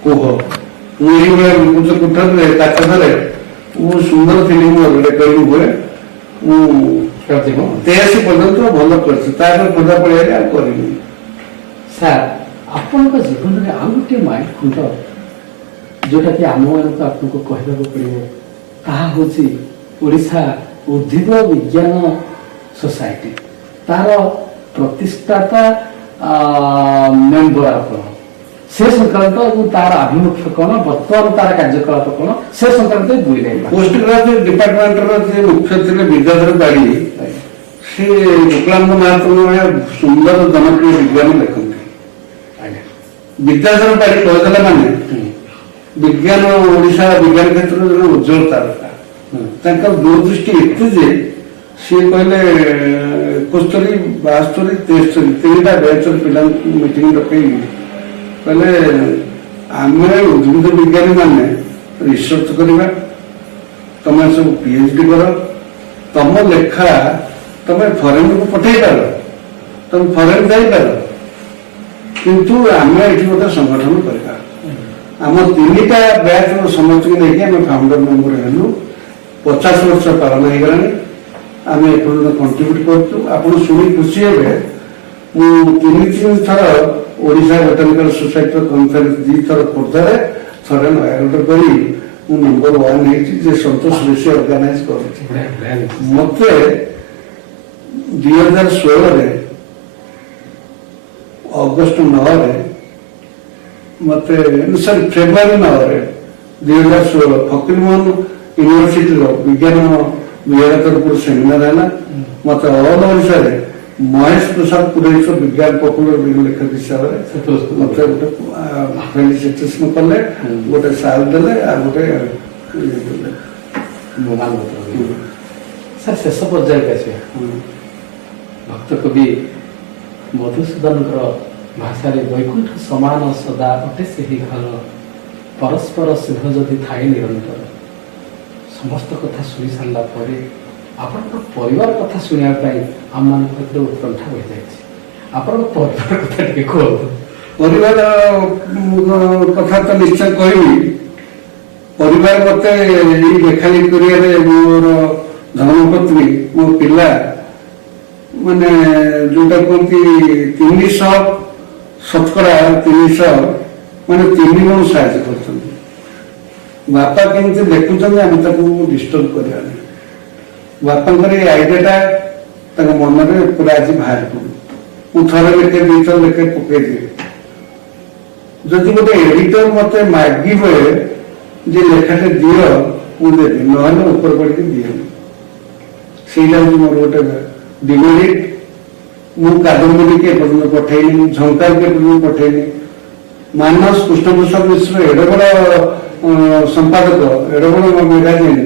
କୁହ। ମୁଁ ଏଇଭଳିଆ ଉଚ୍ଚ କୋଠରରେ କାଠରେ ମୁଁ ସୁନ୍ଦର ଥିଲି, ମୋ ରେକର୍ଡିଂ ହୁଏ। ମୁଁ 83 ପର୍ଯ୍ୟନ୍ତ ଭଲ କରିଛି, ତାପରେ ଖୋର୍ଦ୍ଧା ପଳେଇଲେ ଆଉ କରିନି। ସାର୍, ଆପଣଙ୍କ ଜୀବନରେ ଆଉ ଗୋଟିଏ ମାଇଲ ଖୁଣ୍ଟ ଯୋଉଟାକି ଆମମାନଙ୍କୁ ଆପଣଙ୍କୁ କହିବାକୁ ପଡ଼ିବ, ତାହା ହେଉଛି ଓଡ଼ିଶା ଉଦ୍ଭିଦ ବିଜ୍ଞାନ ସୋସାଇଟି। ତାର ପ୍ରତିଷ୍ଠାତା ମେମ୍ବର ଆପଣ। ସେ ସଂକ୍ରାନ୍ତ ଏବଂ ତାର ଆଭିମୁଖ୍ୟ କ'ଣ, ବର୍ତ୍ତମାନ ତାର କାର୍ଯ୍ୟକଳାପ କ'ଣ, ସେ ସଂକ୍ରାନ୍ତ ଦୁଇ ଲାଇନ୍। ପୋଷ୍ଟ ଗ୍ରାଜୁଏଟ୍ ଡିପାର୍ଟମେଣ୍ଟର ଯେ ମୁଖ୍ୟ ଥିଲେ ବିଦ୍ୟାଧର ବାଡ଼ି, ସେ ବିକ୍ଳାନ୍ତ ମହାତ୍ମା ଭଳିଆ ସୁନ୍ଦର ଜନପ୍ରିୟ ବିଜ୍ଞାନ ଲେଖନ୍ତି। ବିଦ୍ୟାଧର ବାଡ଼ି କହିଦେଲା ମାନେ ବିଜ୍ଞାନ ଓଡ଼ିଶା ବିଜ୍ଞାନ କ୍ଷେତ୍ରରେ ଜଣେ ଉଜ୍ଜ୍ୱଳ ତାରକା। ତାଙ୍କର ଦୂରଦୃଷ୍ଟି ଏତେ ଯେ ସିଏ କହିଲେ 71, 72, 73 3टा बैचर पिला मीटिंग रखे कहले आम उद्भिद विज्ञानी मैंने रिसर्च करवा तुम सब पीएचडी कर तुम लेखा तुम फरेन को पठे पार तुम फरेन जापर किंतु आम ये गोटे संगठन करवा आम 3टा बैच समस्त को लेकिन आम फाउंडर मेम्बर हेलु 50 वर्ष पालन हो गलानी आम एपर्यंत कंट्रीब्यूट कर शुणी खुशी हे मुझे 3 थर ओडिशा बोटानिकल सोसाइटी कन्फरेन्स 2 थर खोर्धारे थे नयागढ़ करी नंबर 1 है सतोष ऋषि अर्गानाइज कर मत 2016 अगस्ट 9 मत सॉरी फेब्रुआरी 9 2016 फकीरमोहन यूनिवर्सिटी विज्ञान विभाग तरफ सेमिनार है मत ऑल ओडिशा महेश प्रसाद पुरेश्वर विज्ञान पपुलर लेखक हिसाब से मत गोटे फेलिसिटेसन कले गोटे साल देले आ गोटे सर शेष पर्याय भक्त कवि मधुसूदन भाषा वैकुंठ समान सदा अटे से ही घर परस्पर स्नेह जदि थाए निरंतर समस्त कथा शुणी सारा पर आपण परिवार कथा शुणा आम मान उत्कंठा हो जाए आपण परिवार कथा टे कहतु परिवार कथा तो निश्चय कहबी परिवार मत लेखालेखी कर मोर धर्मपत्नी मो पिला माने जोटा कहती 300 शतकड़ा 300 माने 3 गुण साहय कर बापा केमती देखुं आम डिस्टर्ब करवा बापा आइडियाटा मन में पूरा आज बाहर करूँ थे लेखे 2 थर लेखे पकई दिए जदि गोटे एडिटर मत मागे जे लेखाटे दियो मुझे ना ऊपर पड़ दिए से मोर गोटे डिमेरिट मु कादम्बरी के पर्यटन पठेनी झंकार के पर्यटन पठेनी मानस कृष्ण प्रसाद मिश्र एड बड़ संपादक एड बड़ मैगाजिन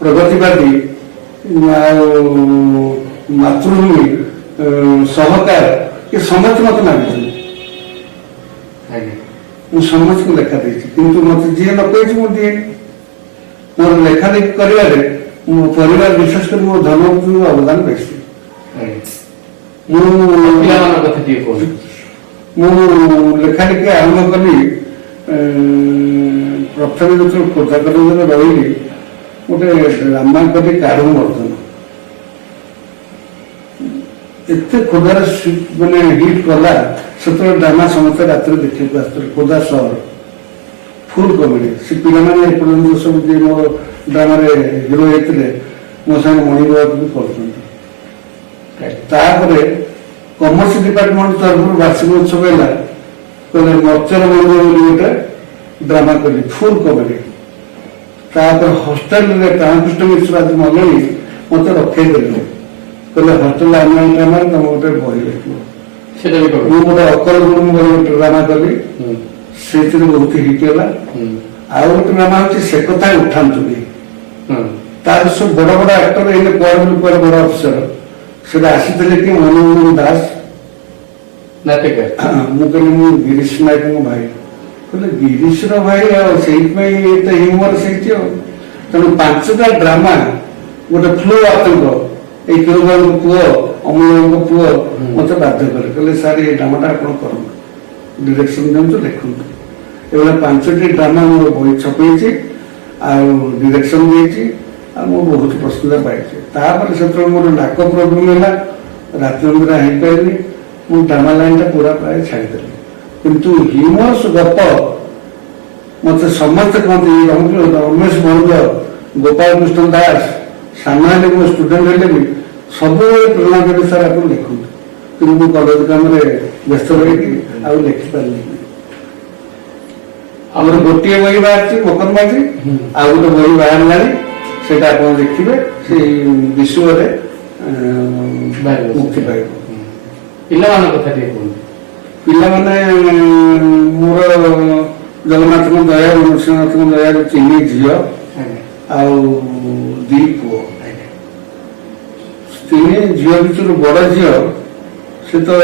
प्रगतिवादी मातृभूमि सहकार ये समस्त मत मांगी समस्त को लेखा देती किंतु मत जी न कही दिए मोर लेखा लेखी कर परिवार विशेष कर मो धर्मपत्नी अवदान बेसी लेखा लेखी आरंभ कली प्रथम जो खोर्धा कलेज रही गोटे ड्रामा कली काढ़ मर्दन एत खोर्धार माने हिट कला से ड्रामा समस्त रात देखा खोर्धा सहर फुल कमेडी से पाने पर्यटन सब जी मो ड्रामा हिरो होते मो साथ मणिबाग भी कर कमर्स डिपार्टमेंट तरफ वार्षिक उत्सव है कहले मर्चर मंदिर गोटे ड्रामा कली फुल कमेडी हस्टेल रामकृष्ण मिश्र आज मलि मत रखेदेले कहले हस्टेल आनुआल ड्रामा तुम गोटे बही लिख गोटे अकल गुरुम गोटे ड्रामा कली से बहुत हिट है आउ गोटे ड्रामा हूँ से कथा उठानी तार सब बड़ बड़ एक्टर ये कुआड़ बड़ अफिसर से आसी कि मनोरंजन दास मुझे गिरीश नायक मो भाई कहले गिरीश भाई तो ह्यूमर से तेणु 5टा ड्रामा गोटे फ्लो आतंक ये किरण पुओ अमूल पुओ मत बाध्य करे कहले सार ये ड्रामाटा आप डिरेक्शन दिखाँ देखु ये 5टी ड्रामा मोर बही छपे डिरेक्शन देती बहुत प्रशंसा पाई से मोर नाक प्रोब्लेम है रात अंदर हो पारे मु ड्रामा लाइन पूरा प्राय छाड़देली किंतु ह्यूमर्स गप मत समस्त कहते रमेश महंत गोपाल कृष्ण दास सामने मो स्टूडेंट हेले भी सब प्रेरणा देवी सार आप लिखु कि कलेज काम व्यस्त रही आउ लिखिपारे आम गोटे बही बाहर मकन माझी आउ गोटे बही बाहर से देखिए से विश्व मुक्ति पाइब पिला कथा पिला मोर जगन्नाथ दया नरसिंहनाथ दया 3 झील आ 2 पुओ 3 झील भितर बड़ झील से तो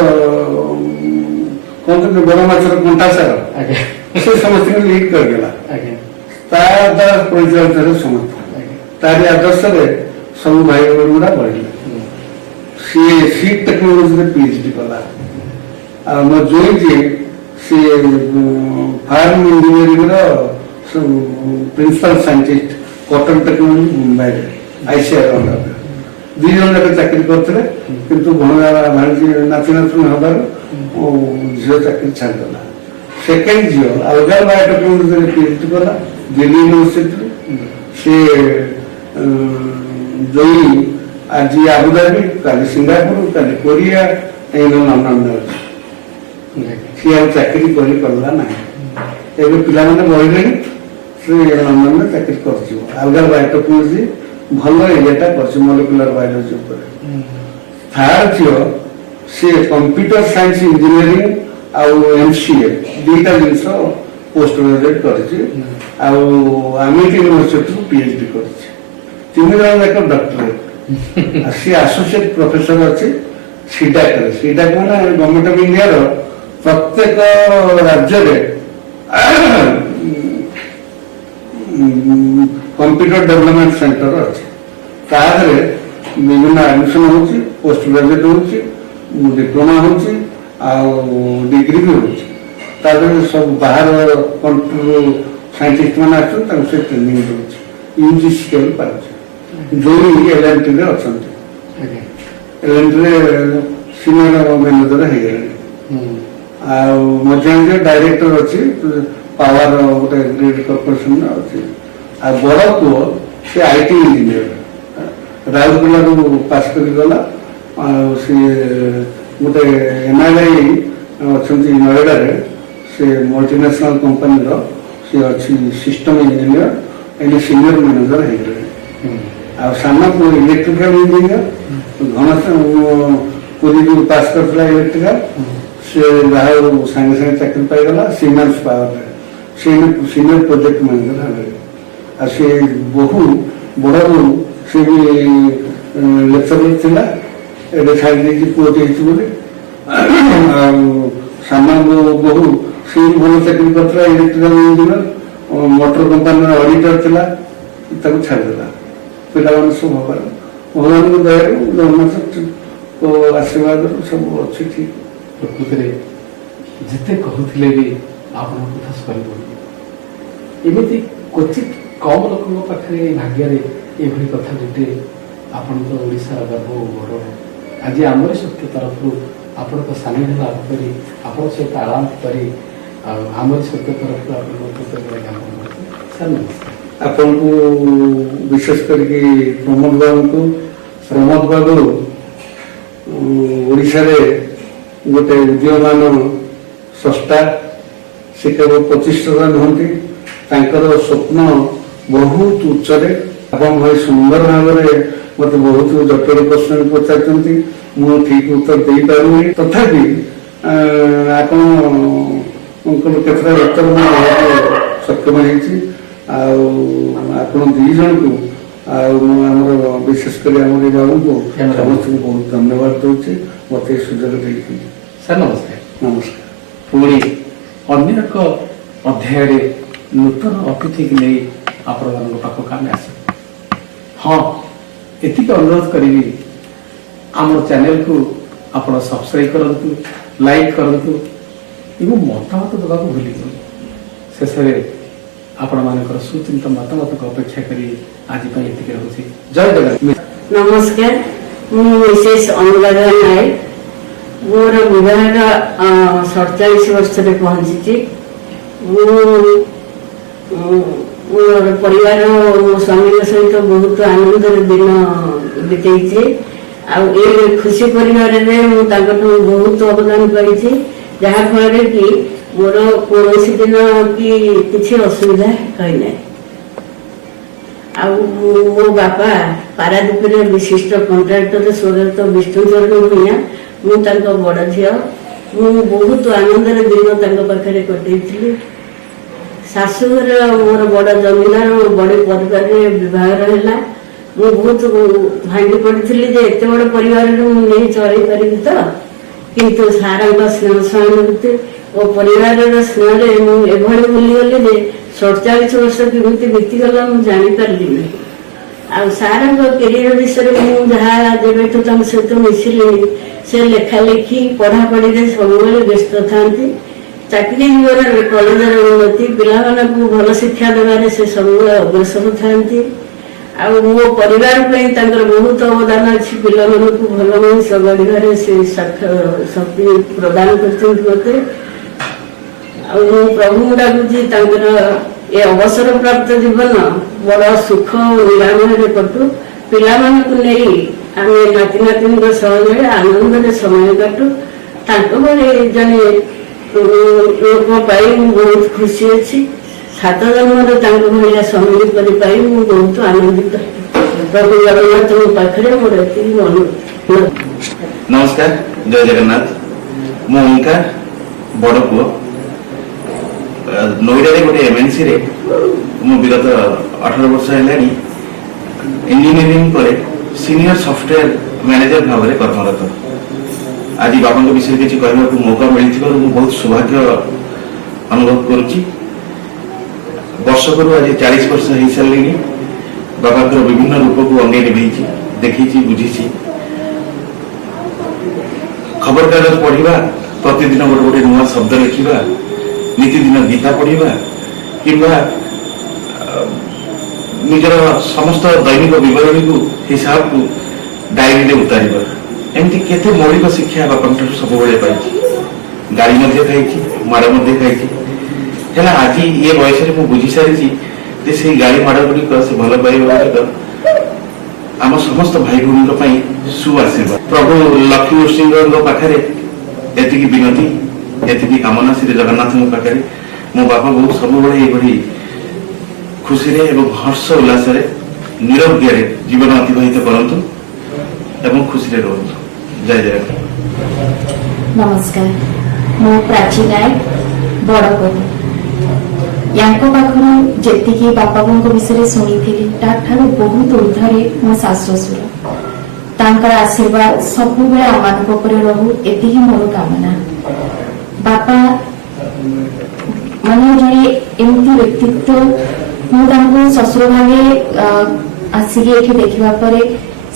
कहते बड़ माछर कंटा सार आज्ञा से समस्त लीड करगला आज्ञा तार द्वारा परिचालित समस्त तारी आदर्श सब भाई बहन गुड़ा बढ़िया सी सीट टेक्नोलोजी पीएचडी कला आ मो जोई जे सी farm engineering principal scientist cotton technology Mumbai ICR under the जन जाक चाकरी करते किंतु भणा भाणी नाती नातुणी हबार झील चाकरी छाड़देला सेकेंड झील अलगा बायोटेक्नोलॉजी पीएचडी कला दिल्ली यूनिवर्सिटी से जोई आज आबुधाबी काली सिंगापुर काली कोरिया नाम सी आ चाकरी करला ना एवं पिला बढ़ले से लंडन चाकरी कर अलगा बायोटेक्नोलॉजी भल एरियाटा कर मोलिकुलर बायोलॉजी थर्ड झील सी कंप्यूटर साइंस इंजीनियरिंग आउ एमसीए दुईटा जिन पोस्ट ग्रेजुएट कर यूनिवर्सिटी पीएचडी कर तीन जन जाक डॉक्टरेट सी एसोसिएट प्रोफेसर अच्छे सीडाक सीडाक मैंने गवर्नमेंट ऑफ इंडिया प्रत्येक राज्य कंप्यूटर डेवलपमेंट सेंटर अच्छे विभिन्न एडमिशन हो पोस्ट ग्रेजुएट हो डिप्लोमा हो डिग्री भी हो सब बाहर कंट्री साइंटिस्ट मैंने आसे ट्रेनिंग दूसरी यूजी स्केल पार्टी जो एलएनटी अच्छा एलएनटी सीनियर मैनेजर हो मध्य डायरेक्टर अच्छी पावर गोटे ग्रिड कॉर्पोरेशन अच्छी आ बड़ पुओ सी आईटी इंजीनियर राउरकेला पास कर गला सी गोटे एनआरआई अच्छा नोएडा से मल्टीनेशनल कंपनी सी अच्छी सिस्टम इंजीनियर एने सीनियर मैनेजर हो सामना इलेक्ट्रिकल इंजीनियर घन पूरी जो पास करता इलेक्ट्रिकल से जहाँ सागे सागे चाकरी पाईगला सीमेंस पावर से सीनियर प्रोजेक्ट मैनेजर आ से बहु बड़ बहु से भी लेक्चरर थिला एबे छाड़ी देकी पुओटे बोली सामान बहु से भल चाकरी करता electrical engineer motor company auditor थिला छाड़देला पिला सब हबार भगवान दयार जगन्नाथ आशीर्वाद सब अच्छी ठीक प्रकृति जिते कहते भी आप कथा सर एमती क्वचित कम लोक पाखे भाग्य ये कथा जुटे आपण तो ओडिशार गर्व गौरव आज आमरी शक्ति तरफ आपण सानिध्य लाभ कर आपण सहित आराम कर आमरी शक्ति तरफ सर आपन को विशेष करके प्रमोद बाबू ओडिशा रे गोटे उदीयमान संस्था से केवल 25 नुहति स्वप्न बहुत उच्चरे आप भाई सुंदर भाव में मत बहुत जटिल प्रश्न पचार मु ठीक उत्तर दे पारे तथापि आपण केतटा उत्तर बहुत सक्षम होती आपण दी जन को आमर विशेषकर आम बाबू को समस्त को बहुत धन्यवाद दूसरी मत सुजोग देखिए सर नमस्कार नमस्कार पुणी अन्य एक अध्याय नूतन अतिथि की नहीं आपण पाखक आम आस हाँ एति अनुरोध करी आम चैनल को आप सब्सक्राइब करूँ लाइक करूँ एवं मतामत देवा भूल शेष आपण मानकर सुचिंत मतामत को अपेक्षा करी आज ये रही जय जगन्नाथ नमस्कार मिसेस अनुराधा नायक मोर विवाह 47 वर्ष पहुंची मोर परिवार मो स्वामी सहित बहुत आनंद दिन बीते खुशी परिवार बहुत अवदान कर जहाँफल कि मोर कौन दिन कि किसी असुविधा कही ना मो बापा पारादीप विशिष्ट कंट्राक्टर स्वर्गत विष्णुचरण भूया मुझे बड़ झी मु बहुत आनंद दिन पाखे कटे शाशुघर मोर बड़ जमीदार बड़ी परिवार विवाह है ମୁଁ ବହୁତ ଭାଙ୍ଗି ପଡ଼ିଥିଲି ଯେ ଏତେ ବଡ଼ ପରିବାରରୁ ମୁଁ ନେଇ ଚଳେଇ ପାରିବି ତ, କିନ୍ତୁ ସାରଙ୍କ ସ୍ନେହ ସହାନୁଭୂତି ଓ ପରିବାରର ସ୍ନେହରେ ମୁଁ ଏଭଳି ଭୁଲିଗଲି ଯେ 47 ବର୍ଷ କେମିତି ବିତିଗଲା ମୁଁ ଜାଣିପାରିଲି ନାହିଁ। ଆଉ ସାରଙ୍କ କ୍ୟାରିୟର ବିଷୟରେ ମୁଁ ଯାହା ଯେବେଠୁ ତାଙ୍କ ସହିତ ମିଶିଲିଣି, ସେ ଲେଖାଲେଖି ପଢ଼ାପଢ଼ିରେ ସବୁବେଳେ ବ୍ୟସ୍ତ ଥାନ୍ତି। ଚାକିରି ଜୀବନରେ କଲେଜର ଉନ୍ନତି, ପିଲାମାନଙ୍କୁ ଭଲ ଶିକ୍ଷା ଦେବାରେ ସେ ସବୁବେଳେ ଅଗ୍ରସର ଥାନ୍ତି। ଆଉ ମୋ ପରିବାର ପାଇଁ ତାଙ୍କର ବହୁତ ଅବଦାନ ଅଛି। ପିଲାମାନଙ୍କୁ ଭଲ ମଣିଷ ଗଢ଼ିବାରେ ସେ ଶକ୍ତି ପ୍ରଦାନ କରିଛନ୍ତି ମୋତେ। ଆଉ ମୁଁ ପ୍ରଭୁଙ୍କୁ ଡାକୁଛି ତାଙ୍କର ଏ ଅବସର ପ୍ରାପ୍ତ ଜୀବନ ବଡ଼ ସୁଖ ଓ ନିରାମୟରେ କଟୁ। ପିଲାମାନଙ୍କୁ ନେଇ ଆମେ ନାତି ନାତୁଣୀଙ୍କ ସହଜରେ ଆନନ୍ଦରେ ସମୟ କାଟୁ। ତାଙ୍କ ଭଳି ଜଣେ ଲୋକ ପାଇ ମୁଁ ବହୁତ ଖୁସି ଅଛି। 7 ଜନ୍ମରେ ତାଙ୍କ ଭଳିଆ ସ୍ୱାମୀ କରିପାରି ମୁଁ ବହୁତ ଆନନ୍ଦିତ। ପ୍ରଭୁ ଜଗନ୍ନାଥଙ୍କ ପାଖରେ ମୋର ଏତିକି ଅନୁରୋଧ। नमस्कार, जय जगन्नाथ। मु ओंकार बड़ पुओ नोएडा गोटे एमएनसी रे मु विगत 18 वर्ष है इंजीनियरिंग पर सीनियर सॉफ्टवेयर मैनेजर भाव में कर्मरत। आज बाबा विषय किसी कहना मौका मिली बहुत सौभाग्य अनुभव करुच्ची। वर्षक आज 40 वर्ष हो सारे बाबा विभिन्न रूप को अंगे निभे देखी बुझी। खबर कागज पढ़ा, प्रतिदिन गोटे गोटे नुआ शब्द लिखा, नीतिदिन गीता पढ़ा कि निजर समस्त दैनिक विवरणी को हिसाब को डायरी में उतार एमती केते मौलिक शिक्षा बापा सब पाई। गाड़ी खाई, माड़ खाई। आज ये बयस में बुझी सारी से गाड़ी माड़ गुड़िक से भल पाइबा सहित आम समस्त भाई भौणी सुआशीर्वाद। प्रभु लक्ष्मी नृसिंह पाखे एति विनती एति कामना श्री जगन्नाथ पाखे मो बापा बो सब खुशी हर्ष उल्लास निरोग्य जीवन अतिबाहित करंतु एवं खुशी रुहतु। जय जगन्नाथ। नमस्कार, मो प्राची नायक बड़को यांको पाखरु जेतिकी बापा बोंको विषय शुणी ताठारु बहुत ऊर्ध्वरे मो सासु ससुर तांकर आशीर्वाद सब बेले आमानक उपरे रहू एतिही मोर कामना। बापा माने जणे एमती व्यक्तित्व मु तांको ससुर भागे आसिके एठी देखिबा परे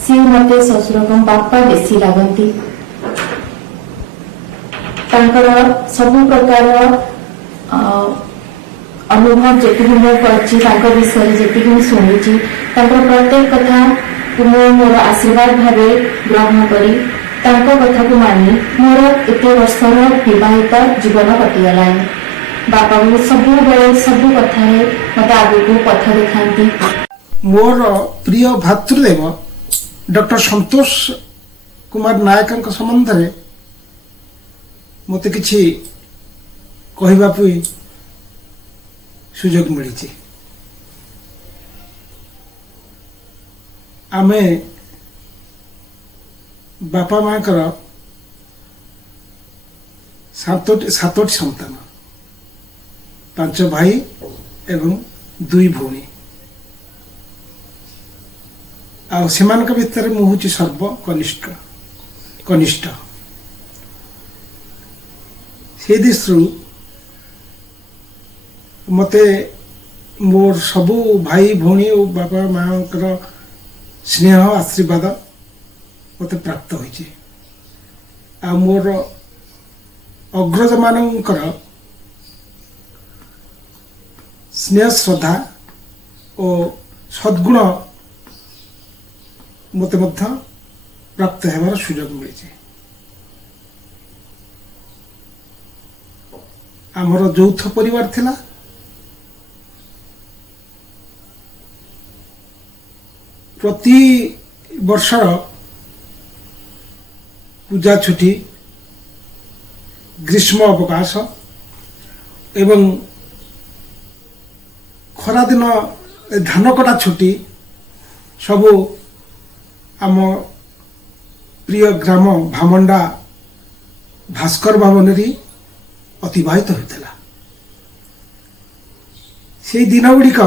सी मते ससुर कम बापा बेसी लागंती। तांकर सब प्रकार अनुभव जी विषय जी शुणी प्रत्येक कथा मोर आशीर्वाद भाव ग्रहण करी कथा को मानी मोर एत वर्षर विवाहित जीवन कटिगला। बापा सब सब कथा मत आगे को पथ देखा। मोर प्रिय भातृदेव डॉक्टर संतोष कुमार नायक संबंध में मत किछि कहबा सुजोग मिली। आमे बापा माँ सातोटी संतान, 5 भाई एवं 2 भौणी। आमानक भितर मु हूँ सर्व कनिष्ठ। से दृष्टि मते मोर सबू भाई भौणी और बापा माँ स्नेह आशीर्वाद मते प्राप्त होइछि। आ मोर अग्रज मानकर स्नेह श्रद्धा और सद्गुण मते मध्य प्राप्त हेबार सुजोग मिली। आमर यौथ परिवार थिला। प्रति वर्ष पूजा छुट्टी, ग्रीष्म अवकाश एवं खरा दिन धान कटा छुट्टी सबू आम प्रिय ग्राम भामंडा भास्कर भवन अतिबाहित होता। से दिन गुड़िक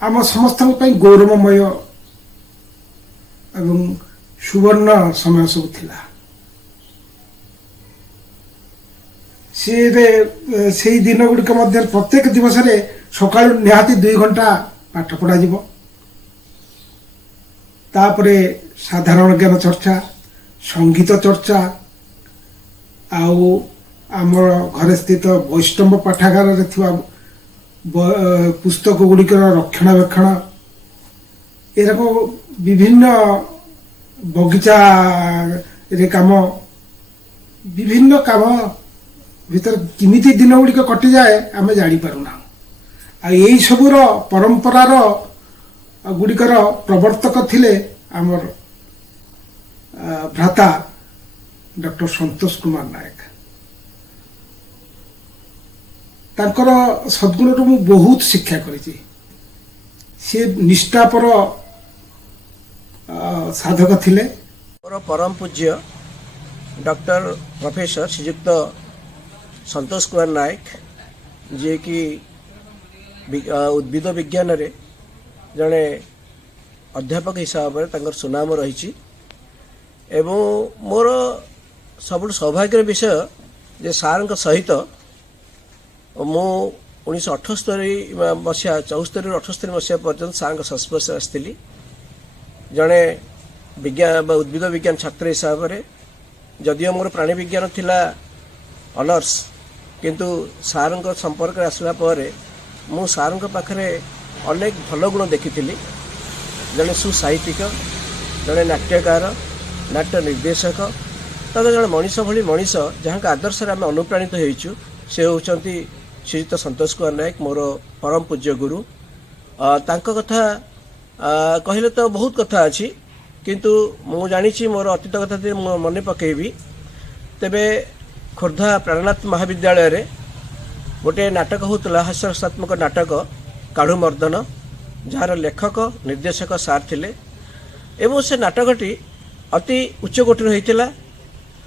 आम समस्त गौरवमय एवं सुवर्ण समय सब थिला से दिन गुड़िक मध्य प्रत्येक दिवस सका निहाती 2 घंटा पाठ पढ़ा तापरे साधारण ज्ञान चर्चा संगीत चर्चा आउ आमर घरे स्थित वैष्णव पाठागार पुस्तक गुड़िकर रक्षणाबेक्षण एरक विभिन्न बगीचा रे काम विभिन्न काम भीतर किमिति दिन गुड़िक कटि जाए आम जापारूना यही सबूर परंपरार गुड़िकर प्रवर्तक थिले आमर भ्राता डॉक्टर संतोष कुमार नायक तांकर सद्गुण मु बहुत शिक्षा करी निष्ठापर साधक थिले परम पूज्य डॉक्टर प्रोफेसर श्रीयुक्त संतोष कुमार नायक जे कि उद्भिद विज्ञान रे जड़े अध्यापक हिसाब से सुनाम रही एवं मोर सब सौभाग्य विषय जे सार सहित मु 1978 मसीहा 74-78 मसीहा पर्यंत सार संस्पर्श आसती जड़े विज्ञान उद्भिद विज्ञान छात्र हिसाब से जदिओ मोर प्राणी विज्ञान थिला ऑनर्स किंतु सार संपर्क आसला मु सार पाखरे अनेक भल गुण देखी जड़े सुसाहित्यिक जड़े नाट्यकार नाट्य निर्देशक तथा जड़े मनीष भली मनीष जहाँ आदर्श आम अनुप्राणित होइछु से होउचंती श्रीयुक्त संतोष कुमार नायक मोर परम पूज्य गुरु तांको कथा कहले तो बहुत कथा अच्छी किंतु मु जानी मोर अतीत कथा मन पकेबी तेबे खोर्धा प्राणनाथ महाविद्यालय रे गोटे नाटक होता हास्यात्मक नाटक काढ़ू मर्दन जार लेखक निर्देशक सार थिले एवं से नाटकटी अति उच्चकोटर होता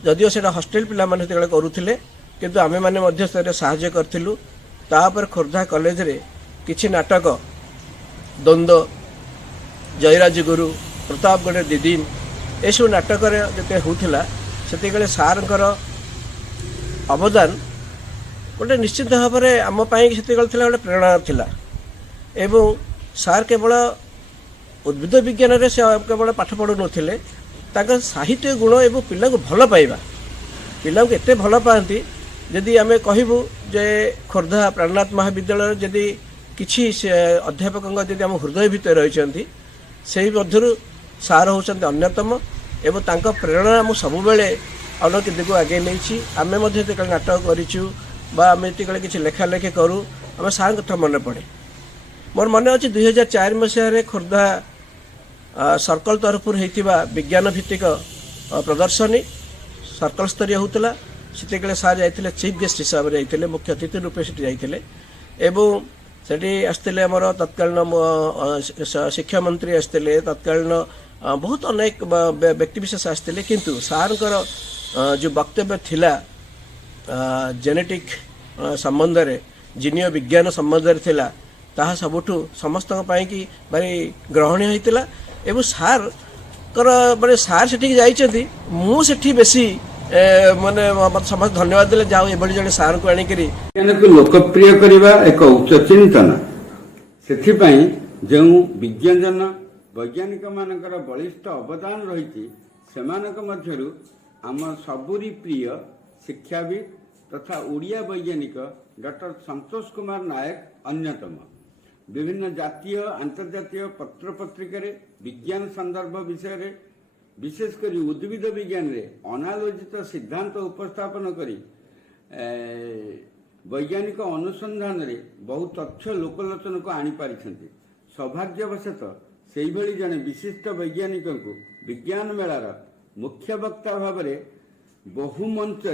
जदिओ से हस्टेल पिला माने करुले किंतु आमे माने मध्य साहाय्य करथिलु तापर खोर्धा कॉलेज रे किछि नाटक द्वंद्व जयराज गुरु प्रतापगढ़ दिदीन एसबू नाटक जिते होता से सारंकर अवदान गोटे निश्चित भाव में आम से गोटे प्रेरणा थिला एवं सार केवल उद्भिद विज्ञान रे से केवल पाठ पढ़ु नथिले ताकर साहित्य गुण एवं पिला को भल पाइबा पिला को एते भल पाती जदि आमे कहबू जे खोर्धा प्राणनाथ महाविद्यालय जदि किछि अध्यापक जदि आम हृदय भितर रही से मध्यरु सार होउछन्ति अन्यतम एवं तांका प्रेरणा आम सबुबेले अलग दिगो आगे नहीं आमे मध्य नाटक करिछु बा आमे किछि लेखा लेखी करूँ आम सार कथा मन पड़े मोर मन अच्छे 2004 मसीह खोर्धा सर्कल तरफ विज्ञान भित्तिक प्रदर्शनी सर्कल स्तरीय होता से सार जाते चीफ गेस्ट हिसाब से जाते मुख्य अतिथि रूपे से जाते सेठी आसते आमर तत्कालीन शिक्षा मंत्री आसते तत्कालीन बहुत अनेक व्यक्तिविशेष आसते किंतु सारंकर जो वक्तव्य थिला जेनेटिक संबंध रे जीनीय विज्ञान संबंध रे थिला ताहा सबुठु समस्त कि भारी ग्रहणीय होता एवं सार माने सार सेठी जाइछथि मु सेठी बेसी माने समस्त धन्यवाद देले जाओ एबडी जने सार को आनिकरी को लोकप्रिय करबा एक उच्च चिंतन सेथि पई जे विज्ञान वैज्ञानिक मानकर बलिष्ठ अवदान रही सेमानक मध्यरु आम सबुरी प्रिय शिक्षाविद तथा ओडिया वैज्ञानिक डॉक्टर संतोष कुमार नायक अन्यतम विभिन्न जातीय अंतर्जातीय पत्र पत्रिका विज्ञान संदर्भ विषय रे विशेषकर उद्भिद विज्ञान रे अनालोचित सिद्धांत उपस्थापन करी वैज्ञानिक अनुसंधान रे बहुत तथ्य लोकलोचन को आनी पारिछन्ति सौभाग्यवशतः से भली जने विशिष्ट वैज्ञानिक को विज्ञान मेलार मुख्य वक्ता भाव में बहुमंच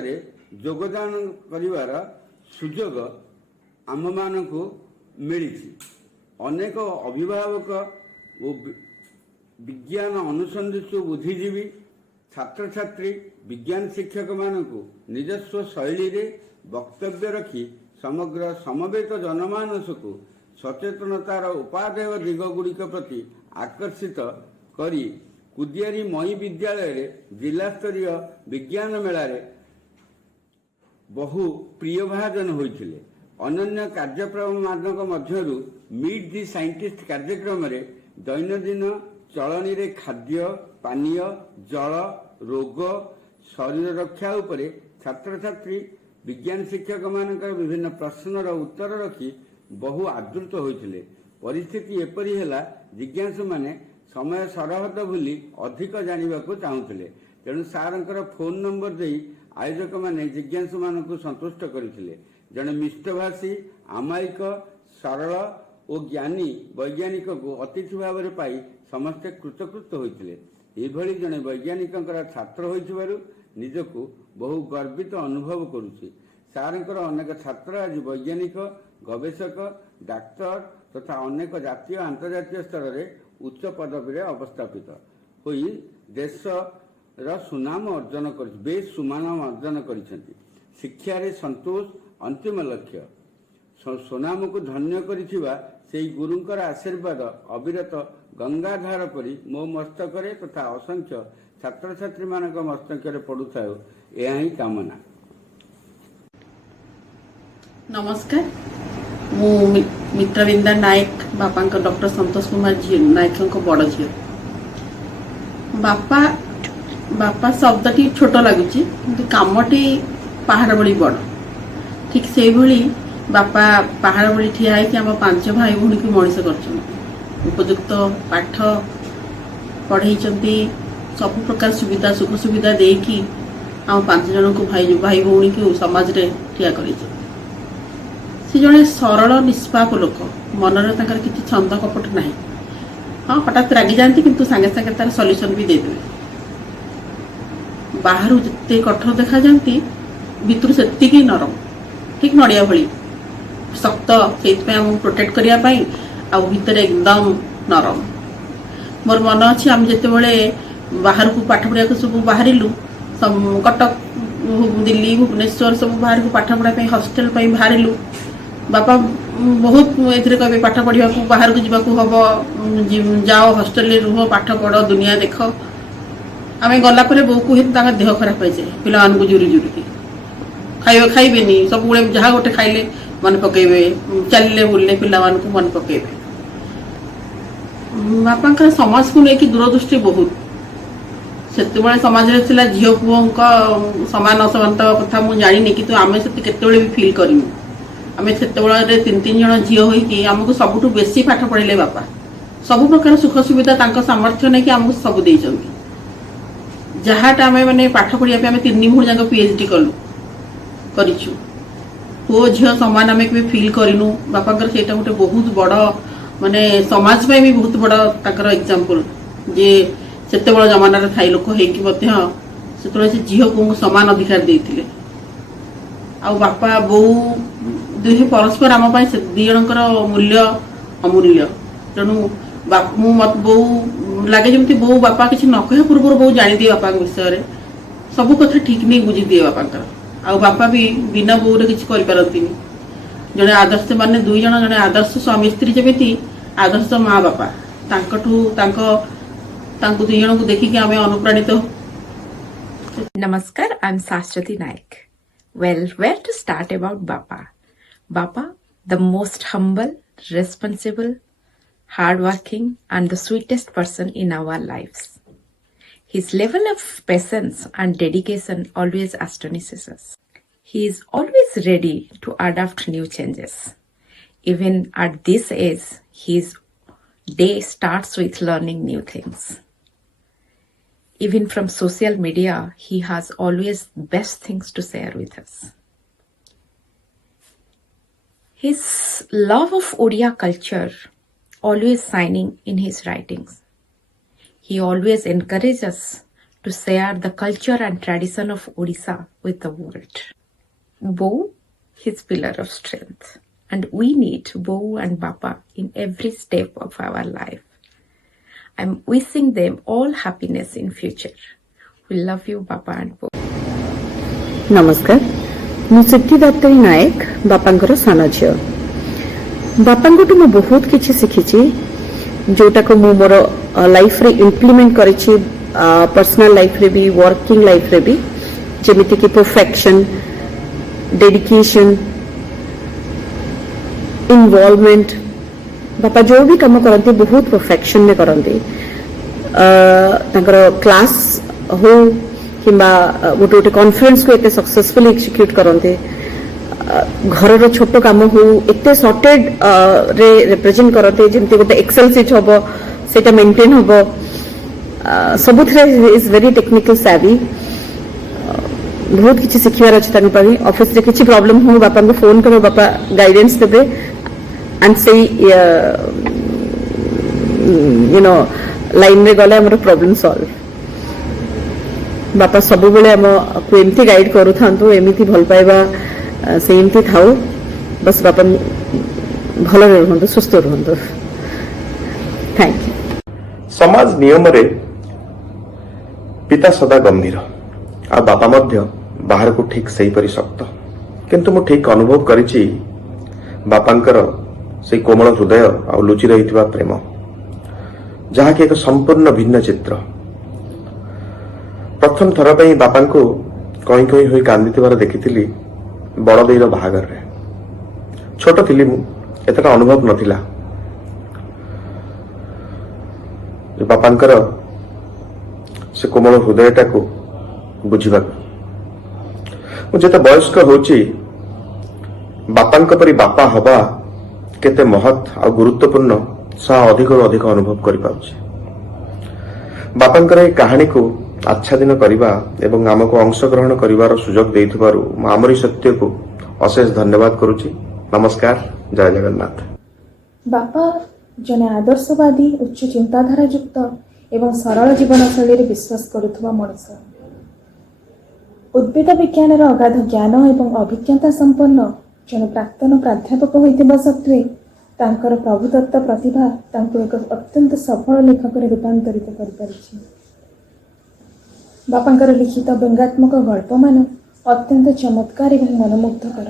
योगदान करिवार सुजोग आम मानकु मिली अनेक अभिभावक विज्ञान अनुसंधित बुद्धिजीवी छात्र छात्री विज्ञान शिक्षक मानकु निजस्व शैली रे वक्तव्य रखी समग्र समवेत जनमानस को सचेतनतार उपादेय दिगगुड़िक प्रति आकर्षित करी कुदियारी मई विद्यालय जिला स्तरीय विज्ञान मेलार बहु प्रियभाजन होइथिले। अनन्य कार्यक्रम मध्यरु मीट दि साइंटिस्ट कार्यक्रम रे दैनंदिन चलनी रे खाद्य पानीय जल रोग शरीर रक्षा उपरे छात्र छात्री विज्ञान शिक्षक मान विभिन्न प्रश्नर उत्तर रखी बहु आदृत होइथिले। परिस्थिति एपरी हेला जिज्ञासु माने समय सरहद भूली अधिक जानिबा को चाहुथिले। तेणु सारंकर फोन नंबर देई आयोजक माने जिज्ञासु मानकु संतुष्ट करिथिले। जने मिष्टभाषी आमायिक सरल और ज्ञानी वैज्ञानिक को अतिथि भाव में पाई समस्ते कृतकृत होइथिले। एभली जने वैज्ञानिक छात्र होइथिबारु निजको बहु गर्वित अनुभव करुछि। सारंकर अनेक छात्र आज वैज्ञानिक गवेषक डाक्तर तथा अनेक जातीय अंतर्जातीय स्तर में उच्च पदवी रे अवस्थापित होई देश सुनाम अर्जन कर बेस सुनाम अर्जन करिसेंति। शिक्षा रे संतोष अंतिम लक्ष्य। सुनाम को धन्य करिथिबा सेई गुरुंकर आशीर्वाद अविरत गंगाधार परी मो मस्तक तथा असंख्य छात्र छात्री मानक मस्तक पड़ुथाओ यह ही कामना। नमस्कार, मु मित्रविंदा नायक बापा डॉक्टर संतोष कुमार नायक बड़ झील। बापा बापा शब्दटी छोट लगुच कामटी पहाड़ बड़ी बड़। ठीक से भली बापा पहाड़ बड़ी ठिया है आम 5 भाई भौणी की मनीष कर उपयुक्त पाठ पढ़े सब प्रकार सुविधा सुख सुविधा देकी आम 5 जन को भाई भौणी को समाज रे ठिया कर से जड़े सरल निष्पाप लोक मनरे तांकर किसी छंद कपट ना। हाँ हठात रागी जाती किंतु सांगे सांगे तार सल्यूशन भी देदेवे। बाहर जिते कठोर देखा जाती भितर से नरम ठीक नड़िया भली शक्त से प्रोटेक्ट करने भितर एकदम नरम। मोर मन अच्छी आम जिते बाहर को पाठ पढ़ा सब बाहरिलु कटक दिल्ली भुवनेश्वर सब बाहर को पाठ पढ़ाई हॉस्टेल बाहरिलु। बापा बहुत कहे पाठ पढ़ा बाहर को जावाक हम जाओ हॉस्टेल रुह पाठ पढ़ दुनिया देख। आम गलापर बो को देह खराब हो जाए पिला जुरी जुरिकी खाइबे खाइबेनी सब जहाँ गोटे खाइले मन पकेबे चलिले बुलले पिला मन पकेबे। बापा समाज को लेकिन दूरदृष्टि बहुत से समाज रे थिला झील पुओं समान असमानता कथा मुझे जानी कि आम से केतबेले भी फील करूँ। आम से 3-3 जन झील होइकी आमको सबुठु बेसी पाठ पढ़े बापा सब प्रकार सुख सुविधा तांको सामर्थ्य नहीं कि आमको सब देइछंती। जहाटा आम मैंने पाठ पढ़िया आम 3 भौणी जाक पीएचडी करूँ पुओ झील सामान आम के फिल करूँ। बापा से गोटे बहुत बड़ माने समाज भी बहुत बड़ ताकर एग्जांपल जे से जमाना थाई लोक होते से झील को समान अधिकार देते। आ बापा बो दुहे परस्पर आम दी जनकर मूल्य अमूल्य। तेणु मत बो लगे जमी बो बापा किसी न कह पूर्व बो जानी दिए बापा विषय में सब कथा ठीक नहीं बुझी दिए बापा। आ बापा भी बिना बोरे किसी करती जड़े आदर्श माने 2 जन जड़े आदर्श स्वामी स्त्री जमी आदर्श माँ बापा तांकठू 2 जन को देखिए आम अनुप्राणित। Namaskar, I'm Sashwati Naik. Well, where to start about Bapa? Bapa, the most humble, responsible, hardworking and the sweetest person in our lives. His level of patience and dedication always astonishes us. He is always ready to adapt new changes. Even at this age, his day starts with learning new things. Even from social media, he has always best things to share with us. His love of Odia culture always shining in his writings. He always encourages us to share the culture and tradition of Odisha with the world. Bo, his pillar of strength. And we need Bo and Bapa in every step of our life. I'm wishing them all happiness in future. We love you, Bapa and Bo. नमस्कार, मु सिद्धि दत्तरी नायक बापांकर सान झील। बापांकटू मु बहुत किछि शिखिछि जोटा को मु मोर लाइफ रे इंप्लीमेंट करिछि पर्सनल लाइफ रे भी वर्किंग लाइफ रे भी जेमिति कि परफेक्शन डेडिकेशन इन्वॉल्वमेंट बापा जो भी काम करते बहुत परफेक्शन में करते क्लास हो किंबा गोटे गोटे कॉन्फ्रेंस को एते सक्सेसफुली एक्सिक्यूट करते घर छोट काम हो एते सॉर्टेड रे रिप्रेजेंट करते जेमती गोटे एक्सेल सीट हम सेटा मेंटेन हम सबुथरे इज वेरी टेक्निकल सैवी बहुत किसी शिखबार अच्छे ऑफिस रे किसी प्रॉब्लम हो बापा को फोन करो बापा गाइडेंस देबे एंड से यू नो लाइन में गले हमर प्रॉब्लम सॉल्व बापा सब बेले हम को एमती गाइड करू थांतु एमिति भल पाइबा से एमती थाउ बस बापा भल रहंतु सुस्थ रहंतु थैंक यू। समाज नियम रे पिता सदा गंभीर आ बापा मध्य बाहर को ठीक सही परि शक्त किंतु मु ठीक अनुभव करिछि बापांकर से कोमल हृदय आ लुचि रहिथिबा प्रेम जहा कि एक संपूर्ण भिन्न चित्र। प्रथम थर पे बापा को कहीं कहीं हुई कांदी देखी बड़ देर बाहागर रे छोट थी एतटा अनुभव नथिला बापांकर से कोमल हृदयटा को बुझा मुझे वयस्क होची बापांक परी बापा हवा केते महत् आ गुरुत्वपूर्ण सा अधिक अधिक अनुभव करि पाउछि। बापांकर ए कहानी को आच्छादन करबा एवं आमको अंशग्रहण करिवार सुजोग देइथिबारु आमरी सत्य को अशेष धन्यवाद करुछि। नमस्कार, जय जगन्नाथ। बापा जने आदर्शवादी उच्च चिंताधारा युक्त एवं सरल जीवनशैली विश्वास करुवा मनुष्य उद्भिद विज्ञान अगाध ज्ञान एवं अभिज्ञता संपन्न जने प्राक्तन प्राध्यापक होइतिबा सत्वे तांकर प्रभुदत्त प्रतिभा तांको एक अत्यंत सफल लेखक रूपांतरित कर परिछि। बापांकर लिखित व्यंगात्मक गल्प मान अत्यंत चमत्कार एवं मनमुग्धकर।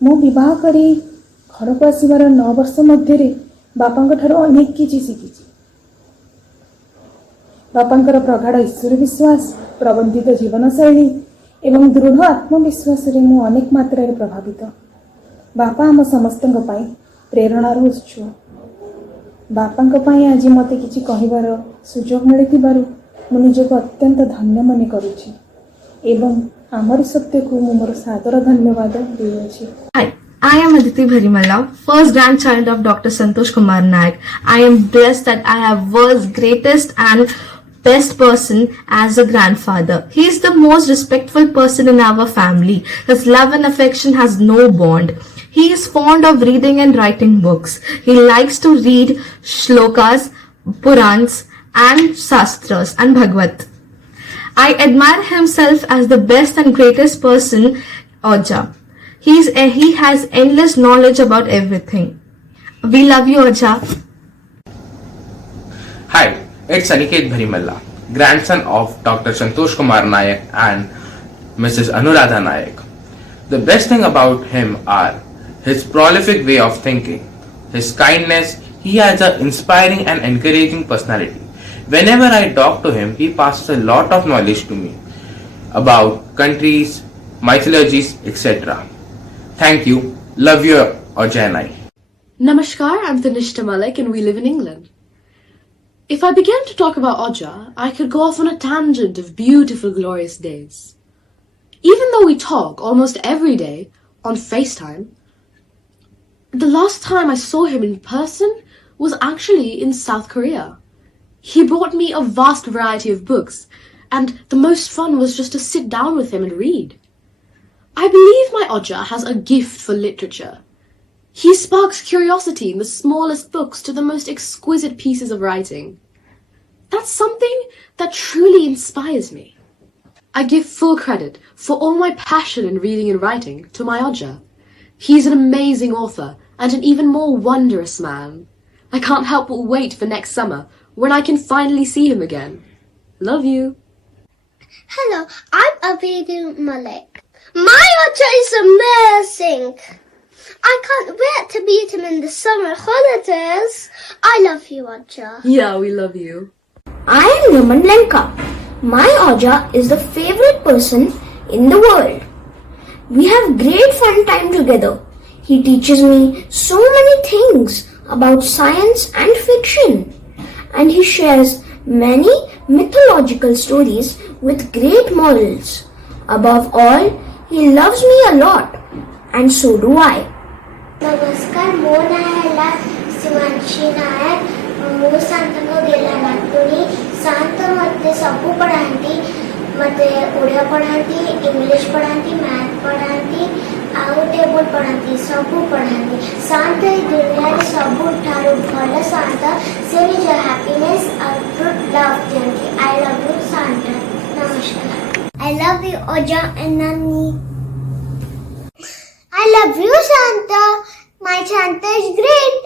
मु विवाह करी घर को आसबार 9 वर्ष मध्य बापांक ठारो अनेक किछि शिखिछि। बापांकर प्रगाढ़ ईश्वर विश्वास प्रबंधित जीवनशैली एवं दृढ़ आत्मविश्वास रे मु अनेक मात्रा प्रभावित। बापा आम समस्त प्रेरणार उत्स। बापांक आज मत किछि कहिबार सुजोग मिलिथिबारु मु निजको अत्यंत धन्य मन करुछि एवं आमर सत्य को मु मोर सादर धन्यवाद देउछि। Hi, I am Aditi Bharimalla, first grandchild of Dr. Santosh Kumar Naik. I am blessed that I have world's greatest and best person as a grandfather. He is the most respectful person in our family. His love and affection has no bond. He is fond of reading and writing books. He likes to read shlokas, Purans and Shastras and Bhagavad. I admire himself as the best and greatest person, Oja. He has endless knowledge about everything. We love you, Oja. Hi, it's Aniket Bharimalla, grandson of Dr. Santosh Kumar Naik and Mrs. Anuradha Naik. The best thing about him are his prolific way of thinking, his kindness. He has an inspiring and encouraging personality. Whenever I talk to him, he passes a lot of knowledge to me about countries, mythologies, etc. Thank you. Love you, Oja Naik. Namaskar, I'm Tanishta Malik and we live in England. If I began to talk about Oja, I could go off on a tangent of beautiful, glorious days. Even though we talk almost every day on FaceTime, the last time I saw him in person was actually in South Korea. He brought me a vast variety of books, and the most fun was just to sit down with him and read. I believe my Oja has a gift for literature. He sparks curiosity in the smallest books to the most exquisite pieces of writing. That's something that truly inspires me. I give full credit for all my passion in reading and writing to my Oja. He's an amazing author and an even more wondrous man. I can't help but wait for next summer when I can finally see him again. Love you. Hello, I'm Abidu Malik. My Oja is amazing. I can't wait to meet him in the summer holidays. I love you, Aja. Yeah, we love you. I am Yaman Lanka. My Aja is the favorite person in the world. We have great fun time together. He teaches me so many things about science and fiction. And he shares many mythological stories with great morals. Above all, he loves me a lot. And so do I. नमस्कार मो ना है शिवांशी नायक मु शांत गेला नातुणी शांत मते सब पढ़ाती मते ओडिया पढ़ाती इंग्लिश पढ़ाती मैथ पढ़ाती आउ टेबल पढ़ाती सब पढ़ाती शांत ही दुनिया रे सब ठारो भल शांत से निज हैप्पीनेस और ट्रुथ लव दियंती आई लव यू शांत नमस्कार आई लव यू ओजा एंड नानी I love you, Santa. My Santa is great.